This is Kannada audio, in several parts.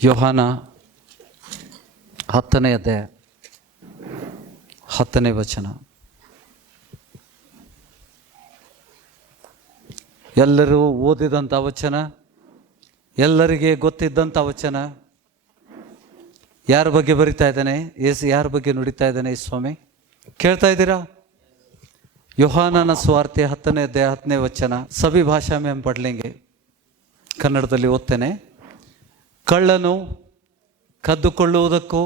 ಯೋಹಾನ 10ನೇ ಅಧ್ಯಾಯ 10ನೇ ವಚನ. ಎಲ್ಲರೂ ಓದಿದಂಥ ವಚನ, ಎಲ್ಲರಿಗೆ ಗೊತ್ತಿದ್ದಂಥ ವಚನ. ಯಾರ ಬಗ್ಗೆ ಬರಿತಾ ಇದ್ದಾನೆ? ಯಾರ ಬಗ್ಗೆ ನುಡಿತಾ ಇದ್ದಾನೆ ಈ ಸ್ವಾಮಿ? ಕೇಳ್ತಾ ಇದ್ದೀರಾ? ಯೋಹಾನನ ಸುವಾರ್ತೆ 10ನೇ ಅಧ್ಯಾಯ 10ನೇ ವಚನ. ಸಭಿ ಭಾಷಾ में हम पढ़ लेंगे. ಕನ್ನಡದಲ್ಲಿ ಓದ್ತೇನೆ. ಕಳ್ಳನು ಕದ್ದುಕೊಳ್ಳುವುದಕ್ಕೂ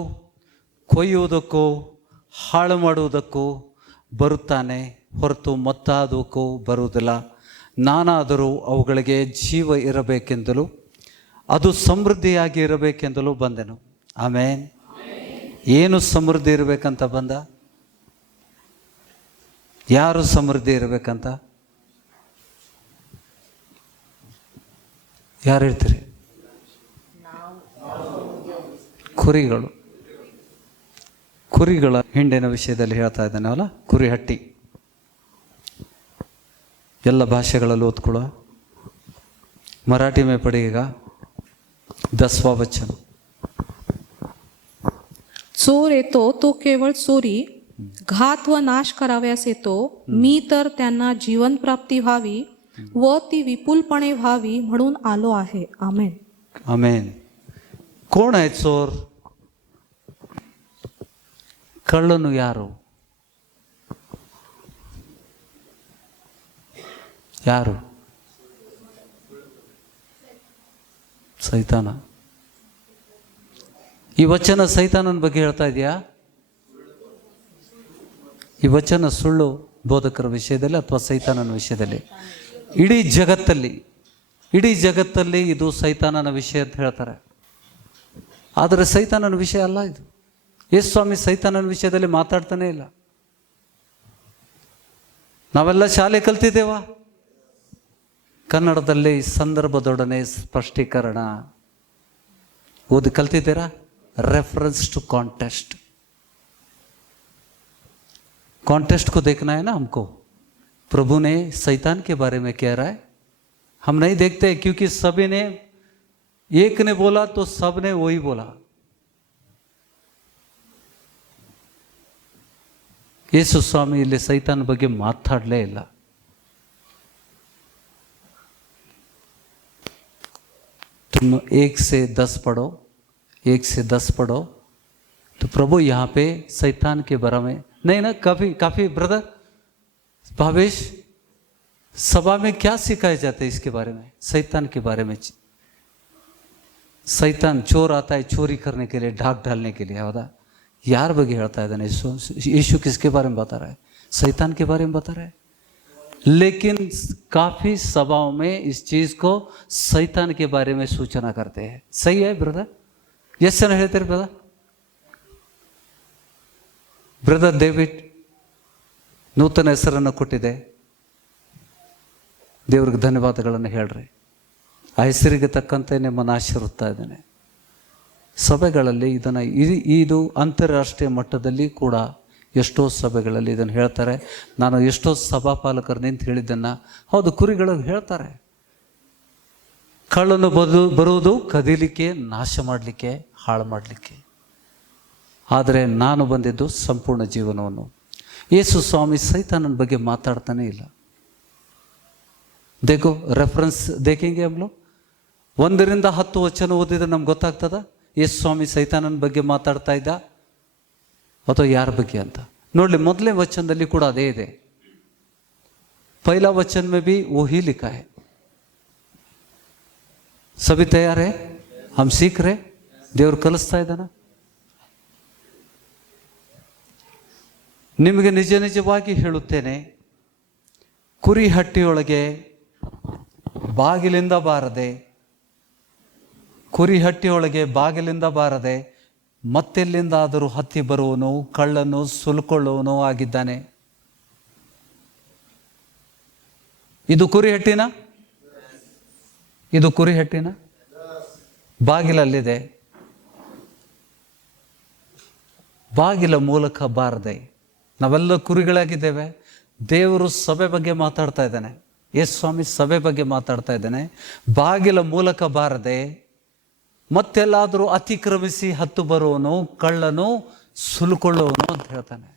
ಕೊಯ್ಯುವುದಕ್ಕೂ ಹಾಳು ಮಾಡುವುದಕ್ಕೂ ಬರುತ್ತಾನೆ, ಹೊರತು ಮತ್ತಾವುದಕ್ಕೂ ಬರುವುದಿಲ್ಲ. ನಾನಾದರೂ ಅವುಗಳಿಗೆ ಜೀವ ಇರಬೇಕೆಂದಲೂ ಅದು ಸಮೃದ್ಧಿಯಾಗಿ ಇರಬೇಕೆಂದಲೂ ಬಂದೆನು. ಆಮೇನ್. ಏನು ಸಮೃದ್ಧಿ ಇರಬೇಕಂತ ಬಂದ? ಯಾರು ಸಮೃದ್ಧಿ ಇರಬೇಕಂತ? ಯಾರು ಹೇಳ್ತೀರಿ? ಕುರಿಗಳ ಹಿಂಡಿನ ವಿಷಯದಲ್ಲಿ ಹೇಳ್ತಾ ಇದ್ದಾನಲ್ಲ, ಕುರಿ ಹಟ್ಟಿ. ಎಲ್ಲ ಭಾಷೆಗಳಲ್ಲಿ ಓದ್ಕೊಳ್ಳೋ. मराठी में पढ़ेगा 10वां वचन. चोर येतो तो केवळ चोरी, घात व नाश कराव्यास येतो. मी तर त्यांना जीवन प्राप्ती व्हावी व ती विपुलपणे व्हावी म्हणून आलो आहे. आमेन. आमेन. कोण आहे चोर? ಕಳ್ಳನು ಯಾರು? ಯಾರು? ಸೈತಾನ. ಈ ವಚನ ಸೈತಾನನ ಬಗ್ಗೆ ಹೇಳ್ತಾ ಇದೆಯಾ? ಈ ವಚನ ಸುಳ್ಳು ಬೋಧಕರ ವಿಷಯದಲ್ಲಿ ಅಥವಾ ಸೈತಾನನ ವಿಷಯದಲ್ಲಿ? ಇಡೀ ಜಗತ್ತಲ್ಲಿ ಇದು ಸೈತಾನನ ವಿಷಯ ಅಂತ ಹೇಳ್ತಾರೆ. ಆದರೆ ಸೈತಾನನ ವಿಷಯ ಅಲ್ಲ ಇದು. ಯೇಸು ಸ್ವಾಮಿ ಸೈತಾನನ ವಿಷಯದಲ್ಲಿ ಮಾತಾಡ್ತಾನೇ ಇಲ್ಲ. ನಾವೆಲ್ಲ ಶಾಲೆ ಕಲ್ತಿದ್ದೇವ? ಕನ್ನಡದಲ್ಲಿ ಸಂದರ್ಭದೊಡನೆ ಸ್ಪಷ್ಟೀಕರಣ ಓದಿ ಕಲ್ತಿದ್ದೀರಾ? रेफरेंस टू कॉन्टेस्ट को देखना है ना हमको. प्रभु ने शैतान के बारे में कह रहा है, हम नहीं देखते क्योंकि सभी ने, एक ने बोला तो सब ने वही बोला. ಯೇಸು ಸ್ವಾಮಿ ಇಲ್ಲಿ ಸೈತಾನ್ ಬಗ್ಗೆ ಮಾತಾಡಲೇ ಇಲ್ಲ. तुम 1 से 10 पढ़ो, 1 से 10 पढ़ो तो प्रभु यहाँ पे शैतान के बारे में नहीं ना काफी ब्रदर भावेश, सभा में क्या सिखाए जाते हैं इसके बारे में? शैतान के बारे में. शैतान चोर आता है चोरी करने के लिए, ढाक डालने के लिए. होता यार ಬಗ್ಗೆ ಹೇಳ್ತಾ ಇದ್ದಾನೆ यीशु किसके बारे में बता रहा है? शैतान के बारे में बता रहा है. लेकिन काफी सभाओं में इस चीज को शैतान के बारे में सूचना करते हैं. सही है ब्रदर? ಎಷ್ಟು ಜನ ಹೇಳ್ತಾರೆ ಬ್ರದರ್ ಡೇವಿಡ್ ನೂತನ ಹೆಸರನ್ನು ಕೊಟ್ಟಿದೆ. ದೇವ್ರಿಗೆ ಧನ್ಯವಾದಗಳನ್ನು ಹೇಳ್ರಿ. ಆ ಹೆಸರಿಗೆ ತಕ್ಕಂತೆ ನಿಮ್ಮನ್ನು ಆಶೀರ್ವದಿಸ್ತಾ ಇದ್ದೇನೆ. ಸಭೆಗಳಲ್ಲಿ ಇದನ್ನು ಇದು ಅಂತಾರಾಷ್ಟ್ರೀಯ ಮಟ್ಟದಲ್ಲಿ ಕೂಡ ಎಷ್ಟೋ ಸಭೆಗಳಲ್ಲಿ ಇದನ್ನು ಹೇಳ್ತಾರೆ. ನಾನು ಎಷ್ಟೋ ಸಭಾಪಾಲಕರು ನಿಂತು ಹೇಳಿದ್ದನ್ನು ಹೌದು, ಕುರಿಗಳಿಗೆ ಹೇಳ್ತಾರೆ. ಕಳ್ಳನು ಬರುವುದು ಕದೀಲಿಕ್ಕೆ, ನಾಶ ಮಾಡಲಿಕ್ಕೆ, ಹಾಳು ಮಾಡಲಿಕ್ಕೆ. ಆದರೆ ನಾನು ಬಂದಿದ್ದು ಸಂಪೂರ್ಣ ಜೀವನವನ್ನು. ಯೇಸು ಸ್ವಾಮಿ ಸೈತಾನನ ಬಗ್ಗೆ ಮಾತಾಡ್ತಾನೆ ಇಲ್ಲ. देखो रेफरेंस देखेंगे हम लोग. 1 ರಿಂದ 10 ವಚನ ಓದಿದ್ರೆ ನಮ್ಗೆ ಗೊತ್ತಾಗ್ತದ ಯೇಸು ಸ್ವಾಮಿ ಸೈತಾನನ ಬಗ್ಗೆ ಮಾತಾಡ್ತಾ ಇದ್ದ ಅಥವಾ ಯಾರ ಬಗ್ಗೆ ಅಂತ. ನೋಡಲಿ, ಮೊದಲನೇ ವಚನದಲ್ಲಿ ಕೂಡ ಅದೇ ಇದೆ. पहला वचन में भी वही लिखा है. सभी तैयार है? हम सीख रहे. ದೇವರು ಕಲಿಸ್ತಾ ಇದ್ದಾನ. ನಿಮಗೆ ನಿಜವಾಗಿ ಹೇಳುತ್ತೇನೆ, ಕುರಿ ಹಟ್ಟಿಯೊಳಗೆ ಬಾಗಿಲಿಂದ ಬಾರದೆ ಮತ್ತೆಲ್ಲಿಂದಾದರೂ ಹತ್ತಿ ಬರುವನು ಕಳ್ಳನು ಸುಲ್ಕೊಳ್ಳುವನು ಆಗಿದ್ದಾನೆ. ಇದು ಕುರಿ ಹಟ್ಟಿನ ಬಾಗಿಲಲ್ಲಿದೆ. ಬಾಗಿಲ ಮೂಲಕ ಬಾರದೆ. ನಾವೆಲ್ಲ ಕುರಿಗಳಾಗಿದ್ದೇವೆ. ದೇವರು ಸಭೆ ಬಗ್ಗೆ ಮಾತಾಡ್ತಾ ಇದ್ದಾನೆ. ಯೇಸು ಸ್ವಾಮಿ ಸಭೆ ಬಗ್ಗೆ ಮಾತಾಡ್ತಾ ಇದ್ದಾನೆ. ಬಾಗಿಲ ಮೂಲಕ ಬಾರದೆ ಮತ್ತೆಲ್ಲಾದರೂ ಅತಿಕ್ರಮಿಸಿ ಹತ್ತು ಬರುವನು ಕಳ್ಳನು ಸುಲುಕೊಳ್ಳುವನು ಅಂತ ಹೇಳ್ತಾನೆ.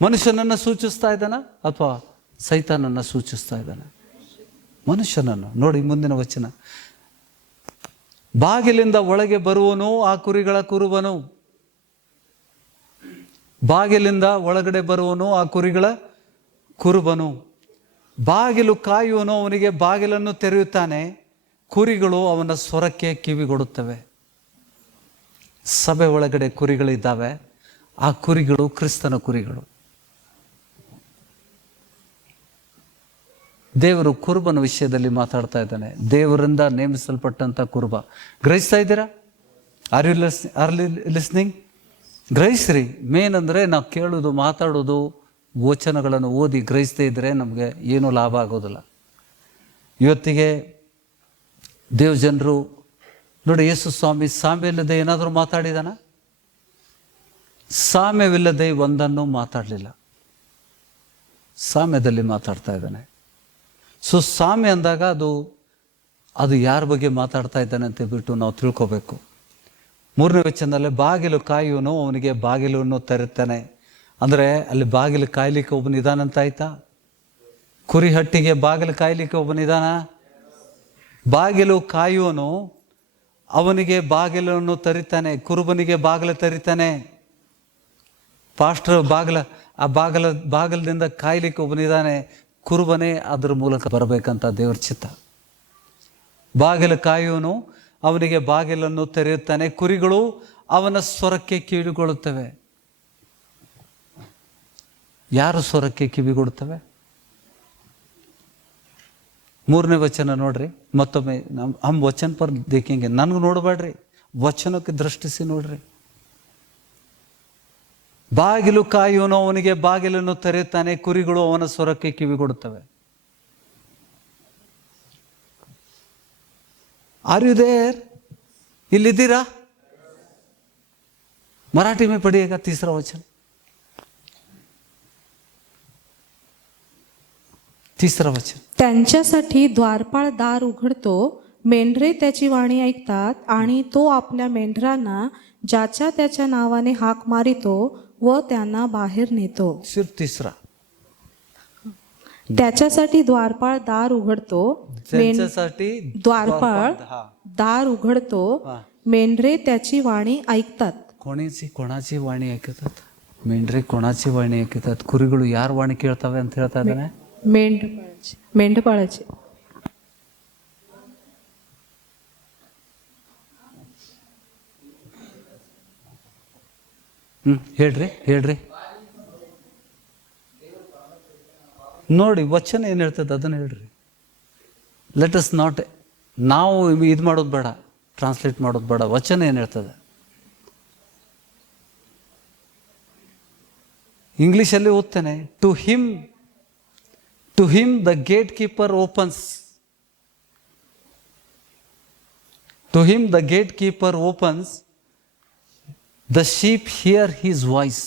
ಮನುಷ್ಯನನ್ನು ಸೂಚಿಸ್ತಾ ಇದ್ದಾನ ಅಥವಾ ಸೈತಾನನ್ನು ಸೂಚಿಸ್ತಾ ಇದ್ದಾನೆ? ಮನುಷ್ಯನನ್ನು. ನೋಡಿ ಮುಂದಿನ ವಚನ, ಬಾಗಿಲಿಂದ ಒಳಗೆ ಬರುವನು ಆ ಕುರಿಗಳ ಕುರುಬನು. ಬಾಗಿಲಿಂದ ಒಳಗಡೆ ಬರುವನು ಆ ಕುರಿಗಳ ಕುರುಬನು. ಬಾಗಿಲು ಕಾಯುವನು ಅವನಿಗೆ ಬಾಗಿಲನ್ನು ತೆರೆಯುತ್ತಾನೆ, ಕುರಿಗಳು ಅವನ ಸ್ವರಕ್ಕೆ ಕಿವಿಗೊಡುತ್ತವೆ. ಸಭೆ ಒಳಗಡೆ ಕುರಿಗಳಿದ್ದಾವೆ, ಆ ಕುರಿಗಳು ಕ್ರಿಸ್ತನ ಕುರಿಗಳು. ದೇವರು ಕುರುಬನ ವಿಷಯದಲ್ಲಿ ಮಾತಾಡ್ತಾ ಇದ್ದಾನೆ. ದೇವರಿಂದ ನೇಮಿಸಲ್ಪಟ್ಟಂಥ ಕುರುಬ. ಗ್ರಹಿಸ್ತಾ ಇದ್ದೀರಾ? Are you listening? ಗ್ರಹಿಸ್ರಿ. ಮೇನ್ ಅಂದರೆ ನಾವು ಕೇಳೋದು, ಮಾತಾಡೋದು, ವಚನಗಳನ್ನು ಓದಿ ಗ್ರಹಿಸ್ತೇ ಇದ್ದರೆ ನಮಗೆ ಏನೂ ಲಾಭ ಆಗೋದಿಲ್ಲ. ಇವತ್ತಿಗೆ ದೇವ ಜನರು ನೋಡಿ, ಯೇಸು ಸ್ವಾಮಿ ಸಾಮ್ಯವಿಲ್ಲದೆ ಏನಾದರೂ ಮಾತಾಡಿದಾನ? ಸಾಮ್ಯವಿಲ್ಲದೆ ಒಂದನ್ನು ಮಾತಾಡಲಿಲ್ಲ. ಸಾಮ್ಯದಲ್ಲಿ ಮಾತಾಡ್ತಾ ಇದ್ದಾನೆ. ಸೊ ಸಾಮ್ಯ ಅಂದಾಗ ಅದು ಯಾರ ಬಗ್ಗೆ ಮಾತಾಡ್ತಾ ಇದ್ದಾನೆ ಅಂತ ಬಿಟ್ಟು ನಾವು ತಿಳ್ಕೋಬೇಕು. 3ನೇ ವಚನದಲ್ಲಿ ಬಾಗಿಲು ಕಾಯುವನು ಅವನಿಗೆ ಬಾಗಿಲನ್ನು ತೆರೆತಾನೆ. ಅಂದರೆ ಅಲ್ಲಿ ಬಾಗಿಲು ಕಾಯ್ಲಿಕ್ಕೆ ಒಬ್ಬನಿದಾನಂತ ಆಯ್ತಾ? ಕುರಿ ಹಟ್ಟಿಗೆ ಬಾಗಿಲು ಕಾಯ್ಲಿಕ್ಕೆ ಒಬ್ಬನಿದಾನ? ಬಾಗಿಲು ಕಾಯುವನು ಅವನಿಗೆ ಬಾಗಿಲನ್ನು ತೆರಿತಾನೆ, ಕುರುಬನಿಗೆ ಬಾಗಿಲು ತೆರಿತಾನೆ. ಪಾಸ್ಟರ್ ಬಾಗಿಲಿನಿಂದ ಕಾಯ್ಲಿಕ್ಕೆ ಒಬ್ಬನಿದ್ದಾನೆ, ಕುರುಬನೇ ಅದರ ಮೂಲಕ ಬರಬೇಕಂತ ದೇವರ ಚಿತ್ತ. ಬಾಗಿಲು ಕಾಯುವನು ಅವನಿಗೆ ಬಾಗಿಲನ್ನು ತೆರೆಯುತ್ತಾನೆ, ಕುರಿಗಳು ಅವನ ಸ್ವರಕ್ಕೆ ಕಿವಿಗೊಳ್ಳುತ್ತವೆ. ಯಾರು ಸ್ವರಕ್ಕೆ ಕಿವಿಗೊಡುತ್ತವೆ? 3ನೇ ವಚನ ನೋಡ್ರಿ ಮತ್ತೊಮ್ಮೆ. ಹಮ್ ವಚನ ಪರ್ ದೇಖೆಂಗೆ. ನನಗೆ ನೋಡಬೇಡ್ರಿ, ವಚನಕ್ಕೆ ದೃಷ್ಟಿಸಿ ನೋಡ್ರಿ. ಬಾಗಿಲು ಕಾಯುವನು ಅವನಿಗೆ ಬಾಗಿಲನ್ನು ತೆರೆಯುತ್ತಾನೆ, ಕುರಿಗಳು ಅವನ ಸ್ವರಕ್ಕೆ ಕಿವಿಗೊಡುತ್ತವೆ. Are you there? ಇಲ್ಲಿದ್ದೀರಾ? मराठी में पढ़िएगा 3रा वचन. 3रा वचन. त्यांच्यासाठी द्वारपाळ दार उघडतो, मेंढरे त्याची वाणी ऐकतात आणि तो आपल्या मेंढरांना ज्याच्या त्याच्या नावाने हाक मारितो व त्यांना बाहेर नेतो. सिर्फ 3रा. त्याच्यासाठी द्वारपाळ दार उघडतो, त्यांच्यासाठी द्वारपाळ दार उघडतो, मेंढरे त्याची वाणी ऐकतात. कोणाची वाणी ऐकतात? मेंढरे कोणाची वाणी ऐकतात? ಕುರಿಗಳು ಯಾರ ವಾಣಿ ಕೇಳ್ತವೆ ಅಂತ ಹೇಳ್ತಾ ಇದ್ದಾನೆ? मेंढपाळाची. ಹೇಳ್ರಿ ನೋಡಿ, ವಚನ ಏನು ಹೇಳ್ತದೆ ಅದನ್ನು ಹೇಳ್ರಿ. ಲೆಟ್ ಅಸ್ ನಾಟ್, ನಾವು ಇದು ಮಾಡೋದು ಬೇಡ, ಟ್ರಾನ್ಸ್ಲೇಟ್ ಮಾಡೋದು ಬೇಡ. ವಚನ ಏನು ಹೇಳ್ತದೆ? ಇಂಗ್ಲೀಷಲ್ಲಿ ಓದ್ತೇನೆ. To him the gatekeeper opens. To him the gatekeeper opens, the sheep hear his voice.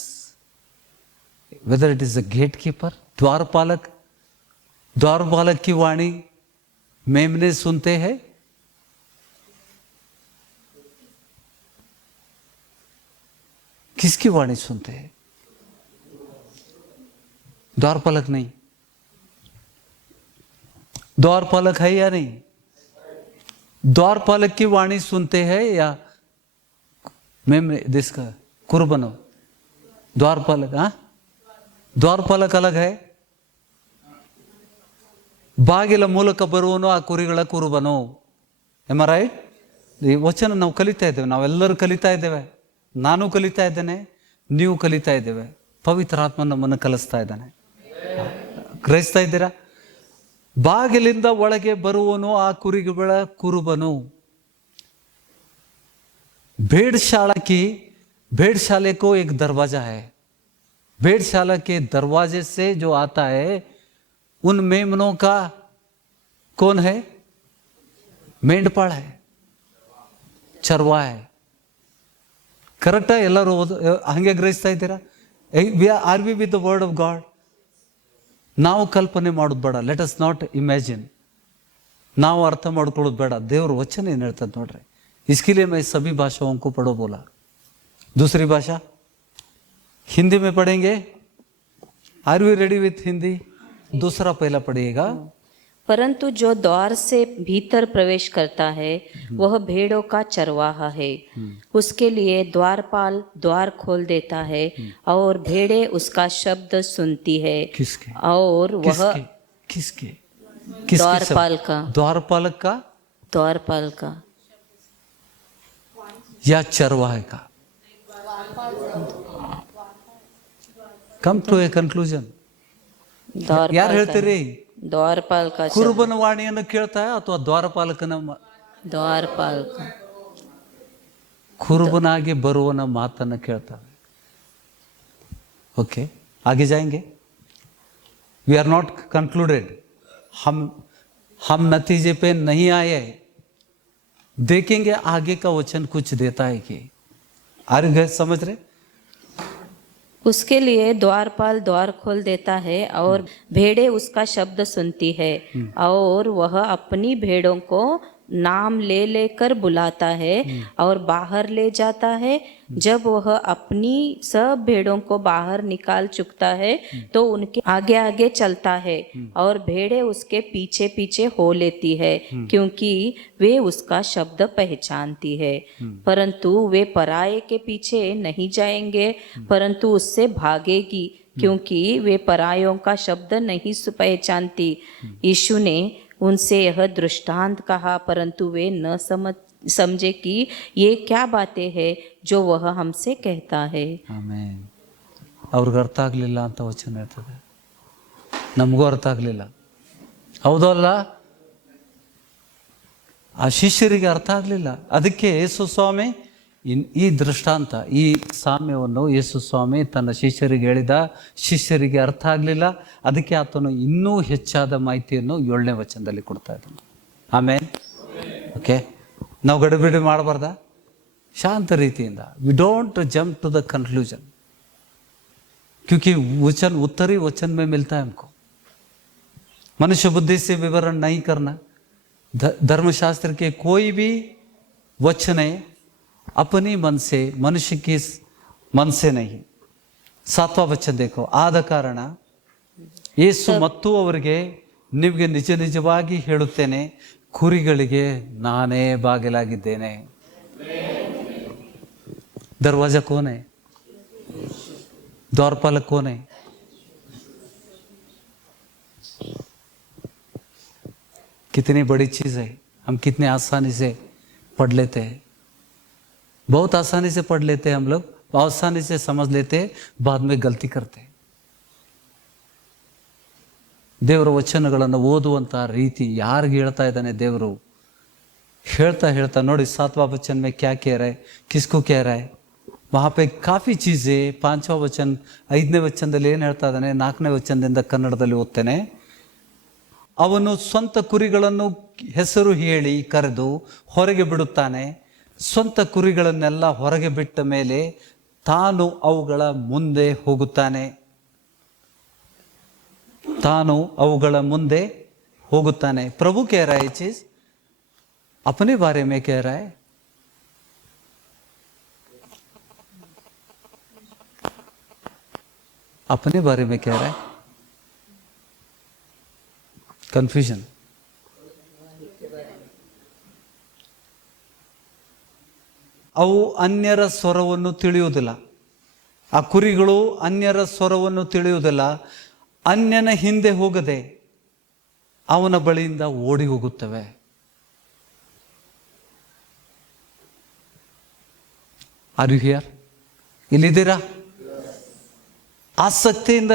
Whether it is the gatekeeper, द्वारपालक की वाणी मेमने सुनते हैं. किसकी वाणी सुनते हैं? द्वारपालक नहीं. द्वारपालक है या नहीं? द्वारपालक की वाणी सुनते हैं या मेमने जिसका कुर्बानो? द्वारपालक, हाँ, द्वारपालक अलग है. ಬಾಗಿಲ ಮೂಲಕ ಬರುವನು ಆ ಕುರಿಗಳ ಕುರುಬನು. M I right? ಈ ವಚನ ನಾವು ಕಲಿತಾ ಇದ್ದೇವೆ, ನಾವೆಲ್ಲರೂ ಕಲಿತಾ ಇದ್ದೇವೆ. ನಾನು ಕಲಿತಾ ಇದ್ದೇನೆ, ನೀವು ಕಲಿತಾ ಇದ್ದೇವೆ. ಪವಿತ್ರಾತ್ಮ ನಮ್ಮನ್ನು ಕಲಿಸ್ತಾ ಇದ್ದಾನೆ. ಗ್ರಹಿಸ್ತಾ ಇದ್ದೀರಾ? ಬಾಗಿಲಿಂದ ಒಳಗೆ ಬರುವನು ಆ ಕುರಿಗಳ ಕುರುಬನು. भेड़शाला को एक दरवाजा है. भेड़शाला के दरवाजे से जो आता है, उन मेमनों का कौन है? मेंढपाळ है, ಚರ್ವಾ है. ಕರೆಕ್ಟಾ? ಎಲ್ಲರೂ ಹಂಗೆ ಗ್ರಹಿಸ್ತಾ ಇದ್ದೀರಾ? Are we with the word of God? ನಾವು ಕಲ್ಪನೆ ಮಾಡೋದು ಬೇಡ. Let us not imagine. ನಾವು ಅರ್ಥ ಮಾಡ್ಕೊಳ್ಳೋದು ಬೇಡ. ದೇವ್ರ ವಚನ ಏನು ಹೇಳ್ತದೆ ನೋಡ್ರಿ. इसके लिए मैं सभी भाषाओं को पढ़ो बोला। दूसरी भाषा हिंदी में पढ़ेंगे। Are we ready with Hindi? दूसरा पहला पढ़िएगा। परंतु जो द्वार से भीतर प्रवेश करता है वह भेड़ों का चरवाहा है। उसके लिए द्वारपाल द्वार खोल देता है और भेड़ें उसका शब्द सुनती है। किसके? और वह किसके? द्वारपाल का। द्वारपालक का? द्वारपाल का या चरवाहे का? Come to a conclusion. ಯಾರು ಹೇಳ್ತೀರಿ? द्वारपाल का ಕುರುಬನ ವಾಣಿಯನ್ನು ಕೇಳ್ತಾಯ ಅಥವಾ ದ್ವಾರಪಾಲಕನ? द्वारपाल का। ಕುರುಬನಾಗಿ ಬರುವನ ಮಾತನ್ನು ಕೇಳ್ತಾವೆ। ओके, आगे जाएंगे। We are not concluded. हम नतीजे पे नहीं आए। देखेंगे आगे का वचन कुछ देता है कि आर गए समझ रहे? उसके लिए द्वारपाल द्वार खोल देता है और भेड़ें उसका शब्द सुनती है और वह अपनी भेड़ों को नाम ले लेकर बुलाता है और बाहर ले जाता है। जब वह अपनी सब भेड़ों को बाहर निकाल चुकता है तो उनके आगे आगे चलता है और भेड़ें उसके पीछे पीछे हो लेती है क्योंकि वे उसका शब्द पहचानती है। परंतु वे पराये के पीछे नहीं जाएंगे परंतु उससे भागेगी क्योंकि वे परायों का शब्द नहीं पहचानती। यीशु ने उनसे यह दृष्टांत कहा परंतु वे न समझे कि ये क्या बातें हैं जो वह हमसे कहता है। ಆಮೆನ್। ಅವ್ರಿಗೆ ಅರ್ಥ ಆಗಲಿಲ್ಲ ಅಂತ ವಚನ ಹೇಳ್ತದೆ, ನಮಗೂ ಅರ್ಥ ಆಗಲಿಲ್ಲ, ಹೌದೋ ಅಲ್ಲ? ಆ ಶಿಷ್ಯರಿಗೆ ಅರ್ಥ ಆಗಲಿಲ್ಲ। ಅದಕ್ಕೆ ಯೇಸು ಸ್ವಾಮಿ ಈ ದೃಷ್ಟಾಂತ, ಈ ಸಾಮ್ಯವನ್ನು ಯೇಸು ಸ್ವಾಮಿ ತನ್ನ ಶಿಷ್ಯರಿಗೆ ಹೇಳಿದ, ಶಿಷ್ಯರಿಗೆ ಅರ್ಥ ಆಗಲಿಲ್ಲ, ಅದಕ್ಕೆ ಆತನು ಇನ್ನೂ ಹೆಚ್ಚಾದ ಮಾಹಿತಿಯನ್ನು 7ನೇ ವಚನದಲ್ಲಿ ಕೊಡ್ತಾ ಇದ್ದಾನೆ। ಆಮೇಲೆ ಓಕೆ, ನಾವು ಗಡಿಬಿಡಿ ಮಾಡಬಾರ್ದ? ಶಾಂತ ರೀತಿಯಿಂದ, we don't jump to the conclusion क्योंकि वचन उत्तरी वचन में मिलता है हमको। मनुष्य बुद्धि से विवरण नहीं करना। धर्मशास्त्र के कोई भी वचन है अपनी मन से, मनुष्य की मन से नहीं। 7वां वचन देखो। ಆದ ಕಾರಣ ಯೇಸು ಮತ್ತು ಅವರಿಗೆ, ನಿಮಗೆ ನಿಜ ನಿಜವಾಗಿ ಹೇಳುತ್ತೇನೆ, ಕುರಿಗಳಿಗೆ ನಾನೇ ಬಾಗಿಲಾಗಿದ್ದೇನೆ। दरवाजा कौन है? द्वारपालक कौन है? कितनी बड़ी चीज है, हम कितने आसानी से पढ़ लेते हैं। बहुत आसानी से पढ़ लेते हैं हम लोग, आसानी से समझ लेते हैं, बाद में गलती करते हैं। ದೇವರ ವಚನಗಳನ್ನು ಓದುವಂಥ ರೀತಿ ಯಾರಿಗೆ ಹೇಳ್ತಾ ಇದ್ದಾನೆ ದೇವರು? ಹೇಳ್ತಾ ಹೇಳ್ತಾ ನೋಡಿ, 7वां वचन में क्या कह रहा है, किसको कह रहा है? वहाँ पे काफ़ी चीज़ें। 5वां वचन, 5ನೇ ವಚನದಲ್ಲಿ ಏನು ಹೇಳ್ತಾ ಇದ್ದಾನೆ? 4ನೇ ವಚನದಿಂದ ಕನ್ನಡದಲ್ಲಿ ಓದ್ತೇನೆ। ಅವನು ಸ್ವಂತ ಕುರಿಗಳನ್ನು ಹೆಸರು ಹೇಳಿ ಕರೆದು ಹೊರಗೆ ಬಿಡುತ್ತಾನೆ। ಸ್ವಂತ ಕುರಿಗಳನ್ನೆಲ್ಲ ಹೊರಗೆ ಬಿಟ್ಟ ಮೇಲೆ ತಾನು ಅವುಗಳ ಮುಂದೆ ಹೋಗುತ್ತಾನೆ। ತಾನು ಅವುಗಳ ಮುಂದೆ ಹೋಗುತ್ತಾನೆ। प्रभु कह रहा है ये चीज, अपने बारे में कह रहा है। अपने बारे में कह रहा है। कंफ्यूजन। ಅವು ಅನ್ಯರ ಸ್ವರವನ್ನು ತಿಳಿಯುವುದಿಲ್ಲ। ಆ ಕುರಿಗಳು ಅನ್ಯರ ಸ್ವರವನ್ನು ತಿಳಿಯುವುದಿಲ್ಲ। ಅನ್ಯನ ಹಿಂದೆ ಹೋಗದೆ ಅವನ ಬಳಿಯಿಂದ ಓಡಿ ಹೋಗುತ್ತವೆ। Are you here? ಇಲ್ಲಿದ್ದೀರಾ? ಆಸಕ್ತಿಯಿಂದ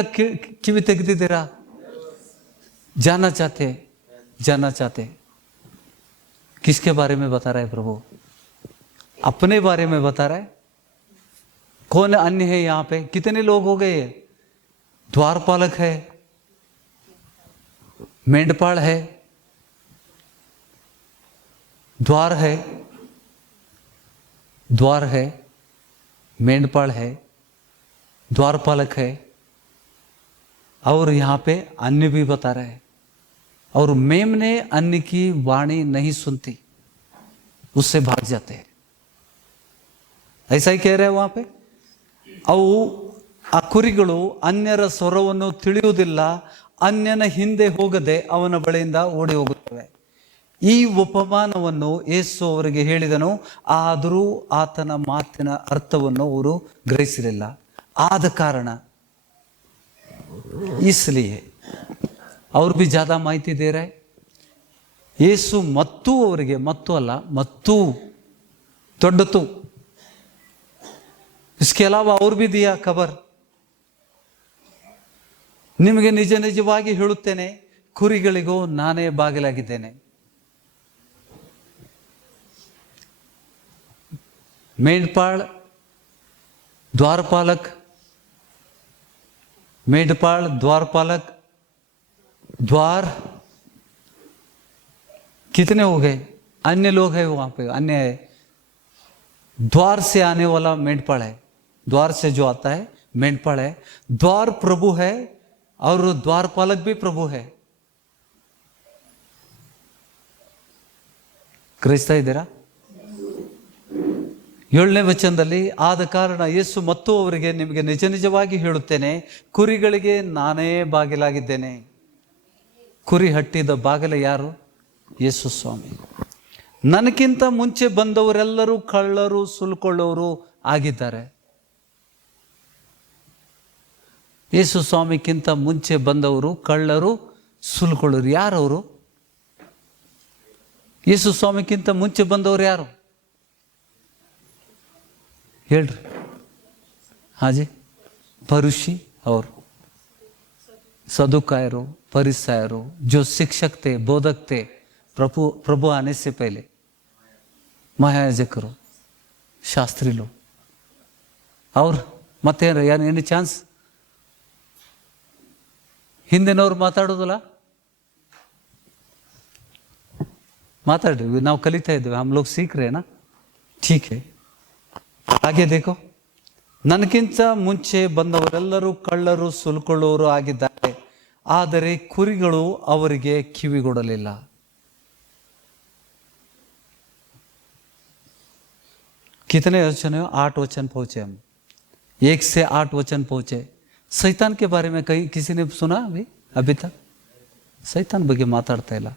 ಕಿವಿ ತೆಗೆದಿದ್ದೀರಾ? जाना चाहते किसके बारे में बता रहा है प्रभु? अपने बारे में बता रहा है। कौन अन्य है यहाँ पे? कितने लोग हो गए? द्वारपालक है, मेंढपाल है, द्वार है, मेंढपाल है, द्वारपालक है, और यहाँ पे अन्य भी बता रहा है। और मेमने अन्य की वाणी नहीं सुनती। उससे भाग जाते हैं। ऐसा ही कह रहे हैं वहां पे। ಅವು ಆ ಕುರಿಗಳು ಅನ್ಯರ ಸ್ವರವನ್ನು ತಿಳಿಯುವುದಿಲ್ಲ, ಅನ್ಯನ ಹಿಂದೆ ಹೋಗದೆ ಅವನ ಬಳಿಯಿಂದ ಓಡಿ ಹೋಗುತ್ತವೆ. ಈ ಉಪಮಾನವನ್ನು ಯೇಸು ಅವರಿಗೆ ಹೇಳಿದನು, ಆದರೂ ಆತನ ಮಾತಿನ ಅರ್ಥವನ್ನು ಅವರು ಗ್ರಹಿಸಲಿಲ್ಲ. ಆದ ಕಾರಣ इसलिए और भी ज़्यादा माहिती दे रहे. ಯೇಸು ಮತ್ತು ಅವರಿಗೆ ಮತ್ತು ಅಲ್ಲ, ಮತ್ತು ದೊಡ್ಡತು. इसके अलावा और भी दिया खबर. ನಿಮಗೆ ನಿಜ ನಿಜವಾಗಿ ಹೇಳುತ್ತೇನೆ, ಕುರಿಗಳಿಗೂ ನಾನೇ ಬಾಗಿಲಾಗಿದ್ದೇನೆ. मेंढपाळ द्वारपालक, मेंढपाळ द्वारपालक, द्वार कितने हो गए? अन्य लोग हैं वहां पे, अन्य है. द्वार से आने वाला मेंढपाळ है, द्वार से जो आता है मेंढपाळ है. द्वार प्रभु है और द्वारपालक भी प्रभु है. ಗ್ರಹಿಸ್ತಾ ಇದ್ದೀರಾ? 7ನೇ ವಚನದಲ್ಲಿ, ಆದ ಕಾರಣ ಯೇಸು ಮತ್ತು ಅವರಿಗೆ, ನಿಮಗೆ ನಿಜ ನಿಜವಾಗಿ ಹೇಳುತ್ತೇನೆ, ಕುರಿಗಳಿಗೆ ನಾನೇ ಬಾಗಿಲಾಗಿದ್ದೇನೆ. ಕುರಿ ಹಟ್ಟಿದ ಬಾಗಿಲ ಯಾರು? ಯೇಸು ಸ್ವಾಮಿ. ನನಗಿಂತ ಮುಂಚೆ ಬಂದವರೆಲ್ಲರೂ ಕಳ್ಳರು, ಸುಲ್ಕೊಳ್ಳೋರು ಆಗಿದ್ದಾರೆ. ಯೇಸು ಸ್ವಾಮಿಗಿಂತ ಮುಂಚೆ ಬಂದವರು ಕಳ್ಳರು, ಸುಲ್ಕೊಳ್ಳೋರು. ಯಾರವರು? ಯೇಸು ಸ್ವಾಮಿಗಿಂತ ಮುಂಚೆ ಬಂದವರು ಯಾರು ಹೇಳ್ರಿ? ಹಾಜಿ, फरीसी और सदुकायरों, फरीसायरों, जो शिक्षक थे, बोधक थे, प्रभु आने से पहले, महायाजकರು, ಶಾಸ್ತ್ರಿ लोग. और ಮತ್ತೇನು ಏನು ಚಾನ್ಸ್? ಹಿಂದಿನವ್ರು ಮಾತಾಡೋದಲ್ಲ, ಮಾತಾಡ್ರಿ. ನಾವು ಕಲಿತಾ ಇದ್ದೇವೆ, हम लोग सीख रहे हैं ना, ठीक है. ಹಾಗೆ देखो, ನನಗಿಂತ ಮುಂಚೆ ಬಂದವರೆಲ್ಲರೂ ಕಳ್ಳರು, ಸುಲ್ಕೊಳ್ಳೋರು ಆಗಿದ್ದಾರೆ, ಆದರೆ ಕುರಿಗಳು ಅವರಿಗೆ ಕಿವಿಗೊಡಲಿಲ್ಲ. कितने वचन है? 8 वचन पहुंचे हम, 1 से 8 वचन पहुंचे. शैतान के बारे में कहीं किसी ने सुना अभी तक? शैतान ಬಗ್ಗೆ ಮಾತಾಡ್ತಾ ಇಲ್ಲ,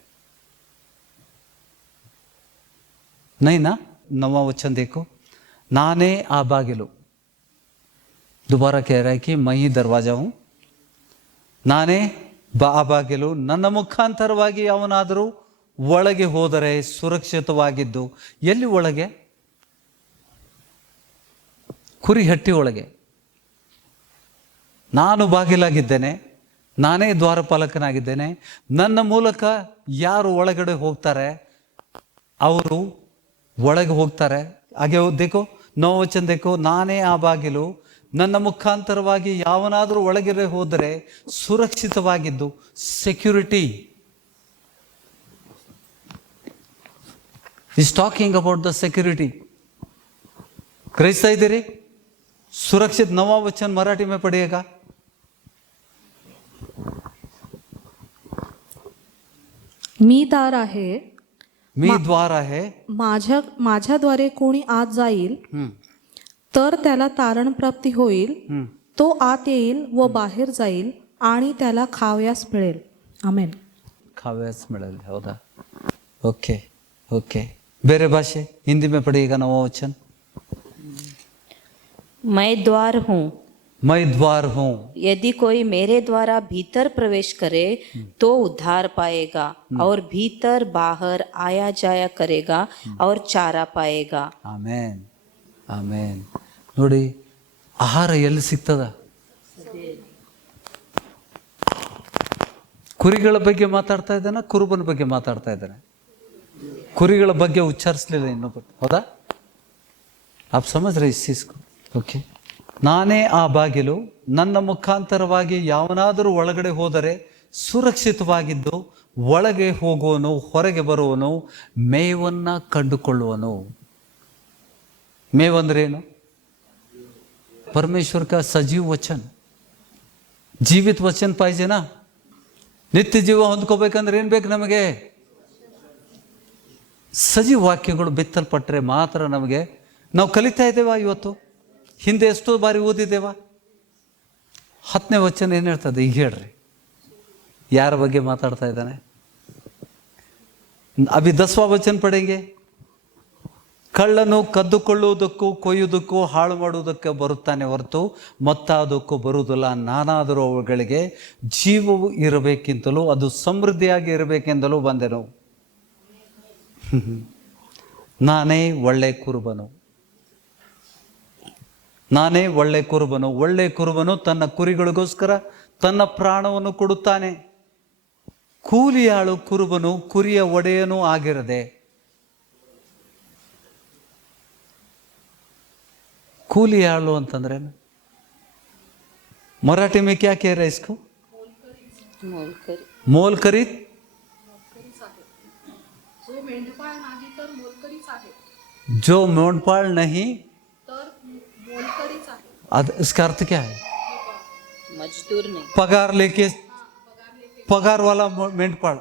नहीं ना. 9वां वचन देखो, नाने आ बागिलु. दोबारा कह रहा है कि मैं ही दरवाजा हूं. ನಾನೇ ಆ ಬಾಗಿಲು, ನನ್ನ ಮುಖಾಂತರವಾಗಿ ಅವನಾದರೂ ಒಳಗೆ ಹೋದರೆ ಸುರಕ್ಷಿತವಾಗಿದ್ದು. ಎಲ್ಲಿ ಒಳಗೆ? ಕುರಿ ಹಟ್ಟಿ ಒಳಗೆ. ನಾನು ಬಾಗಿಲಾಗಿದ್ದೇನೆ, ನಾನೇ ದ್ವಾರಪಾಲಕನಾಗಿದ್ದೇನೆ. ನನ್ನ ಮೂಲಕ ಯಾರು ಒಳಗಡೆ ಹೋಗ್ತಾರೆ ಅವರು ಒಳಗೆ ಹೋಗ್ತಾರೆ. ಹಾಗೆ देखो 9 वचन देखो, ನಾನೇ ಆ ಬಾಗಿಲು, ನನ್ನ ಮುಖಾಂತರವಾಗಿ ಯಾವನಾದರೂ ಒಳಗೆ ಹೋದರೆ ಸುರಕ್ಷಿತವಾಗಿದ್ದು. Security is talking about the security. ಗ್ರಹಿಸ್ತಾ ಇದ್ದೀರಿ? सुरक्षित. 9वां वचन मराठी में पढ़िएगा. मी दार आहे, मी द्वार आहे. माझ्याद्वारे कोणी आत जाईल तर त्याला तारण प्राप्ती होईल. तो आत येईल व बाहेर जाईल आणि त्याला खावयास मिळेल. आमेन. खावयास मिळेल. हौदा? Okay okay. ಬೇರೆ ಭಾಷೆ हिंदी में पढ़िएगा 9वां वचन. मैं द्वार हूँ, मैं द्वार हूँ. यदि कोई मेरे द्वारा भीतर प्रवेश करे तो उद्धार पाएगा और भीतर बाहर आया जाया करेगा और चारा पाएगा. ಆಮೇನ್ ಆಮೇನ್. ನೋಡಿ, ಆಹಾರ ಎಲ್ಲಿ ಸಿಗ್ತದ? ಕುರಿಗಳ ಬಗ್ಗೆ ಮಾತಾಡ್ತಾ ಇದ್ದಾನೆ, ಕುರುಬನ ಬಗ್ಗೆ ಮಾತಾಡ್ತಾ ಇದ್ದಾನೆ. ಕುರಿಗಳ ಬಗ್ಗೆ ಉಚ್ಚರಿಸಲಿಲ್ಲ ಇನ್ನೊಬ್ಬರು. ಹೌದಾ? आप समझ रहे इस चीज को? ಓಕೆ. ನಾನೇ ಆ ಬಾಗಿಲು, ನನ್ನ ಮುಖಾಂತರವಾಗಿ ಯಾವನಾದರೂ ಒಳಗಡೆ ಹೋದರೆ ಸುರಕ್ಷಿತವಾಗಿದ್ದು ಒಳಗೆ ಹೋಗುವನು, ಹೊರಗೆ ಬರುವನು, ಮೇವನ್ನ ಕಂಡುಕೊಳ್ಳುವನು. ಮೇವಂದ್ರೇನು? परमेश्वर का सजीव वचन, ಜೀವಿತ ವಚನ ಪಾಯ್ಜೆನಾ? ನಿತ್ಯ ಜೀವ ಹೊಂದ್ಕೋಬೇಕಂದ್ರೆ ಏನ್ ಬೇಕು ನಮಗೆ? ಸಜೀವ ವಾಕ್ಯಗಳು ಬಿತ್ತಲ್ಪಟ್ಟರೆ ಮಾತ್ರ ನಮಗೆ ನಾವು ಕಲಿತಾ ಇದ್ದೇವಾ ಇವತ್ತು? ಹಿಂದೆ ಎಷ್ಟೋ ಬಾರಿ ಓದಿದ್ದೇವಾ? 10ನೇ ವಚನ ಏನು ಹೇಳ್ತದೆ ಈಗ ಹೇಳ್ರಿ. ಯಾರ ಬಗ್ಗೆ ಮಾತಾಡ್ತಾ ಇದ್ದಾನೆ? ಅಭಿ 10ವಾं ವಚನ ಪಡೆಂಗೆ. ಕಳ್ಳನು ಕದ್ದುಕೊಳ್ಳುವುದಕ್ಕೂ ಕೊಯ್ಯುವುದಕ್ಕೂ ಹಾಳು ಮಾಡುವುದಕ್ಕೆ ಬರುತ್ತಾನೆ ಹೊರತು ಮತ್ತಾವುದಕ್ಕೂ ಬರುವುದಿಲ್ಲ. ನಾನಾದರೂ ಅವುಗಳಿಗೆ ಜೀವವು ಇರಬೇಕೆಂತಲೂ ಅದು ಸಮೃದ್ಧಿಯಾಗಿ ಇರಬೇಕೆಂದಲೂ ಬಂದೆನು. ನಾನೇ ಒಳ್ಳೆ ಕುರುಬನು. ನಾನೇ ಒಳ್ಳೆ ಕುರುಬನು. ಒಳ್ಳೆ ಕುರುಬನು ತನ್ನ ಕುರಿಗಳಿಗೋಸ್ಕರ ತನ್ನ ಪ್ರಾಣವನ್ನು ಕೊಡುತ್ತಾನೆ. ಕೂಲಿಯಾಳು ಕುರುಬನು ಕುರಿಯ ಒಡೆಯನೂ ಆಗಿರದೆ. ಕೂಲಿಯಾಳು ಅಂತಂದ್ರೆ मराठी में क्या कह रहे हैं इसको? मोलकरीत. जो मेंढपाळ नहीं इसका अर्थ क्या है? मजदूर नहीं, पगार लेके, पगार वाला मेंढपाळ.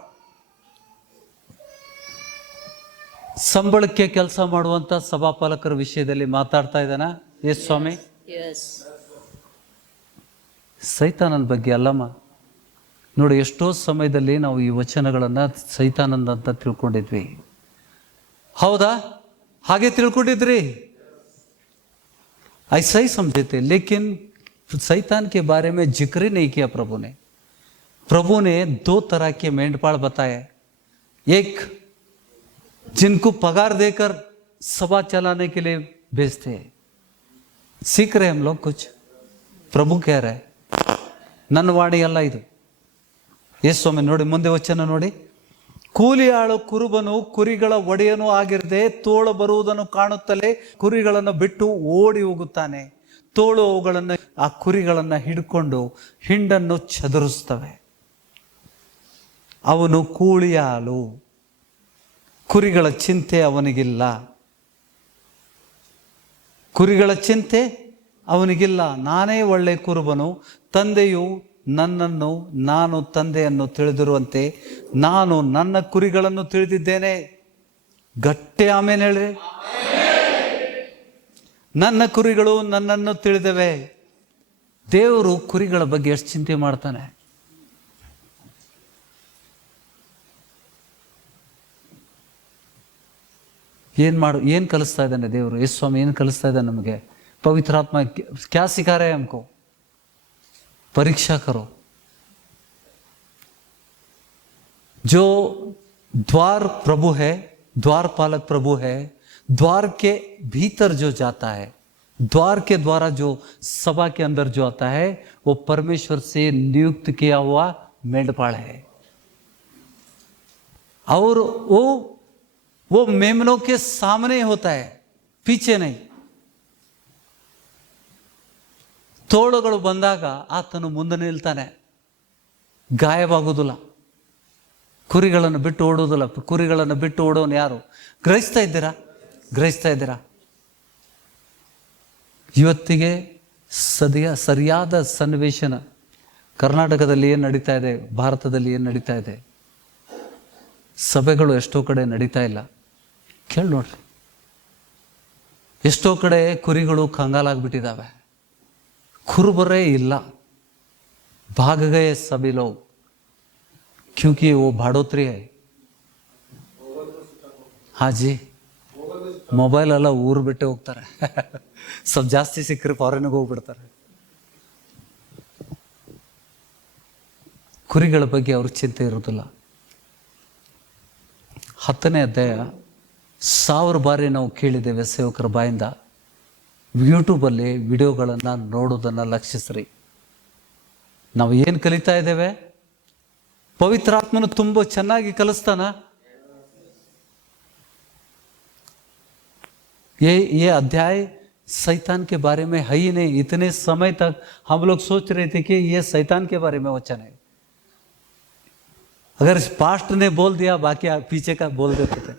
ಸಂಬಳಕ್ಕೆ ಕೆಲಸ ಮಾಡುವಂತ ಸಭಾಪಾಲಕರ ವಿಷಯದಲ್ಲಿ ಮಾತಾಡ್ತಾ ಇದ್ದಾನ ಯೇಸು ಸ್ವಾಮಿ? ಯಸ್. ಸೈತಾನನ ಬಗ್ಗೆ ಅಲ್ಲಮ್ಮ. ನೋಡಿ, ಎಷ್ಟೋ ಸಮಯದಲ್ಲಿ ನಾವು ಈ ವಚನಗಳನ್ನು ಸೈತಾನಂದ ಅಂತ ತಿಳ್ಕೊಂಡಿದ್ವಿ. ಹೌದಾ? ಹಾಗೆ ತಿಳ್ಕೊಂಡಿದ್ರಿ? ऐसा ही समझे थे, लेकिन शैतान के बारे में जिक्र ही नहीं किया प्रभु ने. प्रभु ने 2 तरह के मेंढपाल बताए. एक जिनको पगार देकर सभा चलाने के लिए भेजते हैं. सीख रहे हम लोग कुछ? प्रभु कह रहे ನನ್ನ ವಾಣಿ ಅಲ್ಲ ಇದು. ಯೇಸು ಸ್ವಾಮಿ ನೋಡಿ ಮುಂದೆ ವಚನ ನೋಡಿ. ಕೂಲಿಯಾಳು ಕುರುಬನು ಕುರಿಗಳ ಒಡೆಯನೂ ಆಗಿರದೆ ತೋಳು ಬರುವುದನ್ನು ಕಾಣುತ್ತಲೇ ಕುರಿಗಳನ್ನು ಬಿಟ್ಟು ಓಡಿ ಹೋಗುತ್ತಾನೆ. ತೋಳು ಅವುಗಳನ್ನು, ಆ ಕುರಿಗಳನ್ನು ಹಿಡ್ಕೊಂಡು ಹಿಂಡನ್ನು ಚದುರಿಸ್ತವೆ. ಅವನು ಕೂಲಿಯಾಳು. ಕುರಿಗಳ ಚಿಂತೆ ಅವನಿಗಿಲ್ಲ. ಕುರಿಗಳ ಚಿಂತೆ ಅವನಿಗಿಲ್ಲ. ನಾನೇ ಒಳ್ಳೆ ಕುರುಬನು. ತಂದೆಯು ನನ್ನನ್ನು, ನಾನು ತಂದೆಯನ್ನು ತಿಳಿದಿರುವಂತೆ ನಾನು ನನ್ನ ಕುರಿಗಳನ್ನು ತಿಳಿದಿದ್ದೇನೆ. ಗಟ್ಟಿ ಆಮೇಲೆ ಹೇಳ್ರಿ. ನನ್ನ ಕುರಿಗಳು ನನ್ನನ್ನು ತಿಳಿದವೆ. ದೇವರು ಕುರಿಗಳ ಬಗ್ಗೆ ಎಷ್ಟು ಚಿಂತೆ ಮಾಡ್ತಾನೆ. ಏನು ಕಲಿಸ್ತಾ ಇದ್ದಾನೆ ದೇವರು? ಯೇಸು ಸ್ವಾಮಿ ಏನು ಕಲಿಸ್ತಾ ಇದ್ದಾನೆ ನಮಗೆ? पवित्र आत्मा क्या सिखा रहे हैं हमको? परीक्षा करो. जो द्वार प्रभु है, द्वार पालक प्रभु है, द्वार के भीतर जो जाता है, द्वार के द्वारा जो सभा के अंदर जो आता है, वो परमेश्वर से नियुक्त किया हुआ मेंढपाल है. और वो मेमनों के सामने होता है, पीछे नहीं. ತೋಳುಗಳು ಬಂದಾಗ ಆತನು ಮುಂದೆ ನಿಲ್ತಾನೆ, ಗಾಯವಾಗುವುದಿಲ್ಲ. ಕುರಿಗಳನ್ನು ಬಿಟ್ಟು ಓಡುವುದಿಲ್ಲ. ಕುರಿಗಳನ್ನು ಬಿಟ್ಟು ಓಡೋನು ಯಾರು? ಗ್ರಹಿಸ್ತಾ ಇದ್ದೀರಾ? ಇವತ್ತಿಗೆ ಸರಿಯಾದ ಸನ್ನಿವೇಶನ ಕರ್ನಾಟಕದಲ್ಲಿ ಏನು ನಡೀತಾ ಇದೆ, ಭಾರತದಲ್ಲಿ ಏನು ನಡೀತಾ ಇದೆ, ಸಭೆಗಳು ಎಷ್ಟೋ ಕಡೆ ನಡೀತಾ ಇಲ್ಲ. ಕೇಳಿ ನೋಡ್ರಿ, ಎಷ್ಟೋ ಕಡೆ ಕುರಿಗಳು ಕಂಗಾಲಾಗ್ಬಿಟ್ಟಿದ್ದಾವೆ. खुरबरे इल्ला, भाग गए सभी लोग, क्योंकि वो भाड़ोत्री है. हाँ जी, ಮೊಬೈಲ್ ಎಲ್ಲ ಊರು ಬಿಟ್ಟೆ ಹೋಗ್ತಾರೆ. ಸ್ವಲ್ಪ ಜಾಸ್ತಿ ಸಿಕ್ಕರೆ ಫಾರಿನ್ಗೆ ಹೋಗ್ಬಿಡ್ತಾರೆ. ಕುರಿಗಳ ಬಗ್ಗೆ ಅವ್ರ ಚಿಂತೆ ಇರೋದಿಲ್ಲ. 10ನೇ ಅಧ್ಯಾಯ 1000 ಬಾರಿ ನಾವು ಕೇಳಿದ್ದೇವೆ ಸೇವಕರ ಬಾಯಿಂದ. ಯೂಟ್ಯೂಬಲ್ಲಿ ವಿಡಿಯೋಗಳನ್ನು ನೋಡೋದನ್ನು ಲಕ್ಷಿಸ್ರಿ. ನಾವು ಏನು ಕಲಿತಾ ಇದ್ದೇವೆ? ಪವಿತ್ರಾತ್ಮನು ತುಂಬ ಚೆನ್ನಾಗಿ ಕಲಿಸ್ತಾನ. ये अध्याय शैतान के बारे में है ही नहीं. इतने समय तक हम लोग सोच रहे थे कि ये शैतान के बारे में वचन है. अगर पास्ट ने बोल दिया, बाकी पीछे का बोल देते थे.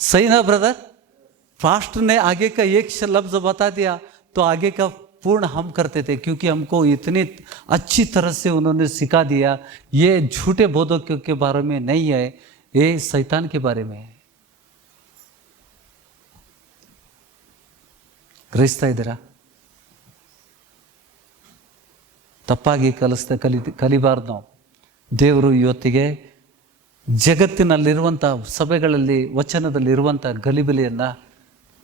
सही ना ब्रदर? पास्ट ने आगे का एक लफ्ज बता दिया तो आगे का पूर्ण हम करते थे, क्योंकि हमको इतनी अच्छी तरह से उन्होंने सिखा दिया. ये झूठे बोधकों के बारे में नहीं है, ये शैतान के बारे में है. ಗ್ರಹಿಸ್ತಾ ಇದ್ದೀರಾ? ತಪ್ಪಾಗಿ ಕಲಿಬಾರ್ದು ನಾವು. ದೇವರು ಇವತ್ತಿಗೆ ಜಗತ್ತಿನಲ್ಲಿರುವಂಥ ಸಭೆಗಳಲ್ಲಿ ವಚನದಲ್ಲಿರುವಂಥ ಗಲಿಬಿಲಿಯನ್ನು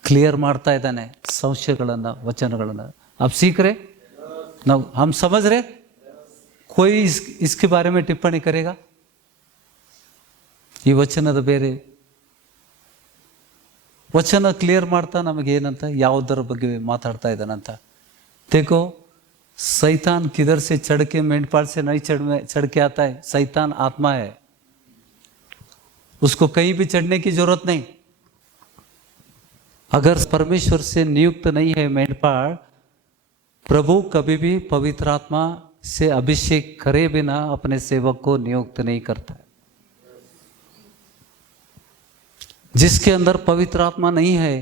ಕ್ಲಿಯರ್ ಮಾಡ್ತಾ ಇದ್ದಾನೆ. ಸಂಶಯಗಳನ್ನು, ವಚನಗಳನ್ನು आप सीख रहे ना, हम समझ रहे. कोई इसके बारे में टिप्पणी करेगा? ಈ ವಚನದ ಬೇರೆ ವಚನ ಕ್ಲಿಯರ್ ಮಾಡ್ತಾ ನಮಗೆ ಏನಂತ, ಯಾವುದರ ಬಗ್ಗೆ ಮಾತಾಡ್ತಾ ಇದ್ದಾನಂತ. देखो शैतान किधर से चढ़ के मेंढपाल से नहीं चढ़ के आता है. शैतान आत्मा है, उसको कहीं भी चढ़ने की जरूरत नहीं. अगर परमेश्वर से नियुक्त नहीं है मेंढपाल, प्रभु कभी भी पवित्र आत्मा से अभिषेक करे बिना अपने सेवक को नियुक्त नहीं करता है. जिसके अंदर पवित्र आत्मा नहीं है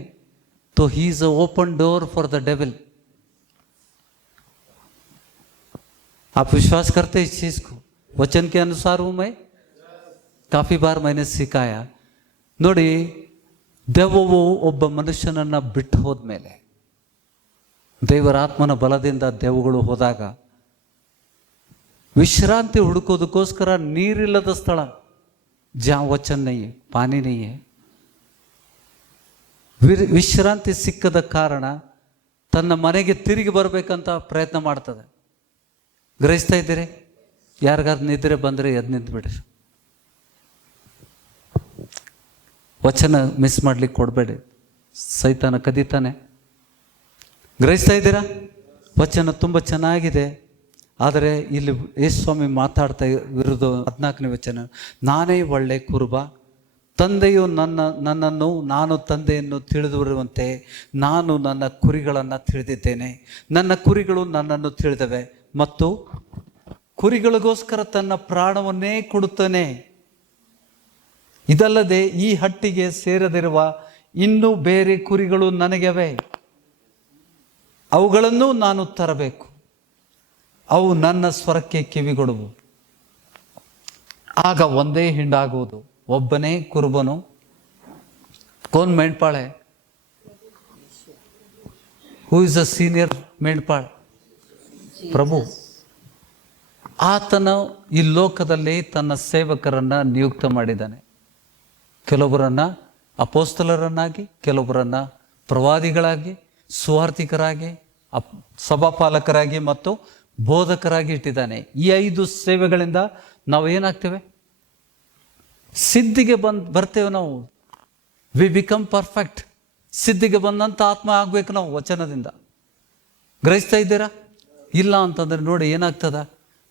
तो he is a open door for the devil. आप विश्वास करते हैं इस चीज को? वचन के अनुसार हूं मैं, काफी बार मैंने सिखाया. ನೋಡಿ, ದೆವ್ವವು ಒಬ್ಬ ಮನುಷ್ಯನನ್ನ ಬಿಟ್ಟು ಹೋದ್ಮೇಲೆ, ದೇವರ ಆತ್ಮನ ಬಲದಿಂದ ದೆವ್ವಗಳು ಹೋದಾಗ ವಿಶ್ರಾಂತಿ ಹುಡುಕೋದಕ್ಕೋಸ್ಕರ ನೀರಿಲ್ಲದ ಸ್ಥಳ, ಜहाँ वचन नहीं है, पानी नहीं है, ವಿಶ್ರಾಂತಿ ಸಿಕ್ಕದ ಕಾರಣ ತನ್ನ ಮನೆಗೆ ತಿರುಗಿ ಬರಬೇಕಂತ ಪ್ರಯತ್ನ ಮಾಡ್ತದೆ. ಗ್ರಹಿಸ್ತಾ ಇದ್ದೀರಿ? ಯಾರಿಗಾದ್ರು ನಿದ್ರೆ ಬಂದರೆ ಎದ್ದು ನಿಂತ್ಬಿಡ್ರಿ. ವಚನ ಮಿಸ್ ಮಾಡ್ಲಿಕ್ಕೆ ಕೊಡಬೇಡಿ, ಸೈತಾನ ಕದೀತಾನೆ. ಗ್ರಹಿಸ್ತಾ ಇದ್ದೀರಾ? ವಚನ ತುಂಬ ಚೆನ್ನಾಗಿದೆ. ಆದರೆ ಇಲ್ಲಿ ಯೇಸುಸ್ವಾಮಿ ಮಾತಾಡ್ತಾ ಇರೋದು 14ನೇ ವಚನ, ನಾನೇ ಒಳ್ಳೆ ಕುರುಬ, ತಂದೆಯು ನನ್ನನ್ನು ನಾನು ತಂದೆಯನ್ನು ತಿಳಿದಿರುವಂತೆ ನಾನು ನನ್ನ ಕುರಿಗಳನ್ನು ತಿಳಿದಿದ್ದೇನೆ, ನನ್ನ ಕುರಿಗಳು ನನ್ನನ್ನು ತಿಳಿದವೆ ಮತ್ತು ಕುರಿಗಳಿಗೋಸ್ಕರ ತನ್ನ ಪ್ರಾಣವನ್ನೇ ಕೊಡುತ್ತಾನೆ. ಇದಲ್ಲದೆ ಈ ಹಟ್ಟಿಗೆ ಸೇರದಿರುವ ಇನ್ನೂ ಬೇರೆ ಕುರಿಗಳು ನನಗವೆ, ಅವುಗಳನ್ನು ನಾನು ತರಬೇಕು, ಅವು ನನ್ನ ಸ್ವರಕ್ಕೆ ಕಿವಿಗೊಡುವು. ಆಗ ಒಂದೇ ಹಿಂಡಾಗುವುದು, ಒಬ್ಬನೇ ಕುರುಬನು. कौन मेंढपाल है? हु इज द सीनियर मेंढपाल? ಪ್ರಭು. ಆತನು ಈ ಲೋಕದಲ್ಲಿ ತನ್ನ ಸೇವಕರನ್ನ ನಿಯುಕ್ತ ಮಾಡಿದ್ದಾನೆ. ಕೆಲವರನ್ನ ಅಪೋಸ್ತಲರನ್ನಾಗಿ, ಕೆಲವರನ್ನ ಪ್ರವಾದಿಗಳಾಗಿ, ಸುವಾರ್ತಿಕರಾಗಿ, ಸಭಾಪಾಲಕರಾಗಿ ಮತ್ತು ಬೋಧಕರಾಗಿ ಇಟ್ಟಿದ್ದಾನೆ. ಈ 5 ಸೇವೆಗಳಿಂದ ನಾವು ಏನಾಗ್ತೇವೆ? ಸಿದ್ಧಿಗೆ ಬರ್ತೇವೆ ನಾವು. We become perfect. ಸಿದ್ಧಿಗೆ ಬಂದಂಥ ಆತ್ಮ ಆಗ್ಬೇಕು ನಾವು ವಚನದಿಂದ. ಗ್ರಹಿಸ್ತಾ ಇದ್ದೀರಾ? ಇಲ್ಲ ಅಂತಂದ್ರೆ ನೋಡಿ ಏನಾಗ್ತದ,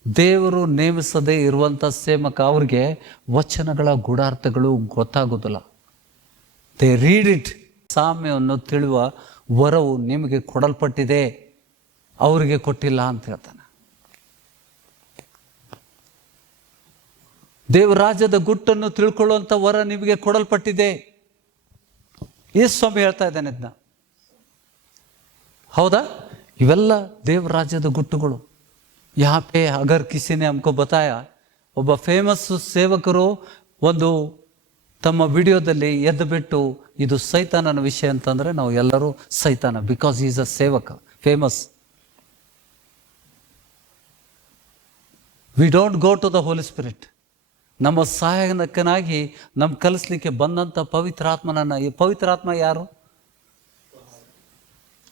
ದೇವರು ನೇಮಿಸದೇ ಇರುವಂಥ ಸೇವಕ ಅವ್ರಿಗೆ ವಚನಗಳ ಗೂಢಾರ್ಥಗಳು ಗೊತ್ತಾಗೋದಿಲ್ಲ. They read it. ಸಾಮ್ಯವನ್ನು ತಿಳಿಯುವ ವರವು ನಿಮಗೆ ಕೊಡಲ್ಪಟ್ಟಿದೆ, ಅವರಿಗೆ ಕೊಟ್ಟಿಲ್ಲ ಅಂತ ಹೇಳ್ತಾನೆ. ದೇವರಾಜ್ಯದ ಗುಟ್ಟನ್ನು ತಿಳ್ಕೊಳ್ಳುವಂಥ ವರ ನಿಮಗೆ ಕೊಡಲ್ಪಟ್ಟಿದೆ. ಯೇಸುಸ್ವಾಮಿ ಹೇಳ್ತಾ ಇದ್ದಾನೆ ಇದನ್ನ. ಹೌದಾ? ಇವೆಲ್ಲ ದೇವರಾಜ್ಯದ ಗುಟ್ಟುಗಳು. यहाँ पे अगर किसी ने हमको बताया, ಒಬ್ಬ ಫೇಮಸ್ ಸೇವಕರು ಒಂದು ತಮ್ಮ ವಿಡಿಯೋದಲ್ಲಿ ಎದ್ದು ಬಿಟ್ಟು ಇದು ಸೈತಾನನ ವಿಷಯ ಅಂತಂದ್ರೆ ನಾವು ಎಲ್ಲರೂ ಸೈತಾನ, ಬಿಕಾಸ್ ಈಸ್ ಅ ಸೇವಕ, famous. We don't go to the Holy Spirit. ನಮ್ಮ ಸಹಾಯಕನಾಗಿ ನಮ್ಮ ಕಲಿಸ್ಲಿಕ್ಕೆ ಬಂದಂಥ ಪವಿತ್ರಾತ್ಮನನ್ನ, ಈ ಪವಿತ್ರಾತ್ಮ ಯಾರು?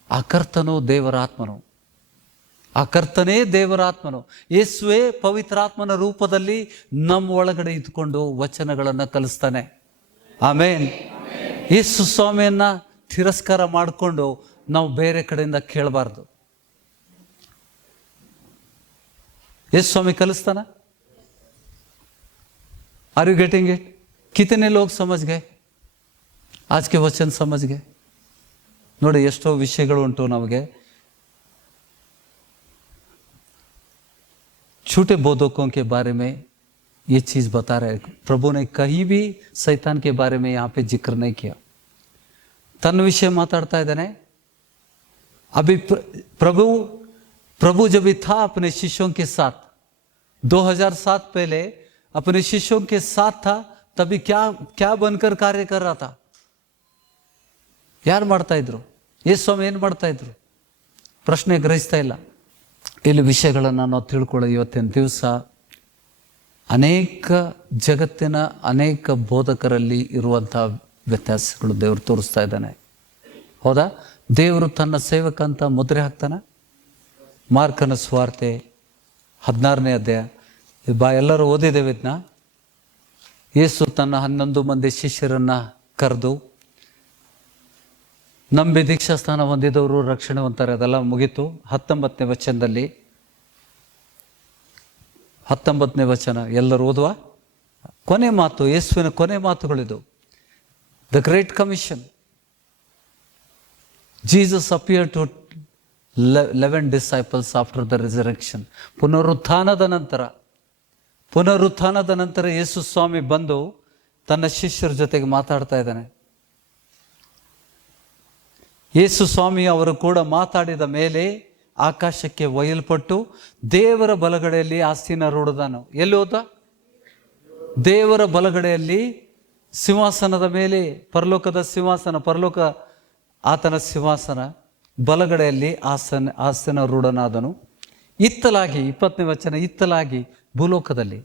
ಆ ಕರ್ತನು ದೇವರಾತ್ಮನು. ಆ ಕರ್ತನೇ ದೇವರಾತ್ಮನು. ಯೇಸುವೇ ಪವಿತ್ರಾತ್ಮನ ರೂಪದಲ್ಲಿ ನಮ್ಮ ಒಳಗಡೆ ಇದ್ಕೊಂಡು ವಚನಗಳನ್ನು ಕಲಿಸ್ತಾನೆ. ಆಮೇನ್. ಯೇಸು ಸ್ವಾಮಿಯನ್ನ ತಿರಸ್ಕಾರ ಮಾಡಿಕೊಂಡು ನಾವು ಬೇರೆ ಕಡೆಯಿಂದ ಕೇಳಬಾರ್ದು. ಯೇಸು ಸ್ವಾಮಿ ಕಲಿಸ್ತಾನ? Are you getting it? कितने लोग समझ गए? आज के वचन समझ गए? ನೋಡಿ ಎಷ್ಟೋ ವಿಷಯಗಳು ಉಂಟು ನಮಗೆ. छोटे बोधकों के बारे में ये चीज़ बता रहे. प्रभु ने कहीं भी शैतान के बारे में यहाँ पे जिक्र नहीं किया. तन विषय माताड़ता है. अभी प्रभु जब भी था अपने शिष्यों के साथ 2007 पहले अपने शिष्यों के साथ था, तभी क्या बनकर कार्य कर रहा था? ಯಾರು ಮಾಡ್ತಾ ಇದ್ರು? ಯೇಸು ಸ್ವಾಮಿ ಏನು ಮಾಡ್ತಾ ಇದ್ರು? ಪ್ರಶ್ನೆ ಗ್ರಹಿಸ್ತಾ ಇಲ್ಲ. ಇಲ್ಲಿ ವಿಷಯಗಳನ್ನು ನಾವು ತಿಳ್ಕೊಳ್ಳೋ ಇವತ್ತಿನ ದಿವಸ ಅನೇಕ ಜಗತ್ತಿನ ಅನೇಕ ಬೋಧಕರಲ್ಲಿ ಇರುವಂಥ ವ್ಯತ್ಯಾಸಗಳು ದೇವರು ತೋರಿಸ್ತಾ ಇದ್ದಾನೆ. ಹೌದಾ? ದೇವರು ತನ್ನ ಸೇವಕ ಅಂತ ಮುದ್ರೆ ಹಾಕ್ತಾನೆ. ಮಾರ್ಕನ ಸುವಾರ್ತೆ 16ನೇ ಅಧ್ಯಾಯ ಎಲ್ಲರೂ ಓದಿದ್ದೇವೆ ಇದನ್ನ. ಯೇಸು ತನ್ನ 11 ಮಂದಿ ಶಿಷ್ಯರನ್ನು ಕರೆದು, ನಂಬಿ ದೀಕ್ಷಾ ಸ್ನಾನ ಹೊಂದಿದವರು ರಕ್ಷಣೆ ಹೊಂತಾರೆ, ಅದೆಲ್ಲ ಮುಗೀತು. 19ನೇ ವಚನದಲ್ಲಿ 19ನೇ ವಚನ ಎಲ್ಲರೂ ಓದುವ. ಕೊನೆ ಮಾತು, ಯೇಸುವಿನ ಕೊನೆ ಮಾತುಗಳಿದು. The great commission. Jesus appear to 11 disciples after the resurrection. ಪುನರುತ್ಥಾನದ ನಂತರ ಯೇಸು ಸ್ವಾಮಿ ಬಂದು ತನ್ನ ಶಿಷ್ಯರ ಜೊತೆಗೆ ಮಾತಾಡ್ತಾ ಇದ್ದಾನೆ. ಯೇಸು ಸ್ವಾಮಿ ಅವರು ಕೂಡ ಮಾತಾಡಿದ ಮೇಲೆ ಆಕಾಶಕ್ಕೆ ಒಯ್ಯಲ್ಪಟ್ಟು ದೇವರ ಬಲಗಡೆಯಲ್ಲಿ ಆಸೀನರೂಢನು. ಎಲ್ಲಿ ಹೋದ? ದೇವರ ಬಲಗಡೆಯಲ್ಲಿ ಸಿಂಹಾಸನದ ಮೇಲೆ, ಪರಲೋಕದ ಸಿಂಹಾಸನ, ಪರಲೋಕ ಆತನ ಸಿಂಹಾಸನ ಬಲಗಡೆಯಲ್ಲಿ ಆಸೀನರೂಢನಾದನು. ಇತ್ತಲಾಗಿ 20ನೇ ವಚನ, ಇತ್ತಲಾಗಿ ಭೂಲೋಕದಲ್ಲಿ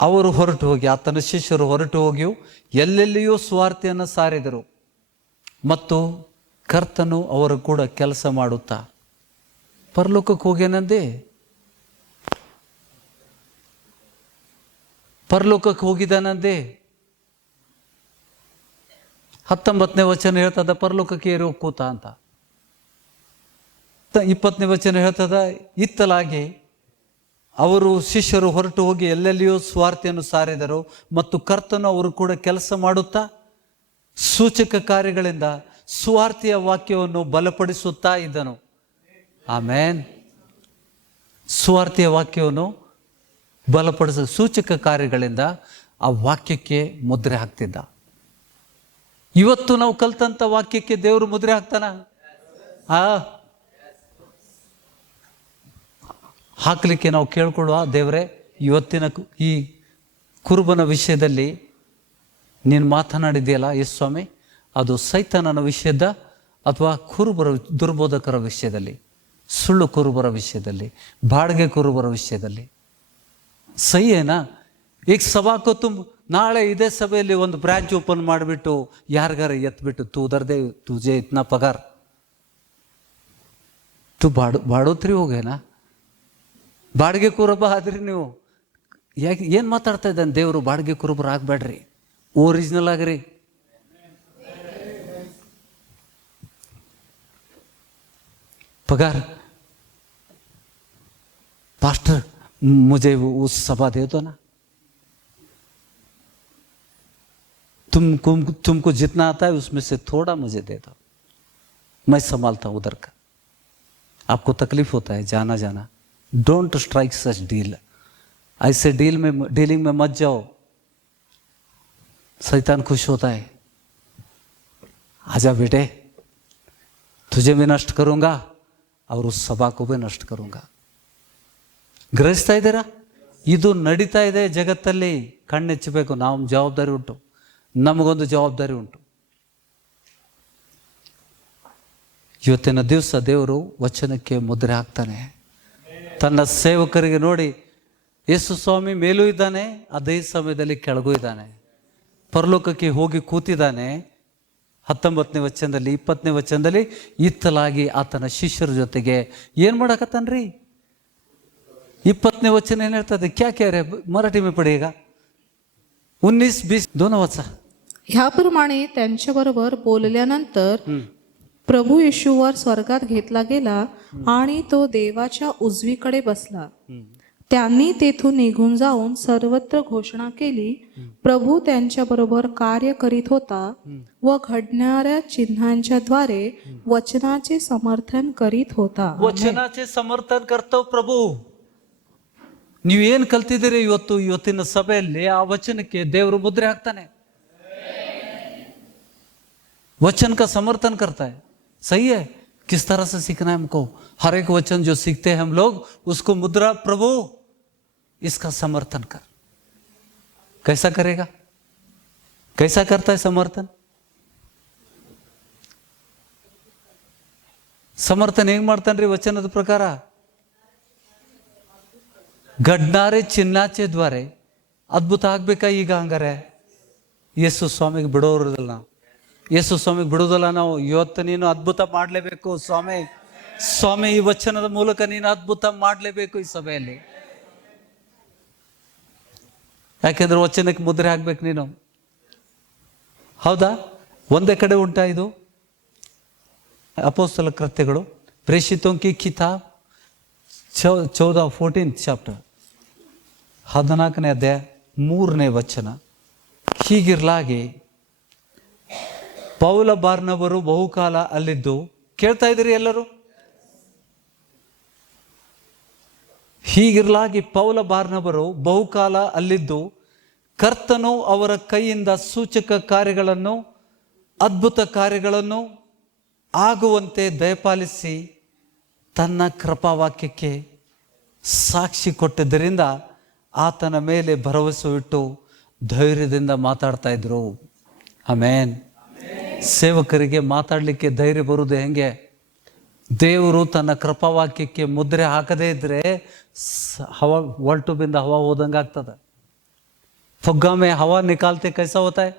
ಅವರು ಹೊರಟು ಹೋಗಿ, ಆತನ ಶಿಷ್ಯರು ಹೊರಟು ಹೋಗಿಯೂ ಎಲ್ಲೆಲ್ಲಿಯೂ ಸುವಾರ್ತೆಯನ್ನು ಸಾರಿದರು ಮತ್ತು ಕರ್ತನು ಅವರು ಕೂಡ ಕೆಲಸ ಮಾಡುತ್ತಾ ಪರಲೋಕಕ್ಕೆ ಹೋಗ್ಯಾನಂದೇ. ಪರಲೋಕಕ್ಕೆ ಹೋಗಿದ್ದಾನಂದೇ. 19ನೇ ವಚನ ಹೇಳ್ತದ ಪರಲೋಕಕ್ಕೆ ಏರಿ ಕೂತ ಅಂತ. 20ನೇ ವಚನ ಹೇಳ್ತದ ಇತ್ತಲಾಗಿ ಅವರು ಶಿಷ್ಯರು ಹೊರಟು ಹೋಗಿ ಎಲ್ಲೆಲ್ಲಿಯೂ ಸ್ವಾರ್ಥಿಯನ್ನು ಸಾರಿದರು ಮತ್ತು ಕರ್ತನು ಅವರು ಕೂಡ ಕೆಲಸ ಮಾಡುತ್ತಾ ಸೂಚಕ ಕಾರ್ಯಗಳಿಂದ ಸುವಾರ್ತೆಯ ವಾಕ್ಯವನ್ನು ಬಲಪಡಿಸುತ್ತಾ ಇದ್ದನು. ಆಮೇನ್. ಸುವಾರ್ತೆಯ ವಾಕ್ಯವನ್ನು ಬಲಪಡಿಸ ಸೂಚಕ ಕಾರ್ಯಗಳಿಂದ ಆ ವಾಕ್ಯಕ್ಕೆ ಮುದ್ರೆ ಹಾಕ್ತಿದ್ದ. ಇವತ್ತು ನಾವು ಕಲ್ತಂಥ ವಾಕ್ಯಕ್ಕೆ ದೇವರು ಮುದ್ರೆ ಹಾಕ್ತಾನ? ಹಾಕಲಿಕ್ಕೆ ನಾವು ಕೇಳ್ಕೊಳ್ಳುವ, ದೇವರೇ ಇವತ್ತಿನ ಈ ಕುರುಬನ ವಿಷಯದಲ್ಲಿ ನೀನು ಮಾತನಾಡಿದೆಯಲ್ಲ ಯೇಸು ಸ್ವಾಮಿ, ಅದು ಸೈತಾನನ ವಿಷಯದ ಅಥವಾ ಕುರುಬರ ದುರ್ಬೋಧಕರ ವಿಷಯದಲ್ಲಿ, ಸುಳ್ಳು ಕುರುಬರ ವಿಷಯದಲ್ಲಿ, ಬಾಡಿಗೆ ಕುರುಬರ ವಿಷಯದಲ್ಲಿ ಸಹಿ ಏನಾ? ಈಗ ಸಭಾಕೋ ನಾಳೆ ಇದೇ ಸಭೆಯಲ್ಲಿ ಒಂದು ಬ್ರಾಂಚ್ ಓಪನ್ ಮಾಡಿಬಿಟ್ಟು ಯಾರಿಗಾರ ಎತ್ಬಿಟ್ಟು ತೂದರ್ದೆ ತುಜೆ ಇತ್ನಾ ಪಗಾರ್ ತು ಬಾಡೋತ್ರಿ ಹೋಗೇನಾ? ಬಾಡಿಗೆ ಕುರುಬ ಆದ್ರಿ ನೀವು. ಯಾಕೆ ಏನು ಮಾತಾಡ್ತಾ ಇದ್ದಾನೆ ದೇವರು? ಬಾಡಿಗೆ ಕುರುಬರು ಆಗಬೇಡ್ರಿ, ओरिजिनल ಆಗ್ರಿ. पगार पास्टर मुझे उस सभा दे दो ना, तुमको जितना आता है उसमें से थोड़ा मुझे दे दो, मैं संभालता हूं उधर का. आपको तकलीफ होता है जाना जाना, डोंट स्ट्राइक सच डील. ऐसे डीलिंग में मत जाओ, शैतान खुश होता है. आजा बेटे, तुझे भी नष्ट करूंगा और उस सभा को भी नष्ट करूंगा. ಗ್ರಹಿಸ್ತಾ ಇದ್ದೀರಾ? ಇದು ನಡೀತಾ ಇದೆ ಜಗತ್ತಲ್ಲಿ. ಕಣ್ಣೆಚ್ಚಬೇಕು. ನಾವು ಜವಾಬ್ದಾರಿ ಉಂಟು, ನಮಗೊಂದು ಜವಾಬ್ದಾರಿ ಉಂಟು. ಇವತ್ತಿನ ದಿವಸ ದೇವರು ವಚನಕ್ಕೆ ಮುದ್ರೆ ಹಾಕ್ತಾನೆ. ತನ್ನ ಸೇವಕರಿಗೆ ನೋಡಿ, ಯೇಸು ಸ್ವಾಮಿ ಮೇಲೂ ಇದ್ದಾನೆ, ಅದೇ ಸಮಯದಲ್ಲಿ ಕೆಳಗೂ ಇದ್ದಾನೆ. ಪರಲೋಕಕ್ಕೆ ಹೋಗಿ ಕೂತಿದ್ದಾನೆ. 19ನೇ ವಚನದಲ್ಲಿ 20ನೇ ವಚನದಲ್ಲಿ ಇತ್ತಲಾಗಿ ಆತನ ಶಿಷ್ಯರ ಜೊತೆಗೆ ಏನು ಮಾಡಕತ್ತಾನ್ರಿ? 20ನೇ वचन ಏನು ಹೇಳ್ತದೆ? क्या कह रहे मराठी में पढ़िएगा. 19-20 दोनों वाचा. ह्याप्रमाणे त्यांच्याबरोबर बोलल्यानंतर प्रभू येशूवर स्वर्गात घेतला गेला आणि तो देवाच्या उजवीकडे बसला. त्यांनी तेथून निघून जाऊन सर्वत्र घोषणा केली, प्रभू त्यांच्याबरोबर कार्य करीत होता व घडणाऱ्या चिन्हांच्या द्वारे वचनाचे समर्थन करीत होता. ವಚನಾಚೆ ಸಮರ್ಥನ करतो प्रभू. ನೀವೇನು ಕಲ್ತಿದ್ದೀರಿ ಇವತ್ತಿನ ಸಭೆಯಲ್ಲಿ, ಆ ವಚನಕ್ಕೆ ದೇವರು ಮುದ್ರೆ ಹಾಕ್ತಾನೆ. वचन का समर्थन करता है. सही है. किस तरह से सीखना है हमको? हर एक वचन जो सीखते हैं हम लोग, उसको मुद्रा प्रभु इसका समर्थन कर. कैसा करेगा? कैसा करता है समर्थन? ಸಮರ್ಥನೆ ಹೆಂಗ್ ಮಾಡ್ತಾನ್ರಿ ವಚನದ ಪ್ರಕಾರ? ಗಡ್ನಾರೆ ಚಿನ್ನಾಚೆ ದ್ವಾರೆ. ಅದ್ಭುತ ಆಗ್ಬೇಕಾ ಈಗ? ಹಂಗಾರೆ ಯೇಸು ಸ್ವಾಮಿಗೆ ಬಿಡೋರದಲ್ಲ ನಾವು, ಯೇಸು ಸ್ವಾಮಿಗೆ ಬಿಡೋದಲ್ಲ ನಾವು. ಇವತ್ತು ನೀನು ಅದ್ಭುತ ಮಾಡಲೇಬೇಕು ಸ್ವಾಮಿ. ಸ್ವಾಮಿ, ಈ ವಚನದ ಮೂಲಕ ನೀನು ಅದ್ಭುತ ಮಾಡಲೇಬೇಕು ಈ ಸಭೆಯಲ್ಲಿ. ಯಾಕೆಂದ್ರೆ ವಚನಕ್ಕೆ ಮುದ್ರೆ ಹಾಕ್ಬೇಕು ನೀನು. ಹೌದಾ? ಒಂದೇ ಕಡೆ ಉಂಟಾ ಇದು? ಅಪೊಸ್ತಲ ಕೃತ್ಯಗಳು, ಪ್ರೇಷಿತೋಂ ಕಿ ಕಿತಾಬ್ 14th ಚಾಪ್ಟರ್, 14ನೇ ಅಧ್ಯಾಯ 3ನೇ ವಚನ. ಹೀಗಿರ್ಲಾಗಿ ಪೌಲ ಬಾರ್ನಬರು ಬಹುಕಾಲ ಅಲ್ಲಿದ್ದು, ಕೇಳ್ತಾ ಇದ್ದೀರಿ ಎಲ್ಲರೂ? ಹೀಗಿರ್ಲಾಗಿ ಪೌಲ ಬಾರ್ನಬರು ಬಹುಕಾಲ ಅಲ್ಲಿದ್ದು, ಕರ್ತನು ಅವರ ಕೈಯಿಂದ ಸೂಚಕ ಕಾರ್ಯಗಳನ್ನು, ಅದ್ಭುತ ಕಾರ್ಯಗಳನ್ನು ಆಗುವಂತೆ ದಯಪಾಲಿಸಿ ತನ್ನ ಕೃಪಾವಾಕ್ಯಕ್ಕೆ ಸಾಕ್ಷಿ ಕೊಟ್ಟಿದ್ದರಿಂದ ಆತನ ಮೇಲೆ ಭರವಸೆ ಇಟ್ಟು ಧೈರ್ಯದಿಂದ ಮಾತಾಡ್ತಾ ಇದ್ರು. ಆಮೇನ್. ಸೇವಕರಿಗೆ ಮಾತಾಡಲಿಕ್ಕೆ ಧೈರ್ಯ ಬರುವುದು ಹೆಂಗೆ? ದೇವರು ತನ್ನ ಕೃಪಾವಾಕ್ಯಕ್ಕೆ ಮುದ್ರೆ ಹಾಕದೇ ಇದ್ರೆ ಹವಾ ವರ್ಟುಬಿಂದ ಹವಾ ಹೋದಂಗೆ ಆಗ್ತದೆ. फुग्गा में हवा निकालते कैसा होता है?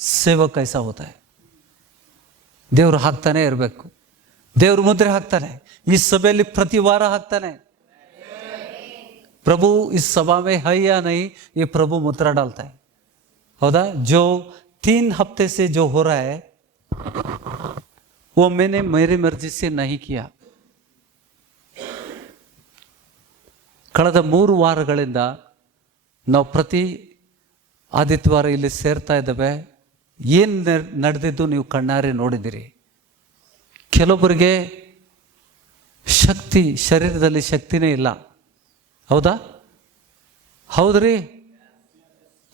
सेवक कैसा होता है? ದೇವರು ಹಾಕ್ತಾನೆ ಇರಬೇಕು. ದೇವರು ಮುದ್ರೆ ಹಾಕ್ತಾನೆ. ಈ ಸಭೆಯಲ್ಲಿ ಪ್ರತಿ ವಾರ ಹಾಕ್ತಾನೆ. प्रभु इस सभा में है या नहीं, ये प्रभु मुद्रा डालता है. होता जो 3 हफ्ते से जो हो रहा है वो मैंने मेरी मर्जी से नहीं किया. ಕಳೆದ 3 ವಾರಗಳಿಂದ ನಾವು ಪ್ರತಿ ಆದಿತ್ಯವಾರ ಇಲ್ಲಿ ಸೇರ್ತಾ ಇದ್ದೇವೆ. ಏನು ನಡೆದಿದ್ದು ನೀವು ಕಣ್ಣಾರೆ ನೋಡಿದಿರಿ. ಕೆಲವೊಬ್ಬರಿಗೆ ಶಕ್ತಿ, ಶರೀರದಲ್ಲಿ ಶಕ್ತಿನೇ ಇಲ್ಲ. ಹೌದಾ? ಹೌದ್ರಿ?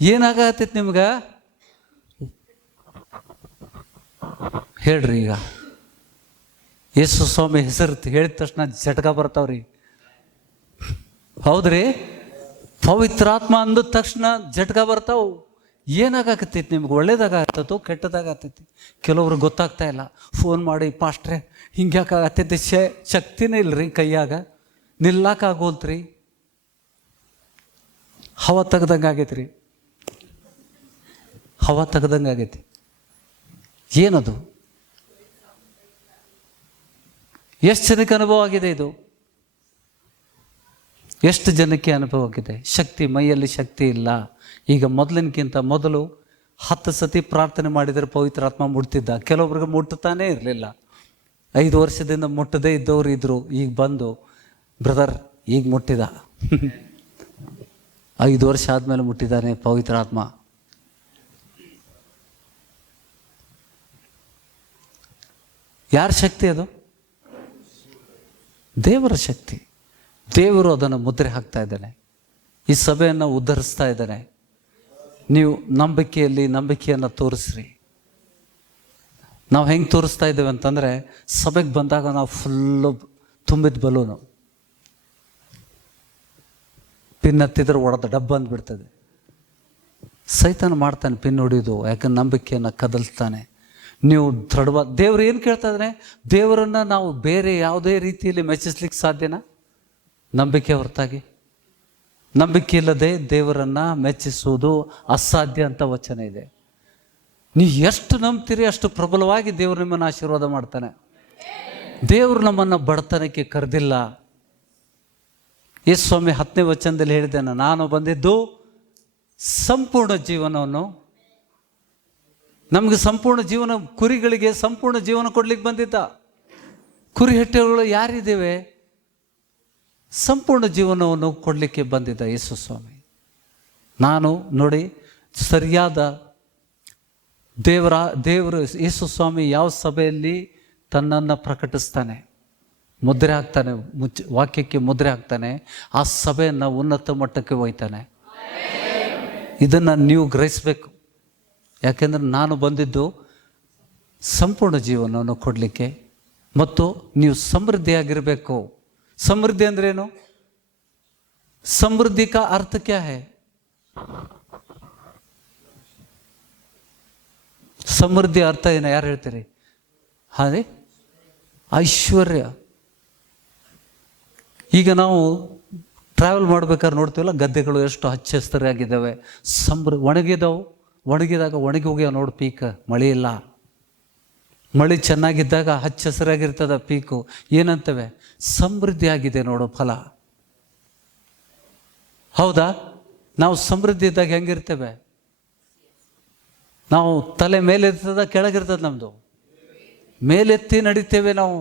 ಏನಾಗತ್ತೈತಿ ನಿಮ್ಗೆ? ಹೇಳ್ರಿ. ಈಗ ಯೇಸು ಸ್ವಾಮಿ ಹೆಸರು ಹೇಳಿದ ತಕ್ಷಣ ಜಟಕ ಬರ್ತಾವ್ರಿ. ಹೌದ್ರಿ? ಪವಿತ್ರಾತ್ಮ ಅಂದ ತಕ್ಷಣ ಜಟಕ ಬರ್ತಾವು. ಏನಾಗತ್ತೈತಿ ನಿಮ್ಗೆ? ಒಳ್ಳೇದಾಗತ್ತೋ ಕೆಟ್ಟದಾಗತ್ತೈತಿ? ಕೆಲವ್ರಿಗೆ ಗೊತ್ತಾಗ್ತಾ ಇಲ್ಲ. ಫೋನ್ ಮಾಡಿ, ಪಾಸ್ಟ್ರೆ ಹಿಂಗ್ಯಾಕಾಗತ್ತೈತಿ, ಶಕ್ತಿನೇ ಇಲ್ರಿ ಕೈಯಾಗ, ನಿಲ್ಲಾಕಾಗೋಲ್ತ್ರಿ, ಹವಾ ತೆಗ್ದಂಗೆ ಆಗೈತ್ರಿ, ಹವಾ ತೆಗ್ದಂಗೆ ಆಗೈತಿ. ಏನದು? ಎಷ್ಟು ಜನಕ್ಕೆ ಅನುಭವ ಆಗಿದೆ ಇದು? ಎಷ್ಟು ಜನಕ್ಕೆ ಅನುಭವ ಆಗಿದೆ? ಶಕ್ತಿ, ಮೈಯಲ್ಲಿ ಶಕ್ತಿ ಇಲ್ಲ. ಈಗ ಮೊದಲಿನಕ್ಕಿಂತ ಮೊದಲು 10 ಸತಿ ಪ್ರಾರ್ಥನೆ ಮಾಡಿದರೆ ಪವಿತ್ರಾತ್ಮ ಮುಟ್ತಿದ್ದ. ಕೆಲವೊಬ್ರಿಗೆ ಮುಟ್ಟುತ್ತಾನೇ ಇರಲಿಲ್ಲ. 5 ವರ್ಷದಿಂದ ಮುಟ್ಟದೇ ಇದ್ದವ್ರು ಇದ್ರು. ಈಗ ಬಂದು, ಬ್ರದರ್ ಈಗ ಮುಟ್ಟಿದ, 5 ವರ್ಷ ಆದಮೇಲೆ ಮುಟ್ಟಿದ್ದಾನೆ ಪವಿತ್ರಾತ್ಮ. ಯಾರ ಶಕ್ತಿ ಅದು? ದೇವರ ಶಕ್ತಿ. ದೇವರು ಅದನ್ನು ಮುದ್ರೆ ಹಾಕ್ತಾ ಇದ್ದಾನೆ. ಈ ಸಭೆಯನ್ನು ಉದ್ಧರಿಸ್ತಾ ಇದ್ದಾನೆ. ನೀವು ನಂಬಿಕೆಯನ್ನು ತೋರಿಸ್ರಿ. ನಾವು ಹೆಂಗೆ ತೋರಿಸ್ತಾ ಇದ್ದೇವೆ ಅಂತಂದರೆ, ಸಭೆಗೆ ಬಂದಾಗ ನಾವು ಫುಲ್ಲು ತುಂಬಿದ ಬಲೂನು, ಪಿನ್ ಹತ್ತಿದ್ರೆ ಹೊಡೆದ ಡಬ್ಬ ಅಂದ್ಬಿಡ್ತದೆ. ಸೈತಾನ ಮಾಡ್ತಾನೆ ಪಿನ್ ಹೊಡಿಯೋದು. ಯಾಕಂದ್ರೆ ನಂಬಿಕೆಯನ್ನು ಕದಲ್ತಾನೆ. ನೀವು ದೃಢವಾದ, ದೇವರು ಏನು ಕೇಳ್ತಾ ಇದ್ದಾನೆ? ದೇವರನ್ನು ನಾವು ಬೇರೆ ಯಾವುದೇ ರೀತಿಯಲ್ಲಿ ಮೆಚ್ಚಿಸ್ಲಿಕ್ಕೆ ಸಾಧ್ಯನಾ? ನಂಬಿಕೆ ಹೊರತಾಗಿ, ನಂಬಿಕೆ ಇಲ್ಲದೆ ದೇವರನ್ನು ಮೆಚ್ಚಿಸುವುದು ಅಸಾಧ್ಯ ಅಂತ ವಚನ ಇದೆ. ನೀವು ಎಷ್ಟು ನಂಬ್ತೀರಿ ಅಷ್ಟು ಪ್ರಬಲವಾಗಿ ದೇವರು ನಿಮ್ಮನ್ನು ಆಶೀರ್ವಾದ ಮಾಡ್ತಾನೆ. ದೇವರು ನಮ್ಮನ್ನು ಬಡತನಕ್ಕೆ ಕರೆದಿಲ್ಲ. ಯೇಸು ಸ್ವಾಮಿ 10ನೇ ವಚನದಲ್ಲಿ ಹೇಳಿದ್ದೇನೆ, ನಾನು ಬಂದಿದ್ದು ಸಂಪೂರ್ಣ ಜೀವನವನ್ನು, ನಮಗೆ ಸಂಪೂರ್ಣ ಜೀವನ, ಕುರಿಗಳಿಗೆ ಸಂಪೂರ್ಣ ಜೀವನ ಕೊಡ್ಲಿಕ್ಕೆ ಬಂದಿದ್ದ. ಕುರಿ ಹೆಟ್ಟೆಗಳು ಯಾರಿದ್ದೇವೆ? ಸಂಪೂರ್ಣ ಜೀವನವನ್ನು ಕೊಡಲಿಕ್ಕೆ ಬಂದಿದ್ದ ಯೇಸು ಸ್ವಾಮಿ. ನಾನು ನೋಡಿ, ಸರಿಯಾದ ದೇವರು ಯೇಸು ಸ್ವಾಮಿ ಯಾವ ಸಭೆಯಲ್ಲಿ ತನ್ನನ್ನು ಪ್ರಕಟಿಸ್ತಾನೆ, ಮುದ್ರೆ ಹಾಕ್ತಾನೆ, ವಾಕ್ಯಕ್ಕೆ ಮುದ್ರೆ ಹಾಕ್ತಾನೆ, ಆ ಸಭೆಯನ್ನು ಉನ್ನತ ಮಟ್ಟಕ್ಕೆ ಒಯ್ತಾನೆ. ಇದನ್ನು ನೀವು ಗ್ರಹಿಸಬೇಕು. ಯಾಕೆಂದರೆ ನಾನು ಬಂದಿದ್ದು ಸಂಪೂರ್ಣ ಜೀವನವನ್ನು ಕೊಡಲಿಕ್ಕೆ, ಮತ್ತು ನೀವು ಸಮೃದ್ಧಿಯಾಗಿರಬೇಕು. ಸಮೃದ್ಧಿ ಅಂದ್ರೇನು? ಸಮೃದ್ಧಿ ಕಾ ಅರ್ಥ ಕ್ಯಾ ಹೈ? ಸಮೃದ್ಧಿ ಅರ್ಥ ಏನು? ಯಾರು ಹೇಳ್ತೀರಿ? ಹಾಂ ರೀ, ಐಶ್ವರ್ಯ. ಈಗ ನಾವು ಟ್ರಾವೆಲ್ ಮಾಡ್ಬೇಕಾದ್ರೆ ನೋಡ್ತೀವಲ್ಲ, ಗದ್ದೆಗಳು ಎಷ್ಟು ಹಚ್ಚ ಹಸಿರಾಗಿದ್ದಾವೆ, ಒಣಗಿದಾಗ ಒಣಗಿ ಹೋಗ್ಯಾವ ನೋಡಿ ಪೀಕ್. ಮಳೆ ಇಲ್ಲ. ಮಳೆ ಚೆನ್ನಾಗಿದ್ದಾಗ ಹಚ್ಚ ಹಸಿರಾಗಿರ್ತದ ಪೀಕು. ಏನಂತವೆ? ಸಮೃದ್ಧಿ ಆಗಿದೆ ನೋಡು ಫಲ. ಹೌದಾ? ನಾವು ಸಮೃದ್ಧಿ ಇದ್ದಾಗ ಹೆಂಗಿರ್ತೇವೆ? ನಾವು ತಲೆ ಮೇಲೆತ್ತದ ಕೆಳಗಿರ್ತದೆ, ನಮ್ಮದು ಮೇಲೆತ್ತಿ ನಡಿತೇವೆ ನಾವು.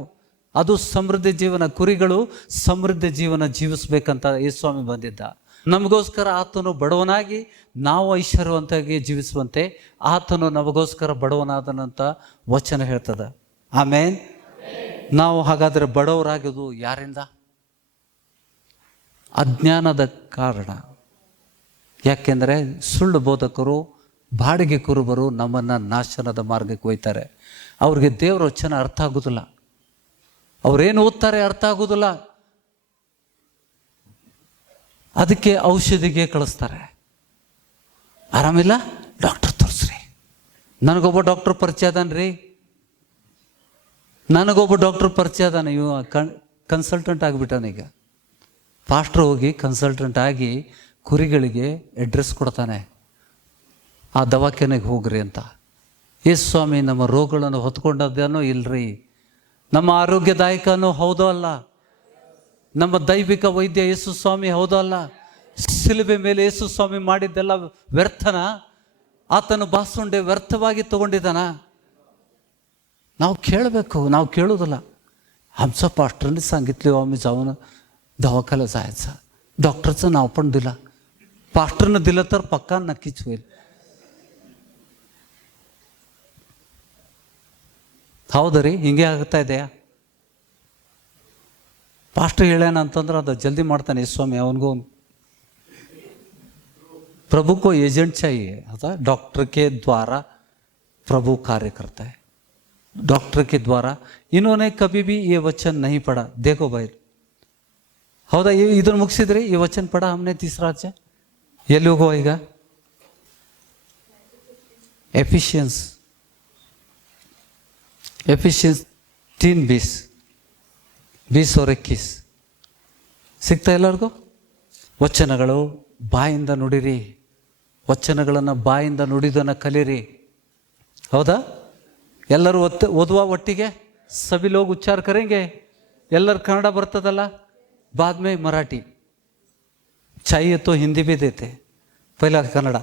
ಅದು ಸಮೃದ್ಧಿ ಜೀವನ. ಕುರಿಗಳು ಸಮೃದ್ಧಿ ಜೀವನ ಜೀವಿಸ್ಬೇಕಂತ ಯೇಸುಸ್ವಾಮಿ ಬಂದಿದ್ದ. ನಮಗೋಸ್ಕರ ಆತನು ಬಡವನಾಗಿ ನಾವು ಐಶ್ವರ್ಯವಂತಾಗಿ ಜೀವಿಸುವಂತೆ ಆತನು ನಮಗೋಸ್ಕರ ಬಡವನಾದನಂತ ವಚನ ಹೇಳ್ತದೆ. ಆಮೇನ್. ನಾವು ಹಾಗಾದರೆ ಬಡವರಾಗೋದು ಯಾರಿಂದ? ಅಜ್ಞಾನದ ಕಾರಣ. ಯಾಕೆಂದರೆ ಸುಳ್ಳು ಬೋಧಕರು, ಬಾಡಿಗೆ ಕುರುಬರು ನಮ್ಮನ್ನು ನಾಶನದ ಮಾರ್ಗಕ್ಕೆ ಒಯ್ತಾರೆ. ಅವ್ರಿಗೆ ದೇವರ ವಚನ ಅರ್ಥ ಆಗೋದಿಲ್ಲ. ಅವ್ರೇನು ಓದ್ತಾರೆ ಅರ್ಥ ಆಗೋದಿಲ್ಲ. ಅದಕ್ಕೆ ಔಷಧಿಗೆ ಕಳಿಸ್ತಾರೆ. ಆರಾಮಿಲ್ಲ, ಡಾಕ್ಟರ್ ತೋರಿಸ್ರಿ. ನನಗೊಬ್ಬ ಡಾಕ್ಟರ್ ಪರಿಚಯ ಅದಾನ್ರಿ, ನನಗೊಬ್ಬ ಡಾಕ್ಟರ್ ಪರಿಚಯ ಅದಾನ. ಇವ ಕನ್ಸಲ್ಟೆಂಟ್ ಆಗಿಬಿಟ್ಟಾನೀಗ. ಪಾಸ್ಟ್ರ್ ಹೋಗಿ ಕನ್ಸಲ್ಟೆಂಟ್ ಆಗಿ ಕುರಿಗಳಿಗೆ ಅಡ್ರೆಸ್ ಕೊಡ್ತಾನೆ, ಆ ದವಾಖಾನೆಗೆ ಹೋಗ್ರಿ ಅಂತ. ಯೇಸುಸ್ವಾಮಿ ನಮ್ಮ ರೋಗಗಳನ್ನು ಹೊತ್ಕೊಂಡದ್ದೇನೋ ಇಲ್ರಿ, ನಮ್ಮ ಆರೋಗ್ಯದಾಯಕನೂ ಹೌದೋ ಅಲ್ಲ, ನಮ್ಮ ದೈವಿಕ ವೈದ್ಯ ಯೇಸುಸ್ವಾಮಿ ಹೌದೋ ಅಲ್ಲ. ಶಿಲುಬೆ ಮೇಲೆ ಯೇಸುಸ್ವಾಮಿ ಮಾಡಿದ್ದೆಲ್ಲ ವ್ಯರ್ಥನ? ಆತನು ಬಾಸುಂಡೆ ವ್ಯರ್ಥವಾಗಿ ತಗೊಂಡಿದ್ದಾನ? ನಾವು ಕೇಳಬೇಕು. ನಾವು ಕೇಳೋದಿಲ್ಲ. आमचा पास्टरने सांगितले आम्ही जाऊन दवाखान्याला जायचं, डॉक्टरचं नाव पण दिलं, पास्टरनं दिलं तर पक्का नक्कीच होईल. ಹೌದ್ರಿ, ಹಿಂಗೆ ಆಗ್ತಾ ಇದೆಯಾ? ಪಾಸ್ಟರ್ ಹೇಳ್ಯಾನ ಅಂತಂದ್ರೆ ಅದು ಜಲ್ದಿ ಮಾಡ್ತಾನೆ ಸ್ವಾಮಿ. ಅವನಿಗೂ प्रभु को एजेंट चाहिए, होता डॉक्टर के द्वारा प्रभु कार्य करता है. डॉक्टर के द्वारा इन्होंने कभी भी ये वचन नहीं पढ़ा. देखो भाई, ಹೌದಾ? ಇದನ್ನು ಮುಗಿಸಿದ್ರಿ, ಈ ವಚನ ಪಡ हमने तीसरा अध्याय. ಎಲ್ಲಿ ಹೋಗುವ ಈಗ? ಎಫಿಷಿಯನ್ಸ್ 3:20 और 21 ಸಿಗ್ತಾ ಎಲ್ಲರಿಗೂ? ವಚನಗಳು ಬಾಯಿಂದ ನುಡಿರಿ, ವಚನಗಳನ್ನು ಬಾಯಿಂದ ನುಡಿದನ್ನು ಕಲಿರಿ. ಹೌದಾ? ಎಲ್ಲರೂ ಓದುವ ಒಟ್ಟಿಗೆ ಸಭಿ ಲೋग ಉಚ್ಚಾರ ಕರೆಂಗೆ. ಎಲ್ಲರೂ ಕನ್ನಡ ಬರ್ತದಲ್ಲ, बाद में मराठी चाहिए तो हिंदी भी देते, पहला कन्नಡ.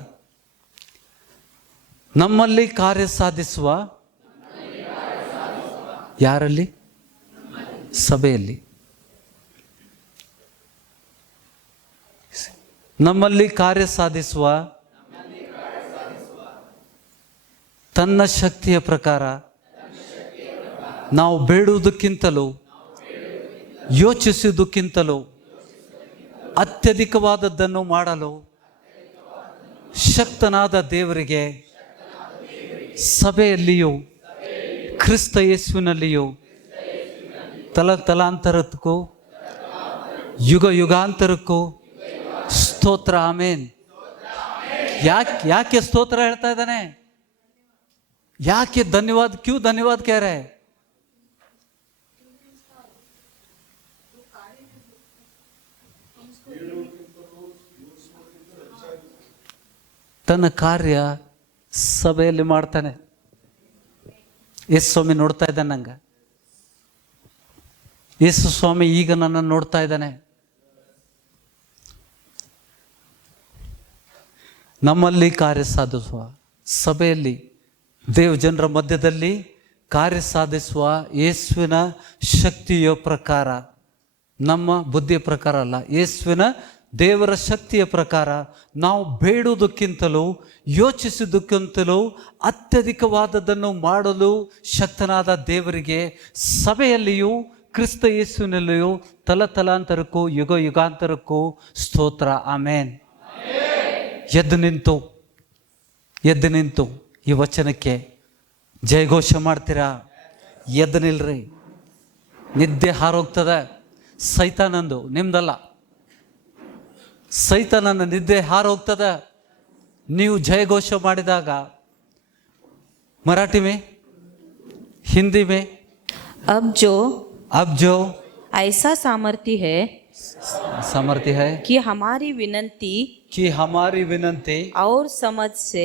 ನಮ್ಮಲ್ಲಿ ಕಾರ್ಯ ಸಾಧಿಸುವ, ಯಾರಲ್ಲಿ? ಸಭೆಯಲ್ಲಿ. ನಮ್ಮಲ್ಲಿ ಕಾರ್ಯ ಸಾಧಿಸುವ ತನ್ನ ಶಕ್ತಿಯ ಪ್ರಕಾರ ನಾವು ಬೇಡುವುದಕ್ಕಿಂತಲೂ ಯೋಚಿಸುವುದಕ್ಕಿಂತಲೂ ಅತ್ಯಧಿಕವಾದದ್ದನ್ನು ಮಾಡಲು ಶಕ್ತನಾದ ದೇವರಿಗೆ ಸಭೆಯಲ್ಲಿಯೂ ಕ್ರಿಸ್ತ ಯೇಸುವಿನಲ್ಲಿಯೂ ತಲಾಂತರಕ್ಕೂ ಯುಗ ಯುಗಾಂತರಕ್ಕೂ ಸ್ತೋತ್ರ. ಆಮೇನ್. ಯಾಕೆ ಸ್ತೋತ್ರ ಹೇಳ್ತಾ ಇದ್ದಾನೆ? ಯಾಕೆ ಧನ್ಯವಾದ? ಕ್ಯೂ ಧನ್ಯವಾದ कह रहे हैं? ತನ್ನ ಕಾರ್ಯ ಸಭೆಯಲ್ಲಿ ಮಾಡ್ತಾನೆ. ಯೇಸು ಸ್ವಾಮಿ ನೋಡ್ತಾ ಇದ್ದಾನೆ ನಂಗೆ. ಯೇಸು ಸ್ವಾಮಿ ಈಗ ನನ್ನನ್ನು ನೋಡ್ತಾ ಇದ್ದಾನೆ. ನಮ್ಮಲ್ಲಿ ಕಾರ್ಯ ಸಾಧಿಸುವ, ಸಭೆಯಲ್ಲಿ ದೇವ ಜನರ ಮಧ್ಯದಲ್ಲಿ ಕಾರ್ಯ ಸಾಧಿಸುವ ಯೇಸುವಿನ ಶಕ್ತಿಯ ಪ್ರಕಾರ, ನಮ್ಮ ಬುದ್ಧಿಯ ಪ್ರಕಾರ ಅಲ್ಲ, ಯೇಸುವಿನ ದೇವರ ಶಕ್ತಿಯ ಪ್ರಕಾರ ನಾವು ಬೇಡುವುದಕ್ಕಿಂತಲೂ ಯೋಚಿಸುವುದಕ್ಕಿಂತಲೂ ಅತ್ಯಧಿಕವಾದದ್ದನ್ನು ಮಾಡಲು ಶಕ್ತನಾದ ದೇವರಿಗೆ ಸಭೆಯಲ್ಲಿಯೂ ಕ್ರಿಸ್ತ ಯೇಸುವಿನಲ್ಲಿಯೂ ತಲಾಂತರಕ್ಕೂ ಯುಗ ಯುಗಾಂತರಕ್ಕೂ ಸ್ತೋತ್ರ. ಆಮೇನ್. ಎದ್ದು ನಿಂತು ಈ ವಚನಕ್ಕೆ ಜಯಘೋಷ ಮಾಡ್ತೀರಾ? ಎದ್ದು ನಿಲ್ರಿ. ನಿದ್ದೆ ಹಾರೋಗ್ತದೆ. ಸೈತಾನಂದು, ನಿಮ್ದಲ್ಲ. ಸೈತಾನನ ನಿದ್ದೆ ಹಾರೋಗ್ತದೆ ನೀವು ಜಯಘೋಷ ಮಾಡಿದಾಗ. ಮರಾಠಿ ಮೇ, ಹಿಂದಿ ಮೇ, अब जो ऐसा सामर्थ्य है कि हमारी विनंती और समझ से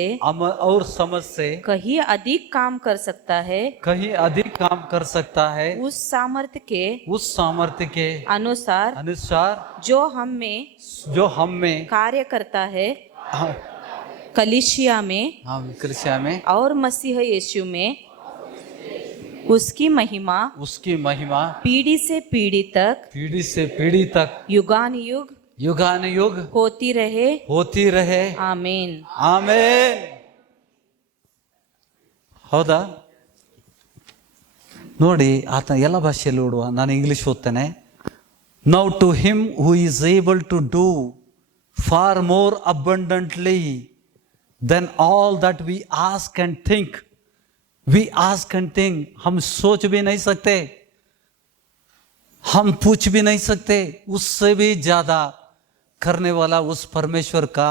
कहीं अधिक काम कर सकता है उस सामर्थ्य के अनुसार जो हम में कार्य करता है कलीसिया में और मसीह यीशु में उसकी महिमा पीढ़ी से पीढ़ी तक युगानुयुग होती रहे आमीन ಹೌದಾ? ನೋಡಿ, ಆತ ಎಲ್ಲ ಭಾಷೆಯಲ್ಲಿ ಓಡುವ, ನಾನು ಇಂಗ್ಲಿಷ್ ಓದ್ತೇನೆ. Now to him who is able to do far more abundantly than all that we ask and think. हम सोच भी नहीं सकते, हम पूछ भी नहीं सकते, उससे भी ज्यादा करने वाला उस परमेश्वर का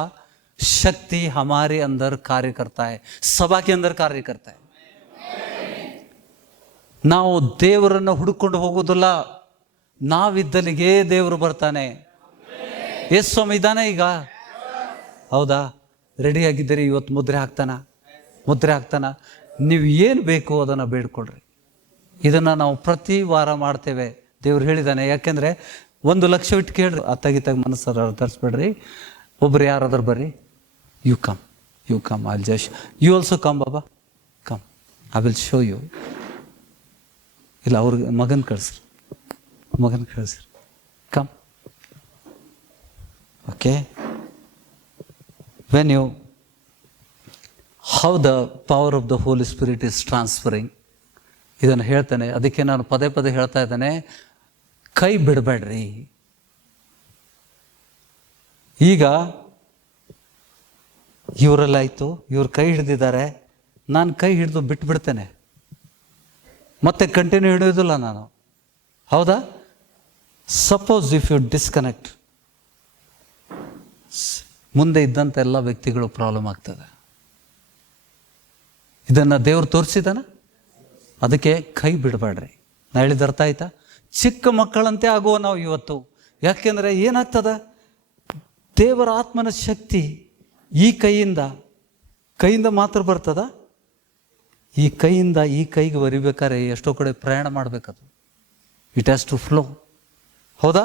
शक्ति हमारे अंदर कार्य करता है, सभा के अंदर कार्य करता है. ನಾವು ದೇವರನ್ನು ಹುಡುಕೊಂಡು ಹೋಗೋದಿಲ್ಲ, ನಾವಿದ್ದಲ್ಲಿಗೆ ದೇವರು ಬರ್ತಾನೆ. ಎಷ್ಟು ಸ್ವಾಮಿ ಇದ್ದಾನೆ ಈಗ? ಹೌದಾ? ರೆಡಿ ಆಗಿದ್ದೀರಿ? ಇವತ್ತು ಮುದ್ರೆ ಹಾಕ್ತಾನ. ನೀವು ಏನು ಬೇಕು ಅದನ್ನು ಬೇಡ್ಕೊಳ್ರಿ. ಇದನ್ನು ನಾವು ಪ್ರತಿ ವಾರ ಮಾಡ್ತೇವೆ. ದೇವ್ರು ಹೇಳಿದ್ದಾನೆ. ಯಾಕೆಂದರೆ 1 ಲಕ್ಷ ಇಟ್ಟು ಕೇಳ್ರಿ, ಅತ್ತಾಗಿತ್ತಾಗ ಮನಸ್ಸರ ತರಿಸ್ಬೇಡ್ರಿ. ಒಬ್ರು ಯಾರಾದ್ರೂ ಬರ್ರಿ, you come I just you also come ಬಾಬಾ, come I will show you. ಇಲ್ಲ, ಅವ್ರಿಗೆ ಮಗನ ಕಳಿಸ್ರಿ, come. Okay, when you how the power of the Holy Spirit is transferring, ಇದನ್ನು ಹೇಳ್ತಾನೆ. ಅದಕ್ಕೆ ನಾನು ಪದೇ ಹೇಳ್ತಾ ಇದ್ದಾನೆ, ಕೈ ಬಿಡಬೇಡ್ರಿ. ಈಗ ಇವರೆಲ್ಲ ಆಯಿತು, ಇವ್ರು ಕೈ ಹಿಡಿದಿದ್ದಾರೆ, ನಾನು ಕೈ ಹಿಡಿದು ಬಿಟ್ಬಿಡ್ತೇನೆ, ಮತ್ತೆ ಕಂಟಿನ್ಯೂ ಹಿಡಿಯೋದಿಲ್ಲ ನಾನು. ಹೌದಾ? ಸಪೋಸ್ ಇಫ್ ಯು ಡಿಸ್ಕನೆಕ್ಟ್, ಮುಂದೆ ಇದ್ದಂಥ ಎಲ್ಲ ವ್ಯಕ್ತಿಗಳು ಪ್ರಾಬ್ಲಮ್ ಆಗ್ತದೆ. ಇದನ್ನು ದೇವ್ರು ತೋರಿಸಿದಾನ. ಅದಕ್ಕೆ ಕೈ ಬಿಡಬೇಡ್ರಿ. ನಾ ಹೇಳಿದ ಅರ್ಥ ಆಯ್ತಾ? ಚಿಕ್ಕ ಮಕ್ಕಳಂತೆ ಆಗುವ ನಾವು ಇವತ್ತು. ಯಾಕೆಂದರೆ ಏನಾಗ್ತದ, ದೇವರ ಆತ್ಮನ ಶಕ್ತಿ ಈ ಕೈಯಿಂದ ಮಾತ್ರ ಬರ್ತದ. ಈ ಕೈಯಿಂದ ಈ ಕೈಗೆ ಬರಿಬೇಕಾದ್ರೆ ಎಷ್ಟೋ ಕಡೆ ಪ್ರಯಾಣ ಮಾಡಬೇಕದು. It has to flow. ಹೌದಾ?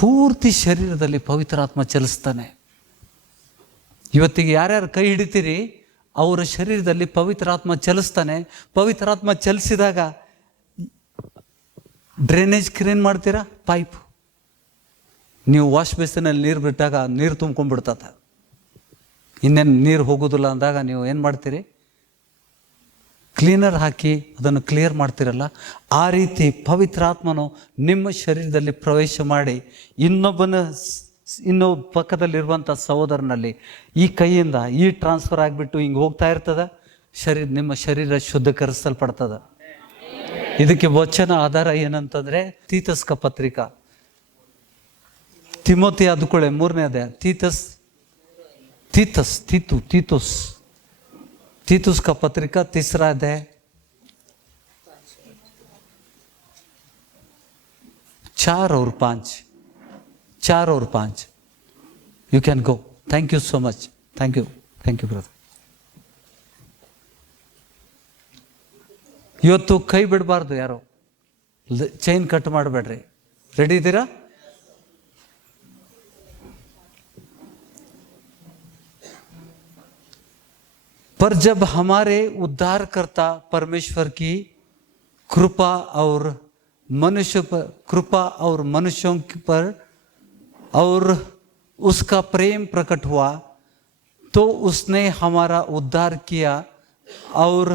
ಪೂರ್ತಿ ಶರೀರದಲ್ಲಿ ಪವಿತ್ರಾತ್ಮ ಚಲಿಸ್ತಾನೆ. ಇವತ್ತಿಗೆ ಯಾರ್ಯಾರು ಕೈ ಹಿಡಿತೀರಿ ಅವರ ಶರೀರದಲ್ಲಿ ಪವಿತ್ರಾತ್ಮ ಚಲಿಸ್ತಾನೆ. ಪವಿತ್ರಾತ್ಮ ಚಲಿಸಿದಾಗ ಡ್ರೈನೇಜ್ ಕ್ಲೀನ್ ಮಾಡ್ತೀರಾ? ಪೈಪ್ ನೀವು ವಾಶ್ ಬೇಸಿನಲ್ಲಿ ನೀರು ಬಿಟ್ಟಾಗ ನೀರು ತುಂಬ್ಕೊಂಡ್ಬಿಡ್ತದ. ಇನ್ನೇನು ನೀರು ಹೋಗೋದಿಲ್ಲ ಅಂದಾಗ ನೀವು ಏನು ಮಾಡ್ತೀರಿ? ಕ್ಲೀನರ್ ಹಾಕಿ ಅದನ್ನು ಕ್ಲಿಯರ್ ಮಾಡ್ತಿರಲ್ಲ. ಆ ರೀತಿ ಪವಿತ್ರಾತ್ಮನು ನಿಮ್ಮ ಶರೀರದಲ್ಲಿ ಪ್ರವೇಶ ಮಾಡಿ ಇನ್ನೊಬ್ಬ ಪಕ್ಕದಲ್ಲಿರುವಂಥ ಸಹೋದರನಲ್ಲಿ ಈ ಕೈಯಿಂದ ಈ ಟ್ರಾನ್ಸ್ಫರ್ ಆಗಿಬಿಟ್ಟು ಹಿಂಗೆ ಹೋಗ್ತಾ ಇರ್ತದ. ನಿಮ್ಮ ಶರೀರ ಶುದ್ಧೀಕರಿಸಲ್ಪಡ್ತದ. ಇದಕ್ಕೆ ವಚನ ಆಧಾರ ಏನಂತಂದರೆ ತೀತಸ್ಕ ಪತ್ರಿಕಾ, ತಿಮೋತಿ ಅದುಕೊಳ್ಳೆ 3ನೇ ಅಧ್ಯಾಯ, तीतुस का पत्रिका 3रा अध्याय 4 और 5. You can go. Thank you so much. Thank you brother. ಇವತ್ತು ಕೈ ಬಿಡಬಾರ್ದು. ಯಾರೋ ಚೈನ್ ಕಟ್ ಮಾಡಬೇಡ್ರಿ. ರೆಡಿ ಇದ್ದೀರಾ? पर जब हमारे उद्धारकर्ता परमेश्वर की कृपा और मनुष्यों पर और उसका प्रेम प्रकट हुआ तो उसने हमारा उद्धार किया और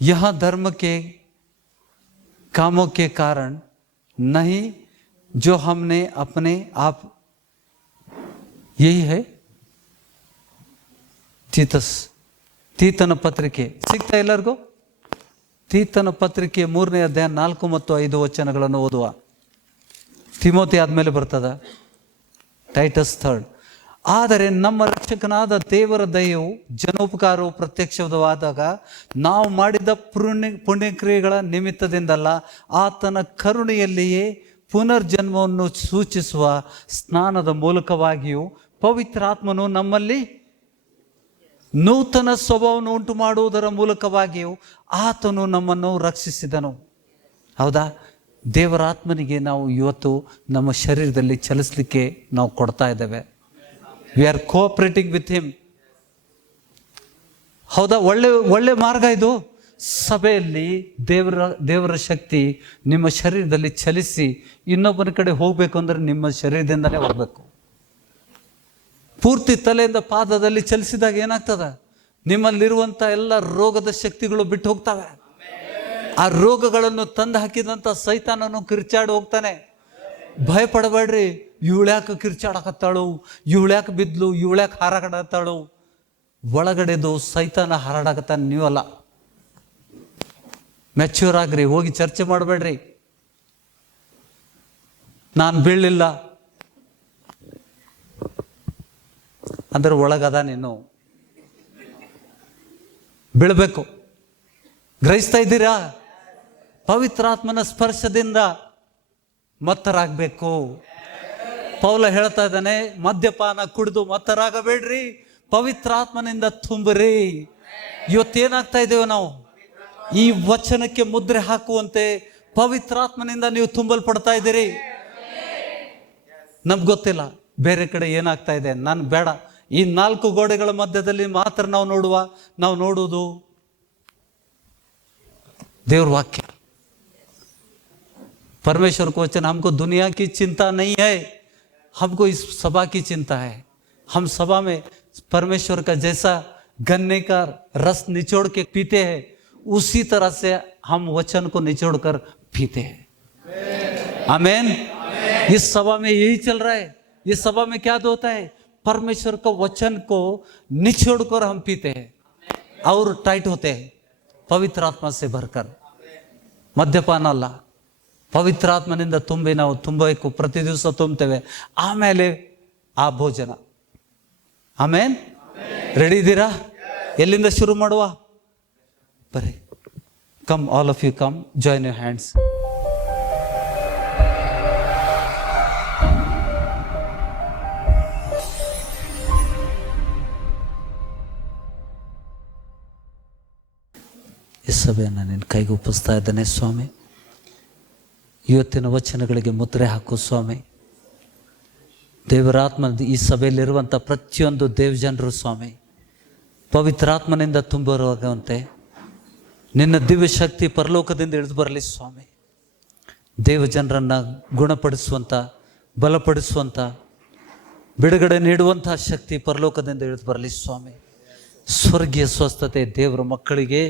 यह धर्म के कामों के कारण नहीं जो हमने अपने आप. यही है ತೀತನ ಪತ್ರಿಕೆ. ಸಿಗ್ತಾ ಎಲ್ಲರಿಗೂ? ತೀತನ ಪತ್ರಿಕೆ 3ನೇ ಅಧ್ಯಾಯ 4 ಮತ್ತು 5 ವಚನಗಳನ್ನು ಓದುವ. ತಿಮೋತಿ ಆದಮೇಲೆ ಬರ್ತದ ಟೈಟಸ್ 3. ಆದರೆ ನಮ್ಮ ರಕ್ಷಕನಾದ ದೇವರ ದಯೆಯು ಜನೋಪಕಾರವು ಪ್ರತ್ಯಕ್ಷವಾದಾಗ ನಾವು ಮಾಡಿದ ಪುಣ್ಯಕ್ರಿಯೆಗಳ ನಿಮಿತ್ತದಿಂದಲ್ಲ, ಆತನ ಕರುಣೆಯಲ್ಲಿಯೇ ಪುನರ್ಜನ್ಮವನ್ನು ಸೂಚಿಸುವ ಸ್ನಾನದ ಮೂಲಕವಾಗಿಯೂ ಪವಿತ್ರಾತ್ಮನು ನಮ್ಮಲ್ಲಿ ನೂತನ ಸ್ವಭಾವವನ್ನು ಉಂಟು ಮಾಡುವುದರ ಮೂಲಕವಾಗಿಯೂ ಆತನು ನಮ್ಮನ್ನು ರಕ್ಷಿಸಿದನು. ಹೌದಾ? ದೇವರ ಆತ್ಮನಿಗೆ ನಾವು ಇವತ್ತು ನಮ್ಮ ಶರೀರದಲ್ಲಿ ಚಲಿಸಲಿಕ್ಕೆ ನಾವು ಕೊಡ್ತಾ ಇದ್ದೇವೆ. We are cooperating with him. ಹೌದಾ? ಒಳ್ಳೆ ಮಾರ್ಗ ಇದು. ಸಭೆಯಲ್ಲಿ ದೇವರ ಶಕ್ತಿ ನಿಮ್ಮ ಶರೀರದಲ್ಲಿ ಚಲಿಸಿ ಇನ್ನೊಬ್ಬನ ಕಡೆ ಹೋಗಬೇಕು ಅಂದರೆ ನಿಮ್ಮ ಶರೀರದಿಂದಲೇ ಹೋಗಬೇಕು. ಪೂರ್ತಿ ತಲೆಯಿಂದ ಪಾದದಲ್ಲಿ ಚಲಿಸಿದಾಗ ಏನಾಗ್ತದ? ನಿಮ್ಮಲ್ಲಿರುವಂಥ ಎಲ್ಲ ರೋಗದ ಶಕ್ತಿಗಳು ಬಿಟ್ಟು ಹೋಗ್ತವೆ. ಆ ರೋಗಗಳನ್ನು ತಂದು ಹಾಕಿದಂಥ ಸೈತಾನನು ಕಿರ್ಚಾಡಿ ಹೋಗ್ತಾನೆ. ಭಯಪಡಬೇಡ್ರಿ. ಇವಳ್ಯಾಕೆ ಕಿರ್ಚಾಡಕತ್ತಾಳು, ಇವಳ್ಯಾಕೆ ಬಿದ್ಲು, ಇವಳ್ಯಾಕೆ ಹಾರಾಡತ್ತಾಳು. ಒಳಗಡೆದು ಸೈತಾನ ಹಾರಾಡಕತ್ತಾನೆ, ನೀವಲ್ಲ. ಮೆಚ್ಯೂರ್ ಆಗ್ರಿ. ಹೋಗಿ ಚರ್ಚೆ ಮಾಡಬೇಡ್ರಿ. ನಾನು ಬೀಳಲಿಲ್ಲ ಅಂದ್ರೆ ಒಳಗದ ನೀನು. ಬೀಳಬೇಕು. ಗ್ರಹಿಸ್ತಾ ಇದ್ದೀರಾ? ಪವಿತ್ರಾತ್ಮನ ಸ್ಪರ್ಶದಿಂದ ಮತ್ತರಾಗಬೇಕು. ಪೌಲ ಹೇಳ್ತಾ ಇದ್ದಾನೆ, ಮದ್ಯಪಾನ ಕುಡಿದು ಮತ್ತರಾಗಬೇಡ್ರಿ, ಪವಿತ್ರಾತ್ಮನಿಂದ ತುಂಬಿರಿ. ಇವತ್ತೇನಾಗ್ತಾ ಇದ್ದೇವೆ ನಾವು? ಈ ವಚನಕ್ಕೆ ಮುದ್ರೆ ಹಾಕುವಂತೆ ಪವಿತ್ರಾತ್ಮನಿಂದ ನೀವು ತುಂಬಲ್ಪಡ್ತಾ ಇದ್ದೀರಿ. ನಮ್ಗೆ ಗೊತ್ತಿಲ್ಲ ಬೇರೆ ಕಡೆ ಏನಾಗ್ತಾ ಇದೆ. ನಾನು ಬೇಡ, ಈ 4 ಗೋಡೆಗಳ ಮಧ್ಯದಲ್ಲಿ ಮಾತ್ರ ನಾವು ನೋಡುವುದು देवर वाक्य। परमेश्वर को वचन, हमको दुनिया की चिंता नहीं है, हमको इस सभा की चिंता है। हम सभा में परमेश्वर का जैसा गन्ने का रस निचोड़ के पीते हैं, उसी तरह से हम वचन को निचोड़ कर पीते हैं। आमीन। इस सभा में यही चल रहा है। इस सभा में क्या होता है? परमेश्वर का वचन को निचोड़ कर हम पीते हैं और टाइट होते हैं पवित्र आत्मा से भरकर। मद्यपान अಲ್ಲ, ಪವಿತ್ರ ಆತ್ಮನಿಂದ ತುಂಬಿ ನಾವು ತುಂಬಬೇಕು, ಪ್ರತಿ ದಿವಸ ತುಂಬುತ್ತೇವೆ, ಆಮೇಲೆ ಆ ಭೋಜನ। ಆಮೇನ್। ರೆಡಿ ಇದ್ದೀರಾ? ಎಲ್ಲಿಂದ ಶುರು ಮಾಡುವ? ಬರ್ರಿ, come, all of you come, join your hands. ಈ ಸಭೆಯನ್ನು ನಿನ್ನ ಕೈಗೆ ಒಪ್ಪಿಸ್ತಾ ಇದ್ದೇನೆ ಸ್ವಾಮಿ। ಇವತ್ತಿನ ವಚನಗಳಿಗೆ ಮುದ್ರೆ ಹಾಕು ಸ್ವಾಮಿ। ದೇವರಾತ್ಮ ಈ ಸಭೆಯಲ್ಲಿರುವಂಥ ಪ್ರತಿಯೊಂದು ದೇವಜನರು ಸ್ವಾಮಿ ಪವಿತ್ರಾತ್ಮನಿಂದ ತುಂಬಿರುವಂತೆ ನಿನ್ನ ದಿವ್ಯ ಶಕ್ತಿ ಪರಲೋಕದಿಂದ ಇಳಿದು ಬರಲಿ ಸ್ವಾಮಿ। ದೇವಜನರನ್ನು ಗುಣಪಡಿಸುವಂಥ, ಬಲಪಡಿಸುವಂಥ, ಬಿಡುಗಡೆ ನೀಡುವಂಥ ಶಕ್ತಿ ಪರಲೋಕದಿಂದ ಇಳಿದು ಬರಲಿ ಸ್ವಾಮಿ। ಸ್ವರ್ಗೀಯ ಸ್ವಸ್ಥತೆ ದೇವರ ಮಕ್ಕಳಿಗೆ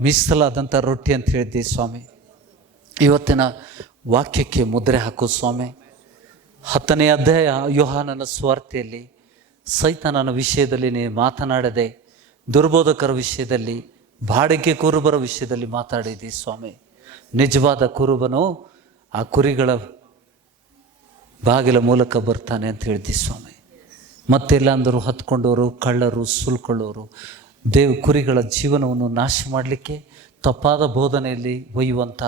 ಮೀಸಲಾದಂಥ ರೊಟ್ಟಿ ಅಂತ ಹೇಳಿದ್ದೆ ಸ್ವಾಮಿ। ಇವತ್ತಿನ ವಾಕ್ಯಕ್ಕೆ ಮುದ್ರೆ ಹಾಕು ಸ್ವಾಮಿ। 10ನೇ ಅಧ್ಯಾಯ ಯೋಹಾನನ ಸುವಾರ್ತೆಯಲ್ಲಿ ಸೈತಾನನ ವಿಷಯದಲ್ಲಿ ನೀನು ಮಾತನಾಡದೆ, ದುರ್ಬೋಧಕರ ವಿಷಯದಲ್ಲಿ, ಬಾಡಿಗೆ ಕುರುಬರ ವಿಷಯದಲ್ಲಿ ಮಾತಾಡಿದ್ದಿ ಸ್ವಾಮಿ। ನಿಜವಾದ ಕುರುಬನು ಆ ಕುರಿಗಳ ಬಾಗಿಲ ಮೂಲಕ ಬರ್ತಾನೆ ಅಂತ ಹೇಳಿದ್ದಿ ಸ್ವಾಮಿ। ಮತ್ತೆಲ್ಲ ಅಂದರು ಹತ್ಕೊಂಡವರು, ಕಳ್ಳರು, ಸುಲ್ಕೊಳ್ಳೋರು, ಕುರಿಗಳ ಜೀವನವನ್ನು ನಾಶ ಮಾಡಲಿಕ್ಕೆ ತಪ್ಪಾದ ಬೋಧನೆಯಲ್ಲಿ ಒಯ್ಯುವಂಥ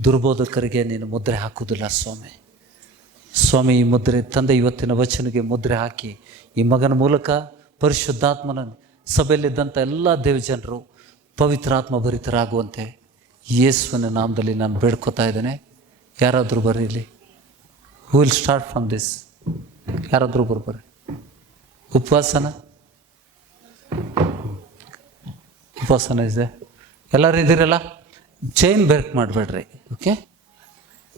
ದುರ್ಬೋಧಕರಿಗೆ ನೀನು ಮುದ್ರೆ ಹಾಕುವುದಿಲ್ಲ ಸ್ವಾಮಿ। ಸ್ವಾಮಿ, ಈ ಮುದ್ರೆ ತಂದೆ ಇವತ್ತಿನ ವಚನಕ್ಕೆ ಮುದ್ರೆ ಹಾಕಿ ಈ ಮಗನ ಮೂಲಕ ಪರಿಶುದ್ಧಾತ್ಮನ ಸಭೆಯಲ್ಲಿದ್ದಂಥ ಎಲ್ಲ ದೇವಜನರು ಪವಿತ್ರಾತ್ಮ ಭರಿತರಾಗುವಂತೆ ಯೇಸುವಿನ ನಾಮದಲ್ಲಿ ನಾನು ಬೇಡ್ಕೊತಾ ಇದ್ದೇನೆ। ಯಾರಾದರೂ ಬರ್ರಿ ಇಲ್ಲಿ, who will start from this? ಯಾರಾದರೂ ಬರ್ರಿ। ಉಪವಾಸನ ಇದೆ, ಎಲ್ಲರೂ ಇದ್ದೀರಲ್ಲ? ಚೈನ್ ಬ್ರೇಕ್ ಮಾಡಬೇಡ್ರಿ, ಓಕೆ?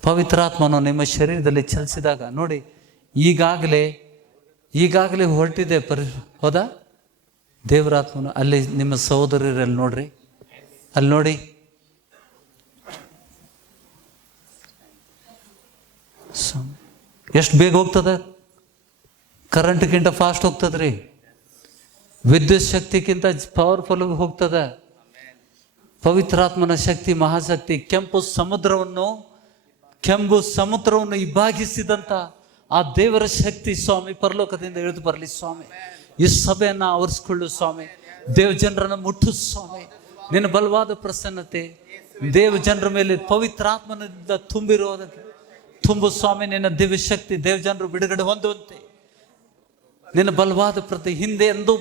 ಪವಿತ್ರಾತ್ಮನು ನಿಮ್ಮ ಶರೀರದಲ್ಲಿ ಚಲಿಸಿದಾಗ ನೋಡಿ, ಈಗಾಗಲೇ ಹೊರಟಿದೆ ಹೌದಾ? ದೇವರಾತ್ಮನು ಅಲ್ಲಿ ನಿಮ್ಮ ಸಹೋದರರಲ್ಲಿ ನೋಡ್ರಿ, ಅಲ್ಲಿ ನೋಡಿ, ಎಷ್ಟು ಬೇಗ ಹೋಗ್ತದೆ? ಕರೆಂಟ್ಗಿಂತ ಫಾಸ್ಟ್ ಹೋಗ್ತದ್ರಿ, ವಿದ್ಯುತ್ ಶಕ್ತಿಗಿಂತ ಪವರ್ಫುಲ್ ಹೋಗ್ತದೆ ಪವಿತ್ರಾತ್ಮನ ಶಕ್ತಿ, ಮಹಾಶಕ್ತಿ। ಕೆಂಪು ಸಮುದ್ರವನ್ನು ಇಬ್ಬಾಗಿಸಿದಂಥ ಆ ದೇವರ ಶಕ್ತಿ ಸ್ವಾಮಿ ಪರಲೋಕದಿಂದ ಇಳಿದು ಬರಲಿ ಸ್ವಾಮಿ. ಈ ಸಭೆಯನ್ನ ಆವರಿಸ್ಕೊಳ್ಳು ಸ್ವಾಮಿ. ದೇವ ಜನರನ್ನು ಮುಟ್ಟು ಸ್ವಾಮಿ. ನಿನ್ನ ಬಲವಾದ ಪ್ರಸನ್ನತೆ ದೇವ ಜನರ ಮೇಲೆ ಪವಿತ್ರಾತ್ಮನಿಂದ ತುಂಬಿರೋದಕ್ಕೆ ತುಂಬು ಸ್ವಾಮಿ. ನಿನ್ನ ದಿವ್ಯ ಶಕ್ತಿ ದೇವ ಜನರು ಬಿಡುಗಡೆ ಹೊಂದುವಂತೆ ನಿನ್ನ ಬಲವಾದ ಪ್ರತಿ ಹಿಂದೆ ಎಂದೂ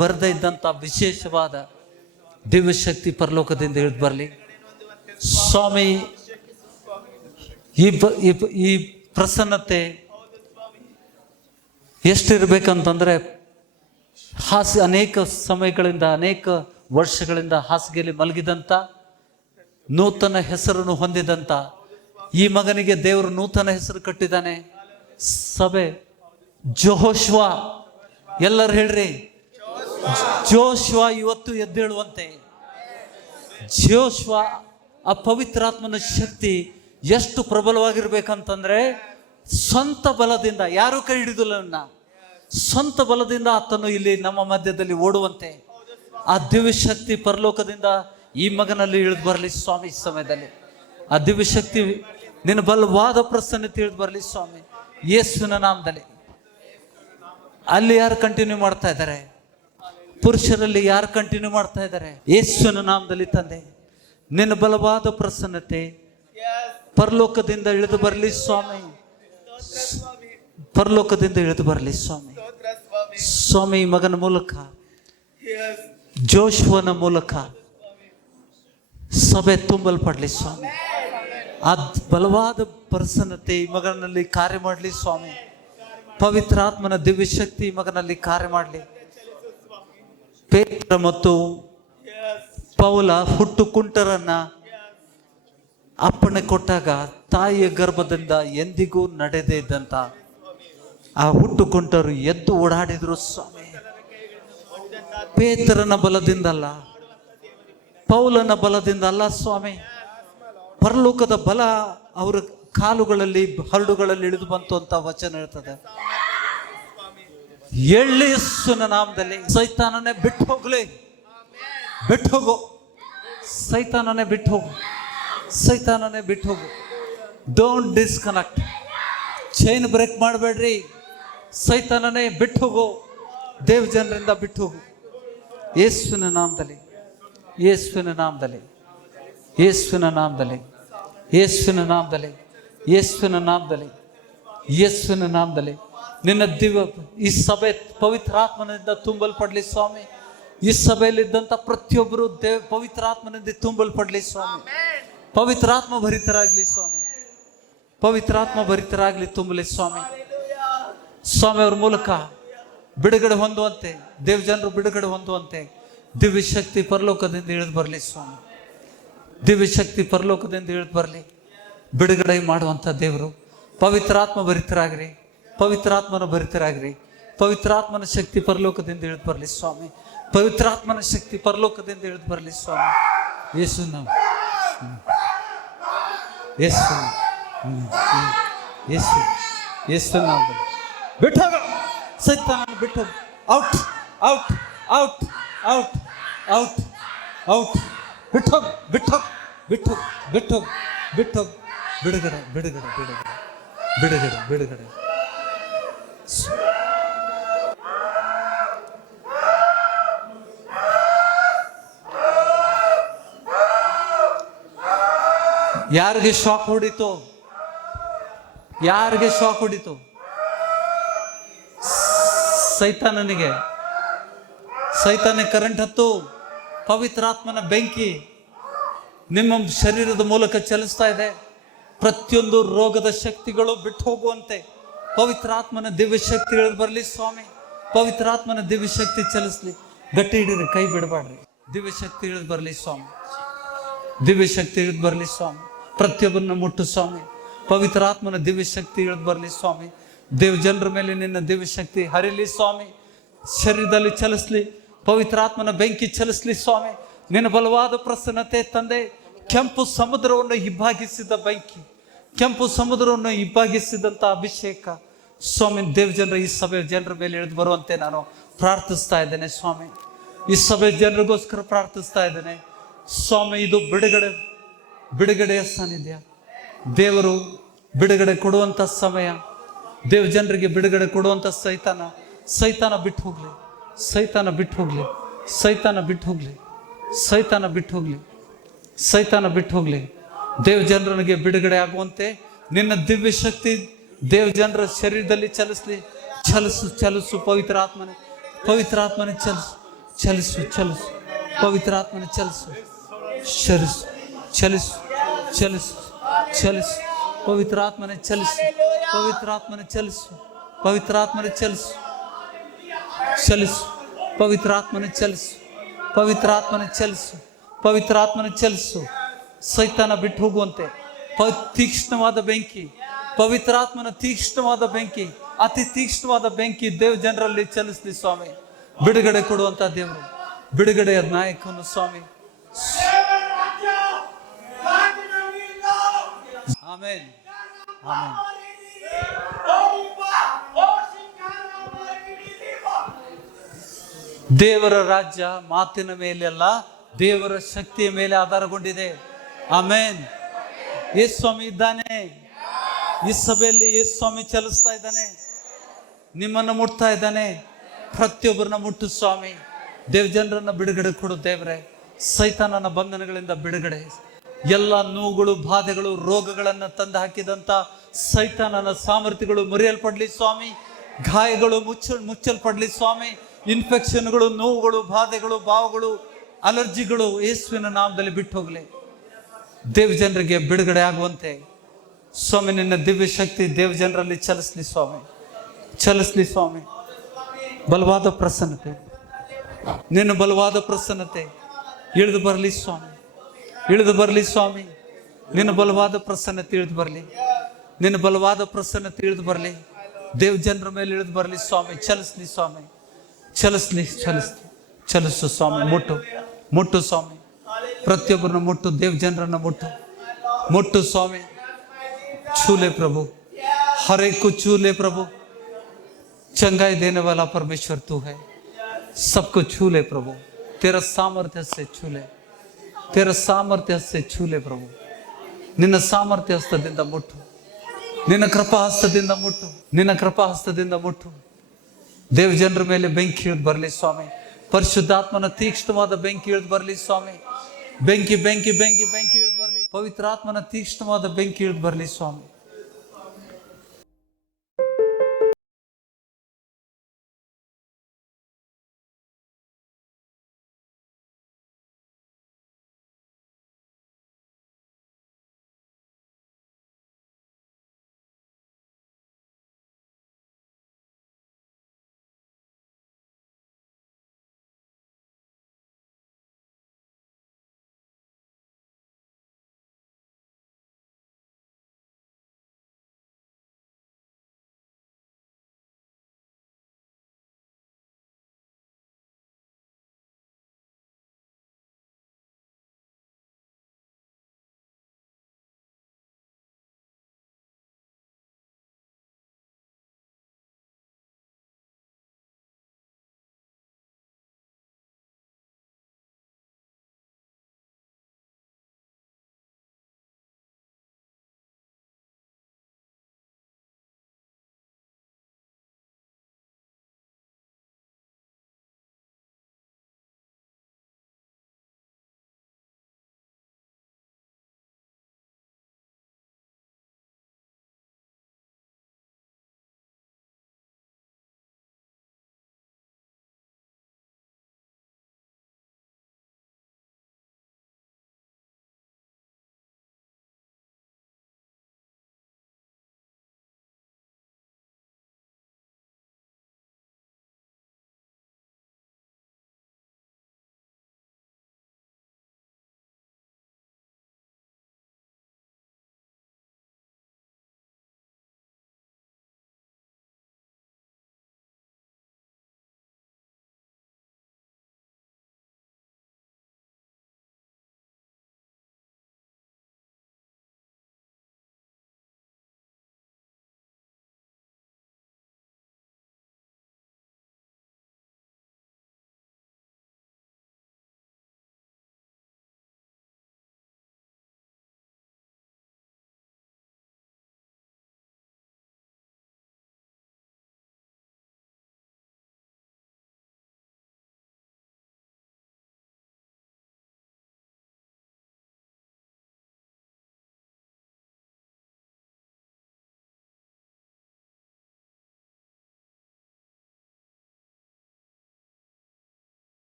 ಬರದೇ ಇದ್ದಂತ ವಿಶೇಷವಾದ ದಿವ್ಯ ಶಕ್ತಿ ಪರಲೋಕದಿಂದ ಇಳಿದು ಬರಲಿ ಸ್ವಾಮಿ. ಈ ಪ್ರಸನ್ನತೆ ಎಷ್ಟಿರ್ಬೇಕಂತಂದ್ರೆ ಅನೇಕ ಸಮಯಗಳಿಂದ ಅನೇಕ ವರ್ಷಗಳಿಂದ ಹಾಸಿಗೆಯಲ್ಲಿ ಮಲಗಿದಂತ ನೂತನ ಹೆಸರನ್ನು ಹೊಂದಿದಂತ ಈ ಮಗನಿಗೆ ದೇವರು ನೂತನ ಹೆಸರು ಕಟ್ಟಿದ್ದಾನೆ. ಸಭೆ ಜೋಶ್ವ, ಎಲ್ಲರೂ ಹೇಳ್ರಿ ಜೋಶ್ವ ಇವತ್ತು ಎದ್ದೇಳುವಂತೆ. ಜೋಶ್ವ ಆ ಪವಿತ್ರಾತ್ಮನ ಶಕ್ತಿ ಎಷ್ಟು ಪ್ರಬಲವಾಗಿರ್ಬೇಕಂತಂದ್ರೆ ಸ್ವಂತ ಬಲದಿಂದ, ಯಾರು ಕೈ ಹಿಡಿದಿಲ್ಲ, ಸ್ವಂತ ಬಲದಿಂದ ಆತನು ಇಲ್ಲಿ ನಮ್ಮ ಮಧ್ಯದಲ್ಲಿ ಓಡುವಂತೆ ಆ ದಿವ್ಯ ಶಕ್ತಿ ಪರಲೋಕದಿಂದ ಈ ಮಗನಲ್ಲಿ ಇಳಿದು ಬರಲಿ ಸ್ವಾಮಿ. ಈ ಸಮಯದಲ್ಲಿ ಆ ದಿವ್ಯ ಶಕ್ತಿ ನಿನ್ನ ಬಲವಾದ ಪ್ರಸನ್ನತೆ ಇಳಿದು ಬರಲಿ ಸ್ವಾಮಿ ಯೇಸುವಿನ ನಾಮದಲ್ಲಿ. ಅಲ್ಲಿ ಯಾರು ಕಂಟಿನ್ಯೂ ಮಾಡ್ತಾ ಇದ್ದಾರೆ? ಪುರುಷರಲ್ಲಿ ಯಾರು ಕಂಟಿನ್ಯೂ ಮಾಡ್ತಾ ಇದ್ದಾರೆ? ಯೇಸುವಿನ ನಾಮದಲ್ಲಿ ತಂದೆ ನಿನ್ನ ಬಲವಾದ ಪ್ರಸನ್ನತೆ ಪರಲೋಕದಿಂದ ಇಳಿದು ಬರಲಿ ಸ್ವಾಮಿ. ಪರಲೋಕದಿಂದ ಇಳಿದು ಬರಲಿ ಸ್ವಾಮಿ. ಸ್ವಾಮಿ ಈ ಮಗನ ಮೂಲಕ, ಜೋಶ್ವನ ಮೂಲಕ ಸಭೆ ತುಂಬಲ್ಪಡಲಿ ಸ್ವಾಮಿ. ಆ ಬಲವಾದ ಪ್ರಸನ್ನತೆ ಈ ಮಗನಲ್ಲಿ ಕಾರ್ಯ ಮಾಡಲಿ ಸ್ವಾಮಿ. ಪವಿತ್ರಾತ್ಮನ ದಿವ್ಯ ಶಕ್ತಿ ಈ ಮಗನಲ್ಲಿ ಕಾರ್ಯ ಮಾಡಲಿ. ಪೇತ್ರ ಮತ್ತು ಪೌಲ ಹುಟ್ಟು ಕುಂಟರನ್ನ ಅಪ್ಪಣೆ ಕೊಟ್ಟಾಗ ತಾಯಿಯ ಗರ್ಭದಿಂದ ಎಂದಿಗೂ ನಡೆದೇ ಇದ್ದಂತ ಆ ಹುಟ್ಟು ಕುಂಟರು ಎದ್ದು ಓಡಾಡಿದ್ರು ಸ್ವಾಮಿ. ಪೇತ್ರನ ಬಲದಿಂದಲ್ಲ, ಪೌಲನ ಬಲದಿಂದ ಅಲ್ಲ ಸ್ವಾಮಿ. ಪರಲೋಕದ ಬಲ ಅವರ ಕಾಲುಗಳಲ್ಲಿ ಹರಡುಗಳಲ್ಲಿ ಇಳಿದು ಬಂತು ಅಂತ ವಚನ ಹೇಳ್ತದೆ. ಯೇಸುವಿನ ನಾಮದಲ್ಲಿ ಸೈತಾನನೇ ಬಿಟ್ಟು ಹೋಗ್ಲಿ, ಬಿಟ್ಟು ಹೋಗು ಸೈತಾನನೇ, ಬಿಟ್ಟು ಹೋಗು ಸೈತಾನನೇ, ಬಿಟ್ಟು ಹೋಗು. ಡೋಂಟ್ ಡಿಸ್ಕನೆಕ್ಟ್, ಚೈನ್ ಬ್ರೇಕ್ ಮಾಡಬೇಡ್ರಿ. ಸೈತಾನನೇ ಬಿಟ್ಟು ಹೋಗು, ದೇವ ಜನರಿಂದ ಬಿಟ್ಟು ಹೋಗು. ಯೇಸುವಿನ ನಾಮದಲ್ಲಿ, ಯೇಸುವಿನ ನಾಮದಲ್ಲಿ, ಯೇಸುವಿನ ನಾಮದಲ್ಲಿ, ಯೇಸುವಿನ ನಾಮದಲ್ಲಿ, ಯೇಸುವಿನ ನಾಮದಲ್ಲಿ, ಯೇಸುವಿನ ನಾಮದಲ್ಲಿ ನಿನ್ನ ದಿವ್ಯ ಈ ಸಭೆ ಪವಿತ್ರಾತ್ಮನಿಂದ ತುಂಬಲ್ಪಡಲಿ ಸ್ವಾಮಿ. ಈ ಸಭೆಯಲ್ಲಿದ್ದಂಥ ಪ್ರತಿಯೊಬ್ಬರು ಪವಿತ್ರಾತ್ಮನಿಂದ ತುಂಬಲ್ಪಡಲಿ ಸ್ವಾಮಿ. ಪವಿತ್ರಾತ್ಮ ಭರಿತರಾಗಲಿ ಸ್ವಾಮಿ. ಪವಿತ್ರಾತ್ಮ ಭರಿತರಾಗಲಿ, ತುಂಬಲಿ ಸ್ವಾಮಿ. ಸ್ವಾಮಿ ಅವ್ರ ಮೂಲಕ ಬಿಡುಗಡೆ ಹೊಂದುವಂತೆ, ದೇವ ಜನರು ಬಿಡುಗಡೆ ಹೊಂದುವಂತೆ ದಿವ್ಯ ಶಕ್ತಿ ಪರಲೋಕದಿಂದ ಇಳಿದು ಬರಲಿ ಸ್ವಾಮಿ. ದಿವ್ಯ ಶಕ್ತಿ ಪರಲೋಕದಿಂದ ಇಳಿದು ಬರಲಿ. ಬಿಡುಗಡೆ ಮಾಡುವಂಥ ದೇವರು ಪವಿತ್ರಾತ್ಮ ಭರಿತರಾಗ್ರಿ, ಪವಿತ್ರಾತ್ಮನ ಭರಿತರಾಗ್ರಿ. ಪವಿತ್ರಾತ್ಮನ ಶಕ್ತಿ ಪರಲೋಕದಿಂದ ಇಳಿದು ಬರಲಿ ಸ್ವಾಮಿ. ಪವಿತ್ರಾತ್ಮನ ಶಕ್ತಿ ಪರಲೋಕದಿಂದ ಇಳಿದು ಬರಲಿ ಸ್ವಾಮಿ. ಯೇಸು ನಾಮ, ಯೇಸು, ಯೇಸು, ಯೇಸು ನಾಮದಲ್ಲಿ ಬಿಟ್ಟೋಗ ಸೈತಾನನ, ಬಿಟ್ಟೋಗ. Out, out, out, out, out, out. ಬಿಟ್ಟೋಗ, ಬಿಟ್ಟೋಗ, ಬಿಟ್ಟೋಗ, ಬಿಟ್ಟೋಗ, ಬಿಟ್ಟೋಗ. ಬಿಡುಗಡೆ, ಬಿಡುಗಡೆ, ಬಿಡುಗಡೆ, ಬಿಡುಗಡೆ, ಬಿಡುಗಡೆ. ಯಾರಿಗೆ ಶಾಕ್ ಹೊಡಿತು? ಯಾರಿಗೆ ಶಾಕ್ ಹೊಡಿತು? ಸೈತಾನನಿಗೆ. ಸೈತಾನ ಕರೆಂಟ್ ಹತ್ತು, ಪವಿತ್ರಾತ್ಮನ ಬೆಂಕಿ ನಿಮ್ಮ ಶರೀರದ ಮೂಲಕ ಚಲಿಸ್ತಾ ಇದೆ. ಪ್ರತಿಯೊಂದು ರೋಗದ ಶಕ್ತಿಗಳು ಬಿಟ್ಟು ಹೋಗುವಂತೆ ಪವಿತ್ರಾತ್ಮನ ದಿವ್ಯ ಶಕ್ತಿ ಇಳಿದು ಬರಲಿ ಸ್ವಾಮಿ. ಪವಿತ್ರಾತ್ಮನ ದಿವ್ಯ ಶಕ್ತಿ ಚಲಿಸ್ಲಿ. ಗಟ್ಟಿ ಹಿಡಿರಿ, ಕೈ ಬಿಡಬಾಡ್ರಿ. ದಿವ್ಯ ಶಕ್ತಿ ಇಳಿದು ಬರಲಿ ಸ್ವಾಮಿ. ದಿವ್ಯ ಶಕ್ತಿ ಇಳಿದು ಬರಲಿ ಸ್ವಾಮಿ. ಪ್ರತಿಯೊಬ್ಬರನ್ನ ಮುಟ್ಟು ಸ್ವಾಮಿ. ಪವಿತ್ರಾತ್ಮನ ದಿವ್ಯ ಶಕ್ತಿ ಇಳಿದು ಬರಲಿ ಸ್ವಾಮಿ. ದೇವ ಜನರ ಮೇಲೆ ನಿನ್ನ ದಿವ್ಯ ಶಕ್ತಿ ಹರಿಲಿ ಸ್ವಾಮಿ. ಶರೀರದಲ್ಲಿ ಚಲಿಸ್ಲಿ, ಪವಿತ್ರಾತ್ಮನ ಬೆಂಕಿ ಚಲಿಸ್ಲಿ ಸ್ವಾಮಿ. ನಿನ್ನ ಬಲವಾದ ಪ್ರಸನ್ನತೆ ತಂದೆ. ಕೆಂಪು ಸಮುದ್ರವನ್ನು ಇಬ್ಬಾಗಿಸಿದ ಬೆಂಕಿ, ಕೆಂಪು ಸಮುದ್ರವನ್ನು ಇಬ್ಬಾಗಿಸಿದಂಥ ಅಭಿಷೇಕ ಸ್ವಾಮಿ ದೇವ ಜನರ ಈ ಸಭೆ ಜನರ ಮೇಲೆ ಇಳಿದು ಬರುವಂತೆ ನಾನು ಪ್ರಾರ್ಥಿಸ್ತಾ ಇದ್ದೇನೆ ಸ್ವಾಮಿ. ಈ ಸಭೆ ಜನರಿಗೋಸ್ಕರ ಪ್ರಾರ್ಥಿಸ್ತಾ ಇದ್ದೇನೆ ಸ್ವಾಮಿ. ಇದು ಬಿಡುಗಡೆಯ ಸಾನ್ನಿಧ್ಯ. ದೇವರು ಬಿಡುಗಡೆ ಕೊಡುವಂಥ ಸಮಯ. ದೇವ ಜನರಿಗೆ ಬಿಡುಗಡೆ ಕೊಡುವಂಥ ಸೈತಾನ ಬಿಟ್ಟು ಹೋಗ್ಲಿ, ಸೈತಾನ ಬಿಟ್ಟು ಹೋಗ್ಲಿ, ಸೈತಾನ ಬಿಟ್ಟು ಹೋಗ್ಲಿ, ಸೈತಾನ ಬಿಟ್ಟು ಹೋಗ್ಲಿ, ಸೈತಾನ ಬಿಟ್ಟು ಹೋಗ್ಲಿ. ದೇವ ಜನರಿಗೆ ಬಿಡುಗಡೆ ಆಗುವಂತೆ ನಿನ್ನ ದಿವ್ಯ ಶಕ್ತಿ ದೇವ ಜನರ ಶರೀರದಲ್ಲಿ ಚಲಿಸ್ಲಿ. ಚಲಿಸು ಚಲಿಸು ಪವಿತ್ರ ಆತ್ಮನೆ, ಪವಿತ್ರ ಆತ್ಮನೆ ಚಲಿಸು, ಚಲಿಸು ಚಲಿಸು, ಪವಿತ್ರ ಆತ್ಮನೆ ಚಲಿಸು, ಚಲಿಸು ಚಲಿಸು ಚಲಿಸು ಚಲಿಸು, ಪವಿತ್ರ ಆತ್ಮನೆ ಚಲಿಸು, ಪವಿತ್ರ ಆತ್ಮನೆ ಚಲಿಸು, ಪವಿತ್ರ ಆತ್ಮನೆ ಚಲಿಸು, ಚಲಿಸು, ಪವಿತ್ರ ಆತ್ಮನೆ ಚಲಿಸು, ಪವಿತ್ರ ಆತ್ಮನೆ ಚಲಿಸು, ಪವಿತ್ರ ಆತ್ಮನೆ ಚಲಿಸು. ಸೈತಾನ ಬಿಟ್ಟು ಹೋಗುವಂತೆ ತೀಕ್ಷ್ಣವಾದ ಬೆಂಕಿ, ಪವಿತ್ರಾತ್ಮನ ತೀಕ್ಷ್ಣವಾದ ಬೆಂಕಿ, ಅತಿ ತೀಕ್ಷ್ಣವಾದ ಬೆಂಕಿ ದೇವ ಜನರಲ್ಲಿ ಚಲಿಸ್ಲಿ ಸ್ವಾಮಿ. ಬಿಡುಗಡೆ ಕೊಡುವಂತ ದೇವರು, ಬಿಡುಗಡೆಯ ನಾಯಕನು ಸ್ವಾಮಿ. Amen, amen. ದೇವರ ರಾಜ್ಯ ಮಾತಿನ ಮೇಲೆ ಅಲ್ಲ, ದೇವರ ಶಕ್ತಿಯ ಮೇಲೆ ಆಧಾರಗೊಂಡಿದೆ. ಆಮೆನ್. ಯೇಸು ಸ್ವಾಮಿ ಇದ್ದಾನೆ ಈ ಸಭೆಯಲ್ಲಿ, ಯೇಸು ಸ್ವಾಮಿ ಚಲಿಸ್ತಾ ಇದ್ದಾನೆ, ನಿಮ್ಮನ್ನು ಮುಟ್ತಾ ಇದ್ದಾನೆ. ಪ್ರತಿಯೊಬ್ಬರನ್ನ ಮುಟ್ಟು ಸ್ವಾಮಿ. ದೇವ ಜನರನ್ನ ಬಿಡುಗಡೆ ಕೊಡು ದೇವರೇ. ಸೈತಾನನ ಬಂಧನಗಳಿಂದ ಬಿಡುಗಡೆ, ಎಲ್ಲ ನೋವುಗಳು, ಬಾಧೆಗಳು, ರೋಗಗಳನ್ನು ತಂದು ಹಾಕಿದಂತ ಸೈತಾನನ ಸಾಮರ್ಥ್ಯಗಳು ಮುರಿಯಲ್ಪಡ್ಲಿ ಸ್ವಾಮಿ. ಗಾಯಗಳು ಮುಚ್ಚಲ್ಪಡ್ಲಿ ಸ್ವಾಮಿ. ಇನ್ಫೆಕ್ಷನ್ಗಳು, ನೋವುಗಳು, ಬಾಧೆಗಳು, ಬಾವುಗಳು, ಅಲರ್ಜಿಗಳು ಯೇಸುವಿನ ನಾಮದಲ್ಲಿ ಬಿಟ್ಟು ಹೋಗ್ಲಿ. ದೇವ ಜನರಿಗೆ ಬಿಡುಗಡೆ ಆಗುವಂತೆ ಸ್ವಾಮಿ ನಿನ್ನ ದಿವ್ಯ ಶಕ್ತಿ ದೇವ ಜನರಲ್ಲಿ ಚಲಿಸ್ಲಿ ಸ್ವಾಮಿ, ಚಲಿಸ್ಲಿ ಸ್ವಾಮಿ. ಬಲವಾದ ಪ್ರಸನ್ನತೆ, ನಿನ್ನ ಬಲವಾದ ಪ್ರಸನ್ನತೆ ಇಳಿದು ಬರಲಿ ಸ್ವಾಮಿ, ಇಳಿದು ಬರಲಿ ಸ್ವಾಮಿ. ನಿನ್ನ ಬಲವಾದ ಪ್ರಸನ್ನತೆ ಇಳಿದು ಬರಲಿ, ನಿನ್ನ ಬಲವಾದ ಪ್ರಸನ್ನತೆ ಇಳಿದು ಬರಲಿ. ದೇವ ಜನರ ಮೇಲೆ ಇಳಿದು ಬರಲಿ ಸ್ವಾಮಿ. ಚಲಿಸ್ಲಿ ಸ್ವಾಮಿ, ಚಲಿಸ್ಲಿ, ಚಲಿಸ್ಲಿ, ಚಲಿಸು ಸ್ವಾಮಿ. ಮುಟ್ಟು, ಮುಟ್ಟು ಸ್ವಾಮಿ. ಪ್ರತಿಯೊಬ್ಬರನ್ನ ಮುಟ್ಟು, ದೇವ ಜನರನ್ನ ಮುಟ್ಟು, ಮುಟ್ಟು ಸ್ವಾಮಿ. छूले प्रभु, हर एक को छूले प्रभु. चंगाई देने वाला परमेश्वर तू है, सबको छूले प्रभु. तेरा सामर्थ्य से छूले, तेरा सामर्थ्य से छूले प्रभु. ನಿನ್ನ ಸಾಮರ್ಥ್ಯ ಹಸ್ತದಿಂದ ಮುಟ್ಟು, ನಿನ್ನ ಕೃಪಾ ಹಸ್ತದಿಂದ ಮುಟ್ಟು, ನಿನ್ನ ಕೃಪಾ ಹಸ್ತದಿಂದ ಮುಟ್ಟು. ದೇವ ಜನರ ಮೇಲೆ ಬೆಂಕಿ ಇಳಿದು ಬರಲಿ ಸ್ವಾಮಿ. ಪರಿಶುದ್ಧಾತ್ಮನ ತೀಕ್ಷ್ಣವಾದ ಬೆಂಕಿ ಇಳಿದು ಬರಲಿ ಸ್ವಾಮಿ. ಬೆಂಕಿ ಬೆಂಕಿ ಬೆಂಕಿ ಬೆಂಕಿ ಇಳಿದು ಬರಲಿ. ಪವಿತ್ರಾತ್ಮನ ತೀಕ್ಷ್ಣವಾದ ಬೆಂಕಿ ಇಳಿದು ಬರಲಿ ಸ್ವಾಮಿ.